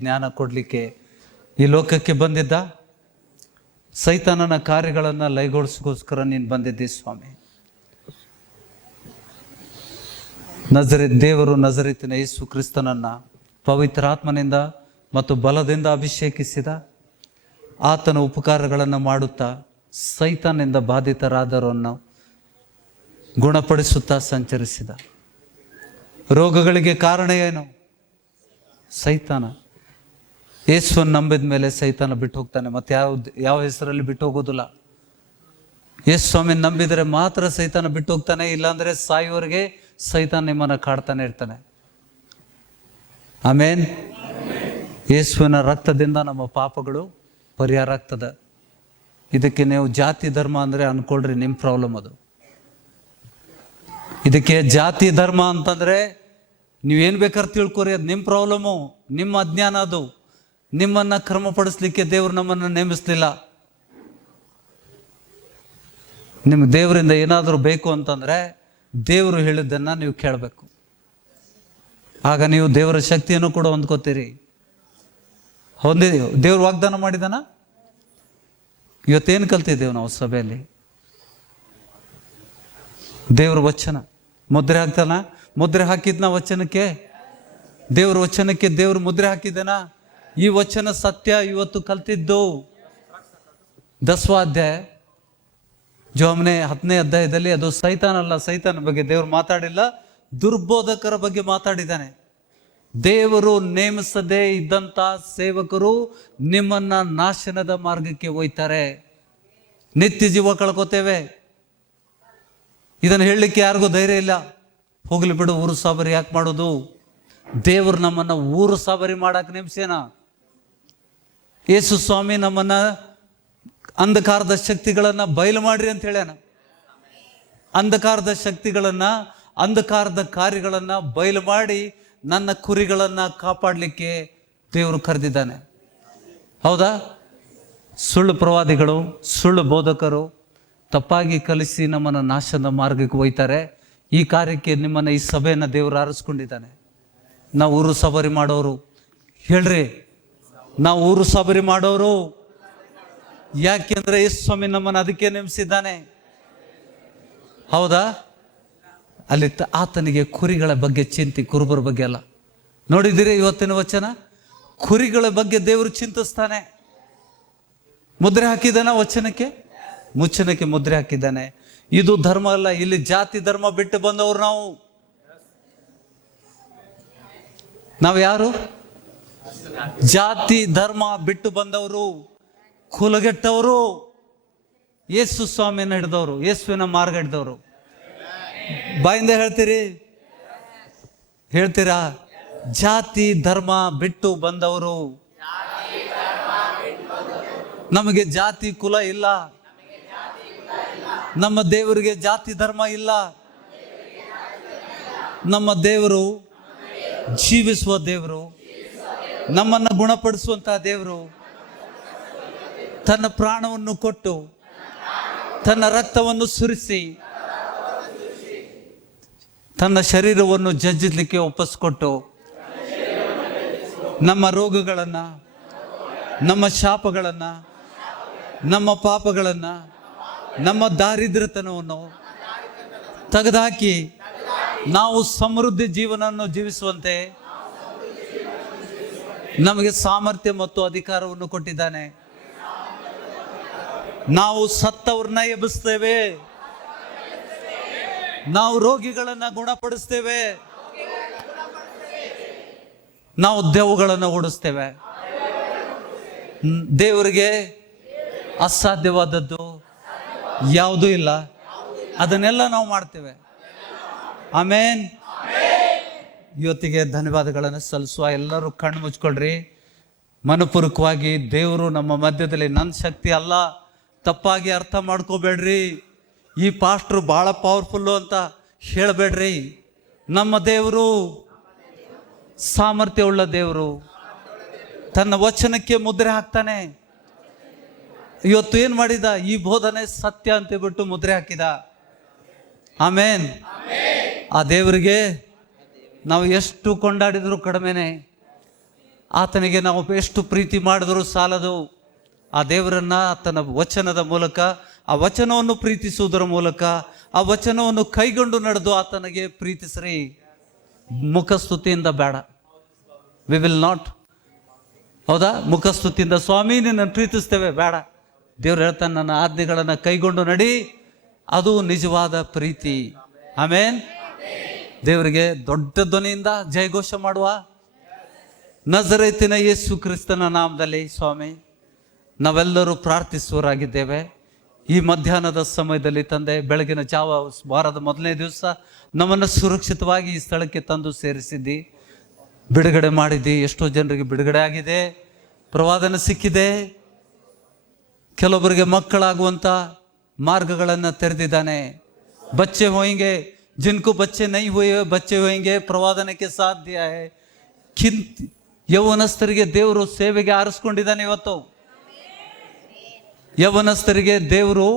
ಜ್ಞಾನ ಕೊಡಲಿಕ್ಕೆ ಈ ಲೋಕಕ್ಕೆ ಬಂದಿದ್ದ. ಸೈತಾನನ ಕಾರ್ಯಗಳನ್ನು ಲೈಗೊಳಿಸ್ಕೋಸ್ಕರ ನೀನು ಬಂದಿದ್ದಿ ಸ್ವಾಮಿ. ದೇವರು ನಜರೇತಿನ ಯೇಸು ಕ್ರಿಸ್ತನನ್ನ ಪವಿತ್ರಾತ್ಮನಿಂದ ಮತ್ತು ಬಲದಿಂದ ಅಭಿಷೇಕಿಸಿದ. ಆತನ ಉಪಕಾರಗಳನ್ನು ಮಾಡುತ್ತಾ ಸೈತಾನಿಂದ ಬಾಧಿತರಾದವರನ್ನು ಗುಣಪಡಿಸುತ್ತಾ ಸಂಚರಿಸಿದ. ರೋಗಗಳಿಗೆ ಕಾರಣ ಏನು? ಸೈತಾನ. ಯೇಸುವನ್ನು ನಂಬಿದ ಮೇಲೆ ಸೈತಾನ ಬಿಟ್ಟು ಹೋಗ್ತಾನೆ. ಮತ್ತೆ ಯಾವ ಹೆಸರಲ್ಲಿ ಬಿಟ್ಟು ಹೋಗೋದಿಲ್ಲ. ಯೇಸು ಸ್ವಾಮಿನ ನಂಬಿದರೆ ಮಾತ್ರ ಸೈತಾನ ಬಿಟ್ಟು ಹೋಗ್ತಾನೆ. ಇಲ್ಲಾಂದ್ರೆ ಸಾಯುವವರೆಗೆ ಸೈತಾನ ನಿಮ್ಮನ್ನು ಕಾಡ್ತಾನೆ ಇರ್ತಾನೆ. ಆಮೇನ್. ಯೇಸುವಿನ ರಕ್ತದಿಂದ ನಮ್ಮ ಪಾಪಗಳು ಪರಿಹಾರ ಆಗ್ತದೆ. ಇದಕ್ಕೆ ನೀವು ಜಾತಿ ಧರ್ಮ ಅಂದರೆ ಅನ್ಕೊಳ್ರಿ, ನಿಮ್ಮ ಪ್ರಾಬ್ಲಮ್ ಅದು. ಇದಕ್ಕೆ ಜಾತಿ ಧರ್ಮ ಅಂತಂದರೆ ನೀವೇನು ಬೇಕಾದ್ರೆ ತಿಳ್ಕೊರಿ, ಅದು ನಿಮ್ಮ ಪ್ರಾಬ್ಲಮ್ಮು, ನಿಮ್ಮ ಅಜ್ಞಾನ. ಅದು ನಿಮ್ಮನ್ನು ಕ್ರಮಪಡಿಸ್ಲಿಕ್ಕೆ ದೇವರು ನಮ್ಮನ್ನು ನೇಮಿಸಲಿಲ್ಲ. ನಿಮ್ಗೆ ದೇವರಿಂದ ಏನಾದರೂ ಬೇಕು ಅಂತಂದರೆ ದೇವರು ಹೇಳಿದ್ದನ್ನು ನೀವು ಕೇಳಬೇಕು. ಆಗ ನೀವು ದೇವರ ಶಕ್ತಿಯನ್ನು ಕೂಡ ಹೊಂದ್ಕೋತೀರಿ. ಹೊಂದಿದೆಯೋ? ದೇವ್ರು ವಾಗ್ದಾನ ಮಾಡಿದಾನ. ಇವತ್ತೇನು ಕಲ್ತಿದ್ದೇವೆ ನಾವು ಸಭೆಯಲ್ಲಿ? ದೇವ್ರ ವಚನ ಮುದ್ರೆ ಹಾಕ್ತಾನ. ಮುದ್ರೆ ಹಾಕಿದ್ನ ವಚನಕ್ಕೆ, ದೇವ್ರ ವಚನಕ್ಕೆ ದೇವ್ರು ಮುದ್ರೆ ಹಾಕಿದ್ದಾನ. ಈ ವಚನ ಸತ್ಯ. ಇವತ್ತು ಕಲ್ತಿದ್ದು 10ನೇ ಅಧ್ಯಾಯ, ಜೋಮನೆ 10ನೇ ಅಧ್ಯಾಯದಲ್ಲಿ ಅದು ಸೈತಾನಲ್ಲ, ಸೈತಾನ ಬಗ್ಗೆ ದೇವ್ರು ಮಾತಾಡಿಲ್ಲ, ದುರ್ಬೋಧಕರ ಬಗ್ಗೆ ಮಾತಾಡಿದ್ದಾನೆ. ದೇವರು ನೇಮಿಸದೇ ಇದ್ದಂಥ ಸೇವಕರು ನಿಮ್ಮನ್ನ ನಾಶನದ ಮಾರ್ಗಕ್ಕೆ ಒಯ್ತಾರೆ. ನಿತ್ಯ ಜೀವ ಕಳ್ಕೋತೇವೆ. ಇದನ್ನು ಹೇಳಲಿಕ್ಕೆ ಯಾರಿಗೂ ಧೈರ್ಯ ಇಲ್ಲ. ಹೋಗ್ಲಿ ಬಿಡು, ಊರು ಸಾಬರಿ ಯಾಕೆ ಮಾಡೋದು? ದೇವರು ನಮ್ಮನ್ನು ಊರು ಸಾಬರಿ ಮಾಡಕ್ಕೆ ನೇಮಿಸೇನ? ಯೇಸು ಸ್ವಾಮಿ ನಮ್ಮನ್ನ ಅಂಧಕಾರದ ಶಕ್ತಿಗಳನ್ನು ಬಯಲು ಮಾಡ್ರಿ ಅಂತ ಹೇಳ್ಯಾನ. ಅಂಧಕಾರದ ಶಕ್ತಿಗಳನ್ನು, ಅಂಧಕಾರದ ಕಾರ್ಯಗಳನ್ನು ಬಯಲು ಮಾಡಿ ನನ್ನ ಕುರಿಗಳನ್ನು ಕಾಪಾಡಲಿಕ್ಕೆ ದೇವರು ಕರೆದಿದ್ದಾನೆ. ಹೌದಾ? ಸುಳ್ಳು ಪ್ರವಾದಿಗಳು, ಸುಳ್ಳು ಬೋಧಕರು ತಪ್ಪಾಗಿ ಕಲಿಸಿ ನಮ್ಮನ್ನು ನಾಶದ ಮಾರ್ಗಕ್ಕೆ ಒಯ್ತಾರೆ. ಈ ಕಾರ್ಯಕ್ಕೆ ನಿಮ್ಮನ್ನು, ಈ ಸಭೆಯನ್ನು ದೇವರು ಆರಿಸ್ಕೊಂಡಿದ್ದಾನೆ. ನಾವು ಊರು ಸಬರಿ ಮಾಡೋರು ಹೇಳ್ರಿ, ನಾವು ಊರು ಸಬರಿ ಮಾಡೋರು. ಯಾಕೆಂದ್ರೆ ಯೇಸು ಸ್ವಾಮಿ ನಮ್ಮನ್ನು ಅದಕ್ಕೆ ನೇಮಿಸಿದ್ದಾನೆ. ಹೌದಾ? ಅಲ್ಲಿ ಆತನಿಗೆ ಕುರಿಗಳ ಬಗ್ಗೆ ಚಿಂತೆ, ಕುರುಬರ ಬಗ್ಗೆ ಅಲ್ಲ. ನೋಡಿದ್ದೀರಿ ಇವತ್ತಿನ ವಚನ? ಕುರಿಗಳ ಬಗ್ಗೆ ದೇವರು ಚಿಂತಿಸ್ತಾನೆ. ಮುದ್ರೆ ಹಾಕಿದ್ದಾನೆ ವಚನಕ್ಕೆ, ಮುಚ್ಚನಕ್ಕೆ ಮುದ್ರೆ ಹಾಕಿದ್ದಾನೆ. ಇದು ಧರ್ಮ ಅಲ್ಲ. ಇಲ್ಲಿ ಜಾತಿ ಧರ್ಮ ಬಿಟ್ಟು ಬಂದವರು ನಾವು ಯಾರು? ಜಾತಿ ಧರ್ಮ ಬಿಟ್ಟು ಬಂದವರು, ಕುಲಗೆಟ್ಟವರು, ಯೇಸು ಸ್ವಾಮಿಯನ್ನು ಹಿಡಿದವರು, ಯೇಸುವಿನ ಮಾರ್ಗ ಹಿಡಿದವರು. ಬಾಯಿಂದ ಹೇಳ್ತೀರಾ? ಜಾತಿ ಧರ್ಮ ಬಿಟ್ಟು ಬಂದವರು. ನಮಗೆ ಜಾತಿ ಕುಲ ಇಲ್ಲ. ನಮ್ಮ ದೇವರಿಗೆ ಜಾತಿ ಧರ್ಮ ಇಲ್ಲ. ನಮ್ಮ ದೇವರು ಜೀವಿಸುವ ದೇವರು, ನಮ್ಮನ್ನು ಗುಣಪಡಿಸುವಂತಹ ದೇವರು. ತನ್ನ ಪ್ರಾಣವನ್ನು ಕೊಟ್ಟು, ತನ್ನ ರಕ್ತವನ್ನು ಸುರಿಸಿ, ತನ್ನ ಶರೀರವನ್ನು ಜಜ್ಜಲಿಕ್ಕೆ ಒಪ್ಪಿಸ್ಕೊಟ್ಟು, ನಮ್ಮ ರೋಗಗಳನ್ನು, ನಮ್ಮ ಶಾಪಗಳನ್ನು, ನಮ್ಮ ಪಾಪಗಳನ್ನು, ನಮ್ಮ ದಾರಿದ್ರ್ಯತನವನ್ನು ತೆಗೆದುಹಾಕಿ ನಾವು ಸಮೃದ್ಧಿ ಜೀವನವನ್ನು ಜೀವಿಸುವಂತೆ ನಮಗೆ ಸಾಮರ್ಥ್ಯ ಮತ್ತು ಅಧಿಕಾರವನ್ನು ಕೊಟ್ಟಿದ್ದಾನೆ. ನಾವು ಸತ್ತವ್ರನ್ನ ಎಬ್ಬಿಸ್ತೇವೆ. ನಾವು ರೋಗಿಗಳನ್ನು ಗುಣಪಡಿಸ್ತೇವೆ. ನಾವು ದೆವ್ವಗಳನ್ನು ಓಡಿಸ್ತೇವೆ. ದೇವರಿಗೆ ಅಸಾಧ್ಯವಾದದ್ದು ಯಾವುದೂ ಇಲ್ಲ. ಅದನ್ನೆಲ್ಲ ನಾವು ಮಾಡ್ತೇವೆ. ಆಮೇನ್. ಇವತ್ತಿಗೆ ಧನ್ಯವಾದಗಳನ್ನು ಸಲ್ಲಿಸುವ. ಎಲ್ಲರೂ ಕಣ್ಣು ಮುಚ್ಕೊಳ್ರಿ. ಮನಪೂರ್ವಕವಾಗಿ ದೇವರು ನಮ್ಮ ಮಧ್ಯದಲ್ಲಿ, ನನ್ನ ಶಕ್ತಿ ಅಲ್ಲ, ತಪ್ಪಾಗಿ ಅರ್ಥ ಮಾಡ್ಕೋಬೇಡ್ರಿ. ಈ ಪಾಸ್ಟ್ರು ಭಾಳ ಪವರ್ಫುಲ್ಲು ಅಂತ ಹೇಳಬೇಡ್ರಿ. ನಮ್ಮ ದೇವರು ಸಾಮರ್ಥ್ಯವುಳ್ಳ ದೇವರು. ತನ್ನ ವಚನಕ್ಕೆ ಮುದ್ರೆ ಹಾಕ್ತಾನೆ. ಇವತ್ತು ಏನು ಮಾಡಿದ? ಈ ಬೋಧನೆ ಸತ್ಯ ಅಂತ ಬಿಟ್ಟು ಮುದ್ರೆ ಹಾಕಿದ. ಆಮೇನ್. ಆ ದೇವರಿಗೆ ನಾವು ಎಷ್ಟು ಕೊಂಡಾಡಿದ್ರು ಕಡಿಮೆನೆ. ಆತನಿಗೆ ನಾವು ಎಷ್ಟು ಪ್ರೀತಿ ಮಾಡಿದರೂ ಸಾಲದು. ಆ ದೇವರನ್ನ ಆತನ ವಚನದ ಮೂಲಕ, ಆ ವಚನವನ್ನು ಪ್ರೀತಿಸುವುದರ ಮೂಲಕ, ಆ ವಚನವನ್ನು ಕೈಗೊಂಡು ನಡೆದು ಆತನಿಗೆ ಪ್ರೀತಿಸ್ರಿ. ಮುಖಸ್ತುತಿಯಿಂದ ಬೇಡ. ವಿ ವಿಲ್ ನಾಟ್, ಹೌದಾ, ಮುಖಸ್ತುತಿಯಿಂದ ಸ್ವಾಮಿ ನಿನ್ನನ್ನು ಪ್ರೀತಿಸ್ತೇವೆ ಬೇಡ. ದೇವ್ರು ಹೇಳ್ತಾನೆ, ನನ್ನ ಆಜ್ಞೆಗಳನ್ನು ಕೈಗೊಂಡು ನಡಿ, ಅದು ನಿಜವಾದ ಪ್ರೀತಿ. ಆಮೇನ್. ದೇವರಿಗೆ ದೊಡ್ಡ ಧ್ವನಿಯಿಂದ ಜಯಘೋಷ ಮಾಡುವ. ನಜರೇತಿನ ಯೇಸು ಕ್ರಿಸ್ತನ ನಾಮದಲ್ಲಿ ಸ್ವಾಮಿ, ನಾವೆಲ್ಲರೂ ಪ್ರಾರ್ಥಿಸುವರಾಗಿದ್ದೇವೆ. ಈ ಮಧ್ಯಾಹ್ನದ ಸಮಯದಲ್ಲಿ ತಂದೆ, ಬೆಳಗಿನ ಜಾವ ವಾರದ ಮೊದಲನೇ ದಿವಸ ನಮ್ಮನ್ನು ಸುರಕ್ಷಿತವಾಗಿ ಈ ಸ್ಥಳಕ್ಕೆ ತಂದು ಸೇರಿಸಿದ್ದಿ, ಬಿಡುಗಡೆ ಮಾಡಿದ್ದಿ. ಎಷ್ಟೋ ಜನರಿಗೆ ಬಿಡುಗಡೆ ಆಗಿದೆ, ಪ್ರವಾದನೆ ಸಿಕ್ಕಿದೆ. ಕೆಲವೊಬ್ಬರಿಗೆ ಮಕ್ಕಳಾಗುವಂಥ ಮಾರ್ಗಗಳನ್ನು ತೆರೆದಿದ್ದಾನೆ. ಬಚ್ಚೆ ಹೋಯಂಗೆ, ಜಿನ್ಕು ಬಚ್ಚೆ ನೈ ಹುಯೆ ಬಚ್ಚೆ ಹೋಯಂಗೆ ಪ್ರವಾದನೆ ಕೆ ಸಾಥ್ ದಿಯಾ ಹೈ. ಯೌವನಸ್ಥರಿಗೆ ದೇವರು ಸೇವೆಗೆ ಆರಿಸ್ಕೊಂಡಿದ್ದಾನೆ. ಇವತ್ತು ಯೌವನಸ್ಥರಿಗೆ ದೇವರು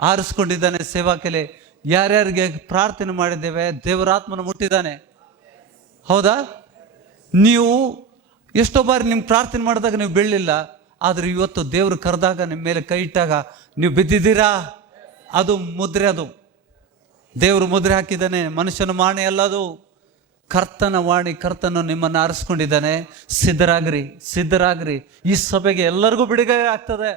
ಆರಿಸ್ಕೊಂಡಿದ್ದಾನೆ ಸೇವಾಕೆಲೆ. ಯಾರ್ಯಾರಿಗೆ ಪ್ರಾರ್ಥನೆ ಮಾಡಿದ್ದೇವೆ, ದೇವರಾತ್ಮನ ಮುಟ್ಟಿದ್ದಾನೆ. ಹೌದಾ? ನೀವು ಎಷ್ಟೋ ಬಾರಿ ನಿಮ್ಮ ಪ್ರಾರ್ಥನೆ ಮಾಡಿದಾಗ ನೀವು ಬೀಳಲಿಲ್ಲ, ಆದರೆ ಇವತ್ತು ದೇವರು ಕರೆದಾಗ ನಿಮ್ಮ ಮೇಲೆ ಕೈ ಇಟ್ಟಾಗ ನೀವು ಬಿದ್ದಿದ್ದೀರಾ. ಅದು ಮುದ್ರೆ, ಅದು ದೇವರು ಮುದ್ರೆ ಹಾಕಿದ್ದಾನೆ. ಮನುಷ್ಯನ ವಾಣಿ ಅಲ್ಲದು, ಕರ್ತನ ವಾಣಿ. ಕರ್ತನು ನಿಮ್ಮನ್ನು ಆರಿಸ್ಕೊಂಡಿದ್ದಾನೆ. ಸಿದ್ಧರಾಗ್ರಿ, ಸಿದ್ಧರಾಗ್ರಿ. ಈ ಸಭೆಗೆ ಎಲ್ಲರಿಗೂ ಬಿಡುಗಡೆ ಆಗ್ತದೆ.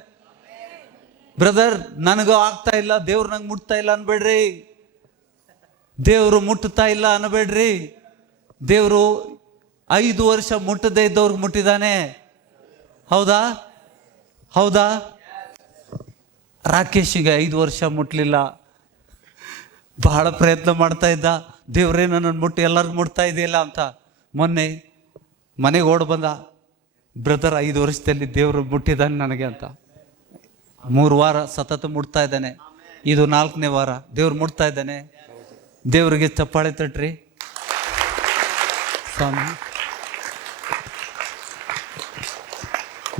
ಬ್ರದರ್, ನನಗೂ ಆಗ್ತಾ ಇಲ್ಲ, ದೇವ್ರು ನಂಗೆ ಮುಟ್ತಾ ಇಲ್ಲ ಅನ್ಬೇಡ್ರಿ. ದೇವರು ಮುಟ್ಟುತ್ತಾ ಇಲ್ಲ ಅನ್ಬೇಡ್ರಿ. ದೇವರು 5 ವರ್ಷ ಮುಟ್ಟದೇ ಇದ್ದವ್ರಿಗೆ ಮುಟ್ಟಿದ್ದಾನೆ. ಹೌದಾ? ಹೌದಾ? ರಾಕೇಶಿಗೆ 5 ವರ್ಷ ಮುಟ್ಲಿಲ್ಲ, ಬಹಳ ಪ್ರಯತ್ನ ಮಾಡ್ತಾ ಇದ್ದ. ದೇವ್ರೇ ನನ್ನನ್ನು ಮುಟ್ಟಿ ಎಲ್ಲರಿಗೂ ಮುಟ್ತಾ ಇದೆಯಲ್ಲ ಅಂತ. ಮೊನ್ನೆ ಮನೆಗೆ ಓಡ್ ಬಂದ, ಬ್ರದರ್ 5 ವರ್ಷದಲ್ಲಿ ದೇವರು ಮುಟ್ಟಿದ್ದಾನೆ ನನಗೆ ಅಂತ. 3 ವಾರ ಸತತ ಮುಟ್ತಾ ಇದ್ದಾನೆ. ಇದು 4ನೇ ವಾರ ದೇವ್ರು ಮುಟ್ತಾ ಇದ್ದಾನೆ. ದೇವರಿಗೆ ಚಪ್ಪಾಳೆ ತಟ್ರಿ ಸ್ವಾಮಿ.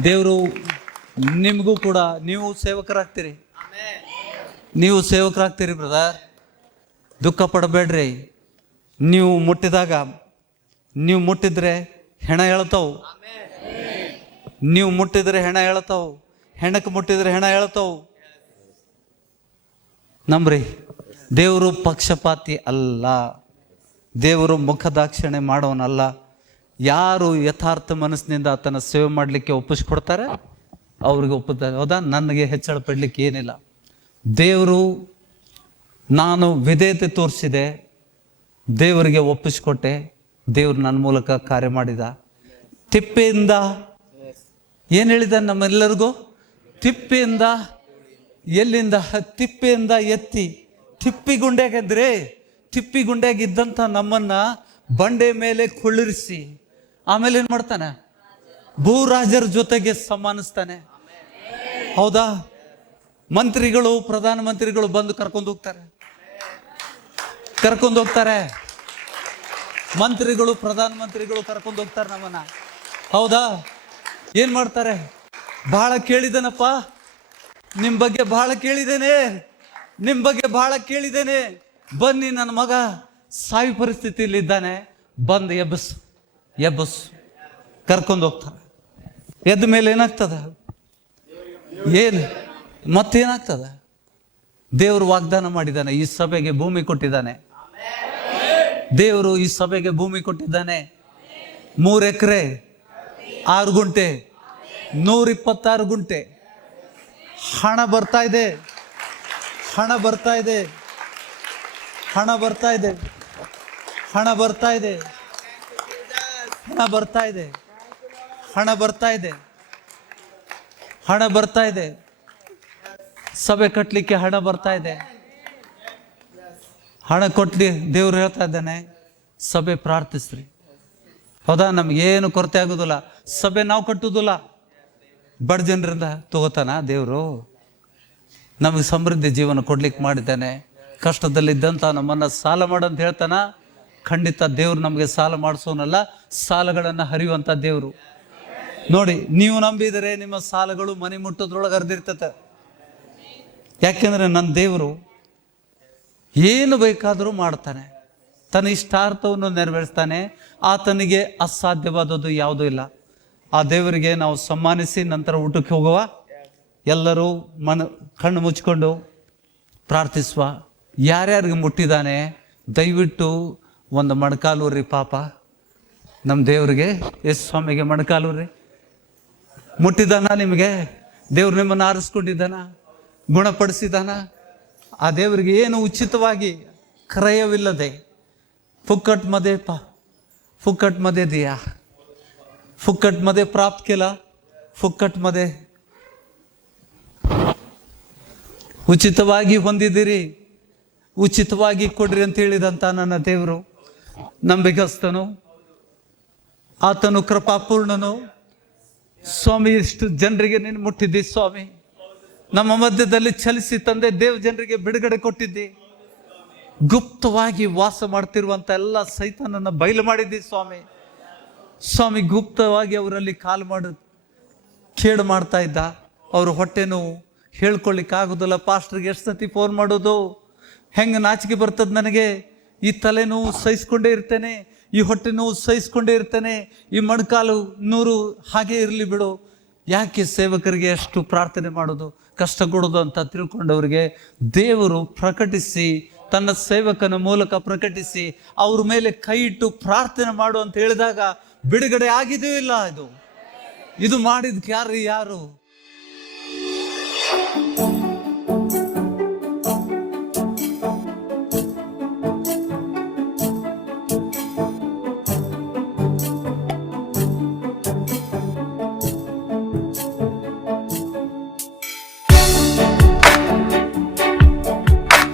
ದೇವರು ನಿಮಗೂ ಕೂಡ, ನೀವು ಸೇವಕರಾಗ್ತೀರಿ, ನೀವು ಸೇವಕರಾಗ್ತೀರಿ ಬ್ರದರ್. ದುಃಖ ಪಡಬೇಡ್ರಿ. ನೀವು ಮುಟ್ಟಿದಾಗ, ನೀವು ಮುಟ್ಟಿದ್ರೆ ಹೆಣ ಹೇಳ್ತಾವು. ನೀವು ಮುಟ್ಟಿದ್ರೆ ಹೆಣ ಹೇಳ್ತಾವು. ಹೆಣಕ್ಕೆ ಮುಟ್ಟಿದ್ರೆ ಹೆಣ ಹೇಳ್ತಾವು. ನಂಬ್ರಿ, ದೇವರು ಪಕ್ಷಪಾತಿ ಅಲ್ಲ. ದೇವರು ಮುಖದಾಕ್ಷಿಣೆ ಮಾಡೋನಲ್ಲ. ಯಾರು ಯಥಾರ್ಥ ಮನಸ್ಸಿನಿಂದ ಆತನ ಸೇವೆ ಮಾಡಲಿಕ್ಕೆ ಒಪ್ಪಿಸ್ಕೊಡ್ತಾರೆ ಅವ್ರಿಗೆ ಒಪ್ಪುತ್ತಾರೆ. ಹೌದಾ? ನನಗೆ ಹೆಚ್ಚಳ ಪಡಲಿಕ್ಕೆ ಏನಿಲ್ಲ. ದೇವರು, ನಾನು ವಿಧೇಯತೆ ತೋರಿಸಿದೆ, ದೇವರಿಗೆ ಒಪ್ಪಿಸ್ಕೊಟ್ಟೆ, ದೇವರು ನನ್ನ ಮೂಲಕ ಕಾರ್ಯ ಮಾಡಿದ. ತಿಪ್ಪೆಯಿಂದ ಏನು ಹೇಳಿದ ನಮ್ಮೆಲ್ಲರಿಗೂ? ತಿಪ್ಪೆಯಿಂದ, ಎಲ್ಲಿಂದ? ತಿಪ್ಪೆಯಿಂದ ಎತ್ತಿ ತಿಪ್ಪಿಗುಂಡ್ಯಾಗಿದ್ರೆ, ತಿಪ್ಪಿಗುಂಡ್ಯಾಗಿದ್ದಂಥ ನಮ್ಮನ್ನ ಬಂಡೆ ಮೇಲೆ ಕುಳ್ಳಿರಿಸಿ ಆಮೇಲೆ ಏನು ಮಾಡ್ತಾನೆ? ಭೂರಾಜರ ಜೊತೆಗೆ ಸಮಾನಿಸ್ತಾನೆ. ಹೌದಾ? ಮಂತ್ರಿಗಳು, ಪ್ರಧಾನಮಂತ್ರಿಗಳು ಬಂದು ಕರ್ಕೊಂಡು ಹೋಗ್ತಾರೆ. ಮಂತ್ರಿಗಳು, ಪ್ರಧಾನಮಂತ್ರಿಗಳು ಕರ್ಕೊಂಡು ಹೋಗ್ತಾರೆ ನಮ್ಮನ್ನ. ಹೌದಾ? ಏನ್ ಮಾಡ್ತಾರೆ? ಬಹಳ ಕೇಳಿದನಪ್ಪ, ನಿಮ್ಮ ಬಗ್ಗೆ ಬಹಳ ಕೇಳಿದ್ದೇನೆ, ನಿಮ್ಮ ಬಗ್ಗೆ ಬಹಳ ಕೇಳಿದ್ದೇನೆ, ಬನ್ನಿ, ನನ್ನ ಮಗ ಸಾಯಿ ಪರಿಸ್ಥಿತಿಯಲ್ಲಿ ಇದ್ದಾನೆ, ಬಂದು ಎಬ್ಬಸ್ ಕರ್ಕೊಂಡು ಹೋಗ್ತಾರೆ. ಎದ್ದ ಮೇಲೆ ಏನಾಗ್ತದ? ಮತ್ತೇನಾಗ್ತದ? ದೇವರು ವಾಗ್ದಾನ ಮಾಡಿದ್ದಾನೆ, ಈ ಸಭೆಗೆ ಭೂಮಿ ಕೊಟ್ಟಿದ್ದಾನೆ. ದೇವರು ಈ ಸಭೆಗೆ ಭೂಮಿ ಕೊಟ್ಟಿದ್ದಾನೆ. 3 ಎಕರೆ 6 ಗುಂಟೆ 126 ಗುಂಟೆ. ಹಣ ಬರ್ತಾ ಇದೆ, ಹಣ ಬರ್ತಾ ಇದೆ, ಹಣ ಬರ್ತಾ ಇದೆ, ಹಣ ಬರ್ತಾ ಇದೆ, ಹಣ ಬರ್ತಾ ಇದೆ, ಹಣ ಬರ್ತಾ ಇದೆ, ಹಣ ಬರ್ತಾ ಇದೆ. ಸಭೆ ಕಟ್ಟಲಿಕ್ಕೆ ಹಣ ಬರ್ತಾ ಇದೆ. ಹಣ ಕೊಟ್ಲಿ ದೇವ್ರು ಹೇಳ್ತಾ ಇದ್ದಾನೆ, ಸಭೆ ಪ್ರಾರ್ಥಿಸ್ರಿ. ಹೌದಾ? ನಮಗೇನು ಕೊರತೆ ಆಗೋದಿಲ್ಲ. ಸಭೆ ನಾವು ಕಟ್ಟುವುದಿಲ್ಲ, ಬಡ ಜನರಿಂದ ತಗೋತಾನ ದೇವರು. ನಮಗೆ ಸಮೃದ್ಧಿ ಜೀವನ ಕೊಡ್ಲಿಕ್ಕೆ ಮಾಡಿದ್ದಾನೆ. ಕಷ್ಟದಲ್ಲಿದ್ದಂಥ ನಮ್ಮನ್ನು ಸಾಲ ಮಾಡಂತ ಹೇಳ್ತಾನ. ಖಂಡಿತ ದೇವ್ರು ನಮಗೆ ಸಾಲ ಮಾಡಿಸೋನಲ್ಲ, ಸಾಲಗಳನ್ನು ಹರಿಯುವಂಥ ದೇವರು. ನೋಡಿ, ನೀವು ನಂಬಿದರೆ ನಿಮ್ಮ ಸಾಲಗಳು ಮನೆ ಮುಟ್ಟೋದ್ರೊಳಗೆ ಹರಿದಿರ್ತತೆ. ಯಾಕೆಂದ್ರೆ ನನ್ನ ದೇವರು ಏನು ಬೇಕಾದರೂ ಮಾಡ್ತಾನೆ, ತನ್ನ ಇಷ್ಟಾರ್ಥವನ್ನು ನೆರವೇರಿಸ್ತಾನೆ. ಆತನಿಗೆ ಅಸಾಧ್ಯವಾದದ್ದು ಯಾವುದೂ ಇಲ್ಲ. ಆ ದೇವರಿಗೆ ನಾವು ಸನ್ಮಾನಿಸಿ ನಂತರ ಊಟಕ್ಕೆ ಹೋಗುವ. ಎಲ್ಲರೂ ಕಣ್ಣು ಮುಚ್ಕೊಂಡು ಪ್ರಾರ್ಥಿಸುವ. ಯಾರ್ಯಾರಿಗೆ ಮುಟ್ಟಿದ್ದಾನೆ ದಯವಿಟ್ಟು ಒಂದು ಮೊಣಕಾಲೂರಿ ಪಾಪ ನಮ್ಮ ದೇವರಿಗೆ. ಯೇಸು ಸ್ವಾಮಿಗೆ ಮೊಣಕಾಲೂರಿ. ಮುಟ್ಟಿದ್ದಾನ ನಿಮಗೆ? ದೇವ್ರು ನಿಮ್ಮನ್ನು ಆರಿಸ್ಕೊಂಡಿದ್ದಾನ, ಗುಣಪಡಿಸಿದಾನ? ಆ ದೇವರಿಗೆ ಏನು ಉಚಿತವಾಗಿ ಕ್ರಯವಿಲ್ಲದೆ फुकट मध्ये दिया, फुकट मध्ये प्राप्त केला, फुकट मध्ये ಉಚಿತವಾಗಿ ಹೊಂದಿದಿರಿ, ಉಚಿತವಾಗಿ ಕೊಡ್ರಿ ಅಂತ ಹೇಳಿದಂತ ನನ್ನ ದೇವರು ನಂಬಿಗಸ್ತನು, ಆತನು ಕೃಪಾಪೂರ್ಣನು. ಸ್ವಾಮಿ, ಇಷ್ಟು ಜನರಿಗೆ ನೀನು ಮುಟ್ಟಿದ್ದಿ ಸ್ವಾಮಿ, ನಮ್ಮ ಮಧ್ಯದಲ್ಲಿ ಚಲಿಸಿ ತಂದೆ ದೇವ್ ಜನರಿಗೆ ಬಿಡುಗಡೆ ಕೊಟ್ಟಿದ್ದಿ. ಗುಪ್ತವಾಗಿ ವಾಸ ಮಾಡ್ತಿರುವಂತ ಎಲ್ಲ ಸೈತಾನನ್ನ ಬಯಲು ಮಾಡಿದ್ದಿ ಸ್ವಾಮಿ. ಸ್ವಾಮಿ, ಗುಪ್ತವಾಗಿ ಅವರಲ್ಲಿ ಕಾಲು ಕೇಡು ಮಾಡ್ತಾ ಇದ್ದ. ಅವ್ರ ಹೊಟ್ಟೆ ನೋವು ಹೇಳ್ಕೊಳ್ಳಿಕ್ಕೆ ಆಗೋದಿಲ್ಲ. ಪಾಸ್ಟರ್ಗೆ ಎಷ್ಟು ಸತಿ ಫೋನ್ ಮಾಡೋದು, ಹೆಂಗೆ ನಾಚಿಕೆ ಬರ್ತದೆ ನನಗೆ. ಈ ತಲೆನೋವು ಸಹಿಸ್ಕೊಂಡೇ ಇರ್ತೇನೆ, ಈ ಹೊಟ್ಟೆ ನೋವು ಸಹಿಸ್ಕೊಂಡೇ ಇರ್ತೇನೆ, ಈ ಮೊಣಕಾಲು ನೂರು ಹಾಗೆ ಇರಲಿ ಬಿಡು. ಯಾಕೆ ಸೇವಕರಿಗೆ ಅಷ್ಟು ಪ್ರಾರ್ಥನೆ ಮಾಡೋದು, ಕಷ್ಟ ಕೊಡೋದು ಅಂತ ತಿಳ್ಕೊಂಡವ್ರಿಗೆ ದೇವರು ಪ್ರಕಟಿಸಿ, ತನ್ನ ಸೇವಕನ ಮೂಲಕ ಪ್ರಕಟಿಸಿ ಅವ್ರ ಮೇಲೆ ಕೈ ಇಟ್ಟು ಪ್ರಾರ್ಥನೆ ಮಾಡು ಅಂತ ಹೇಳಿದಾಗ ಬಿಡುಗಡೆ ಆಗಿದೆಯೋ ಇಲ್ಲ? ಇದು ಮಾಡಿದ ಯಾರು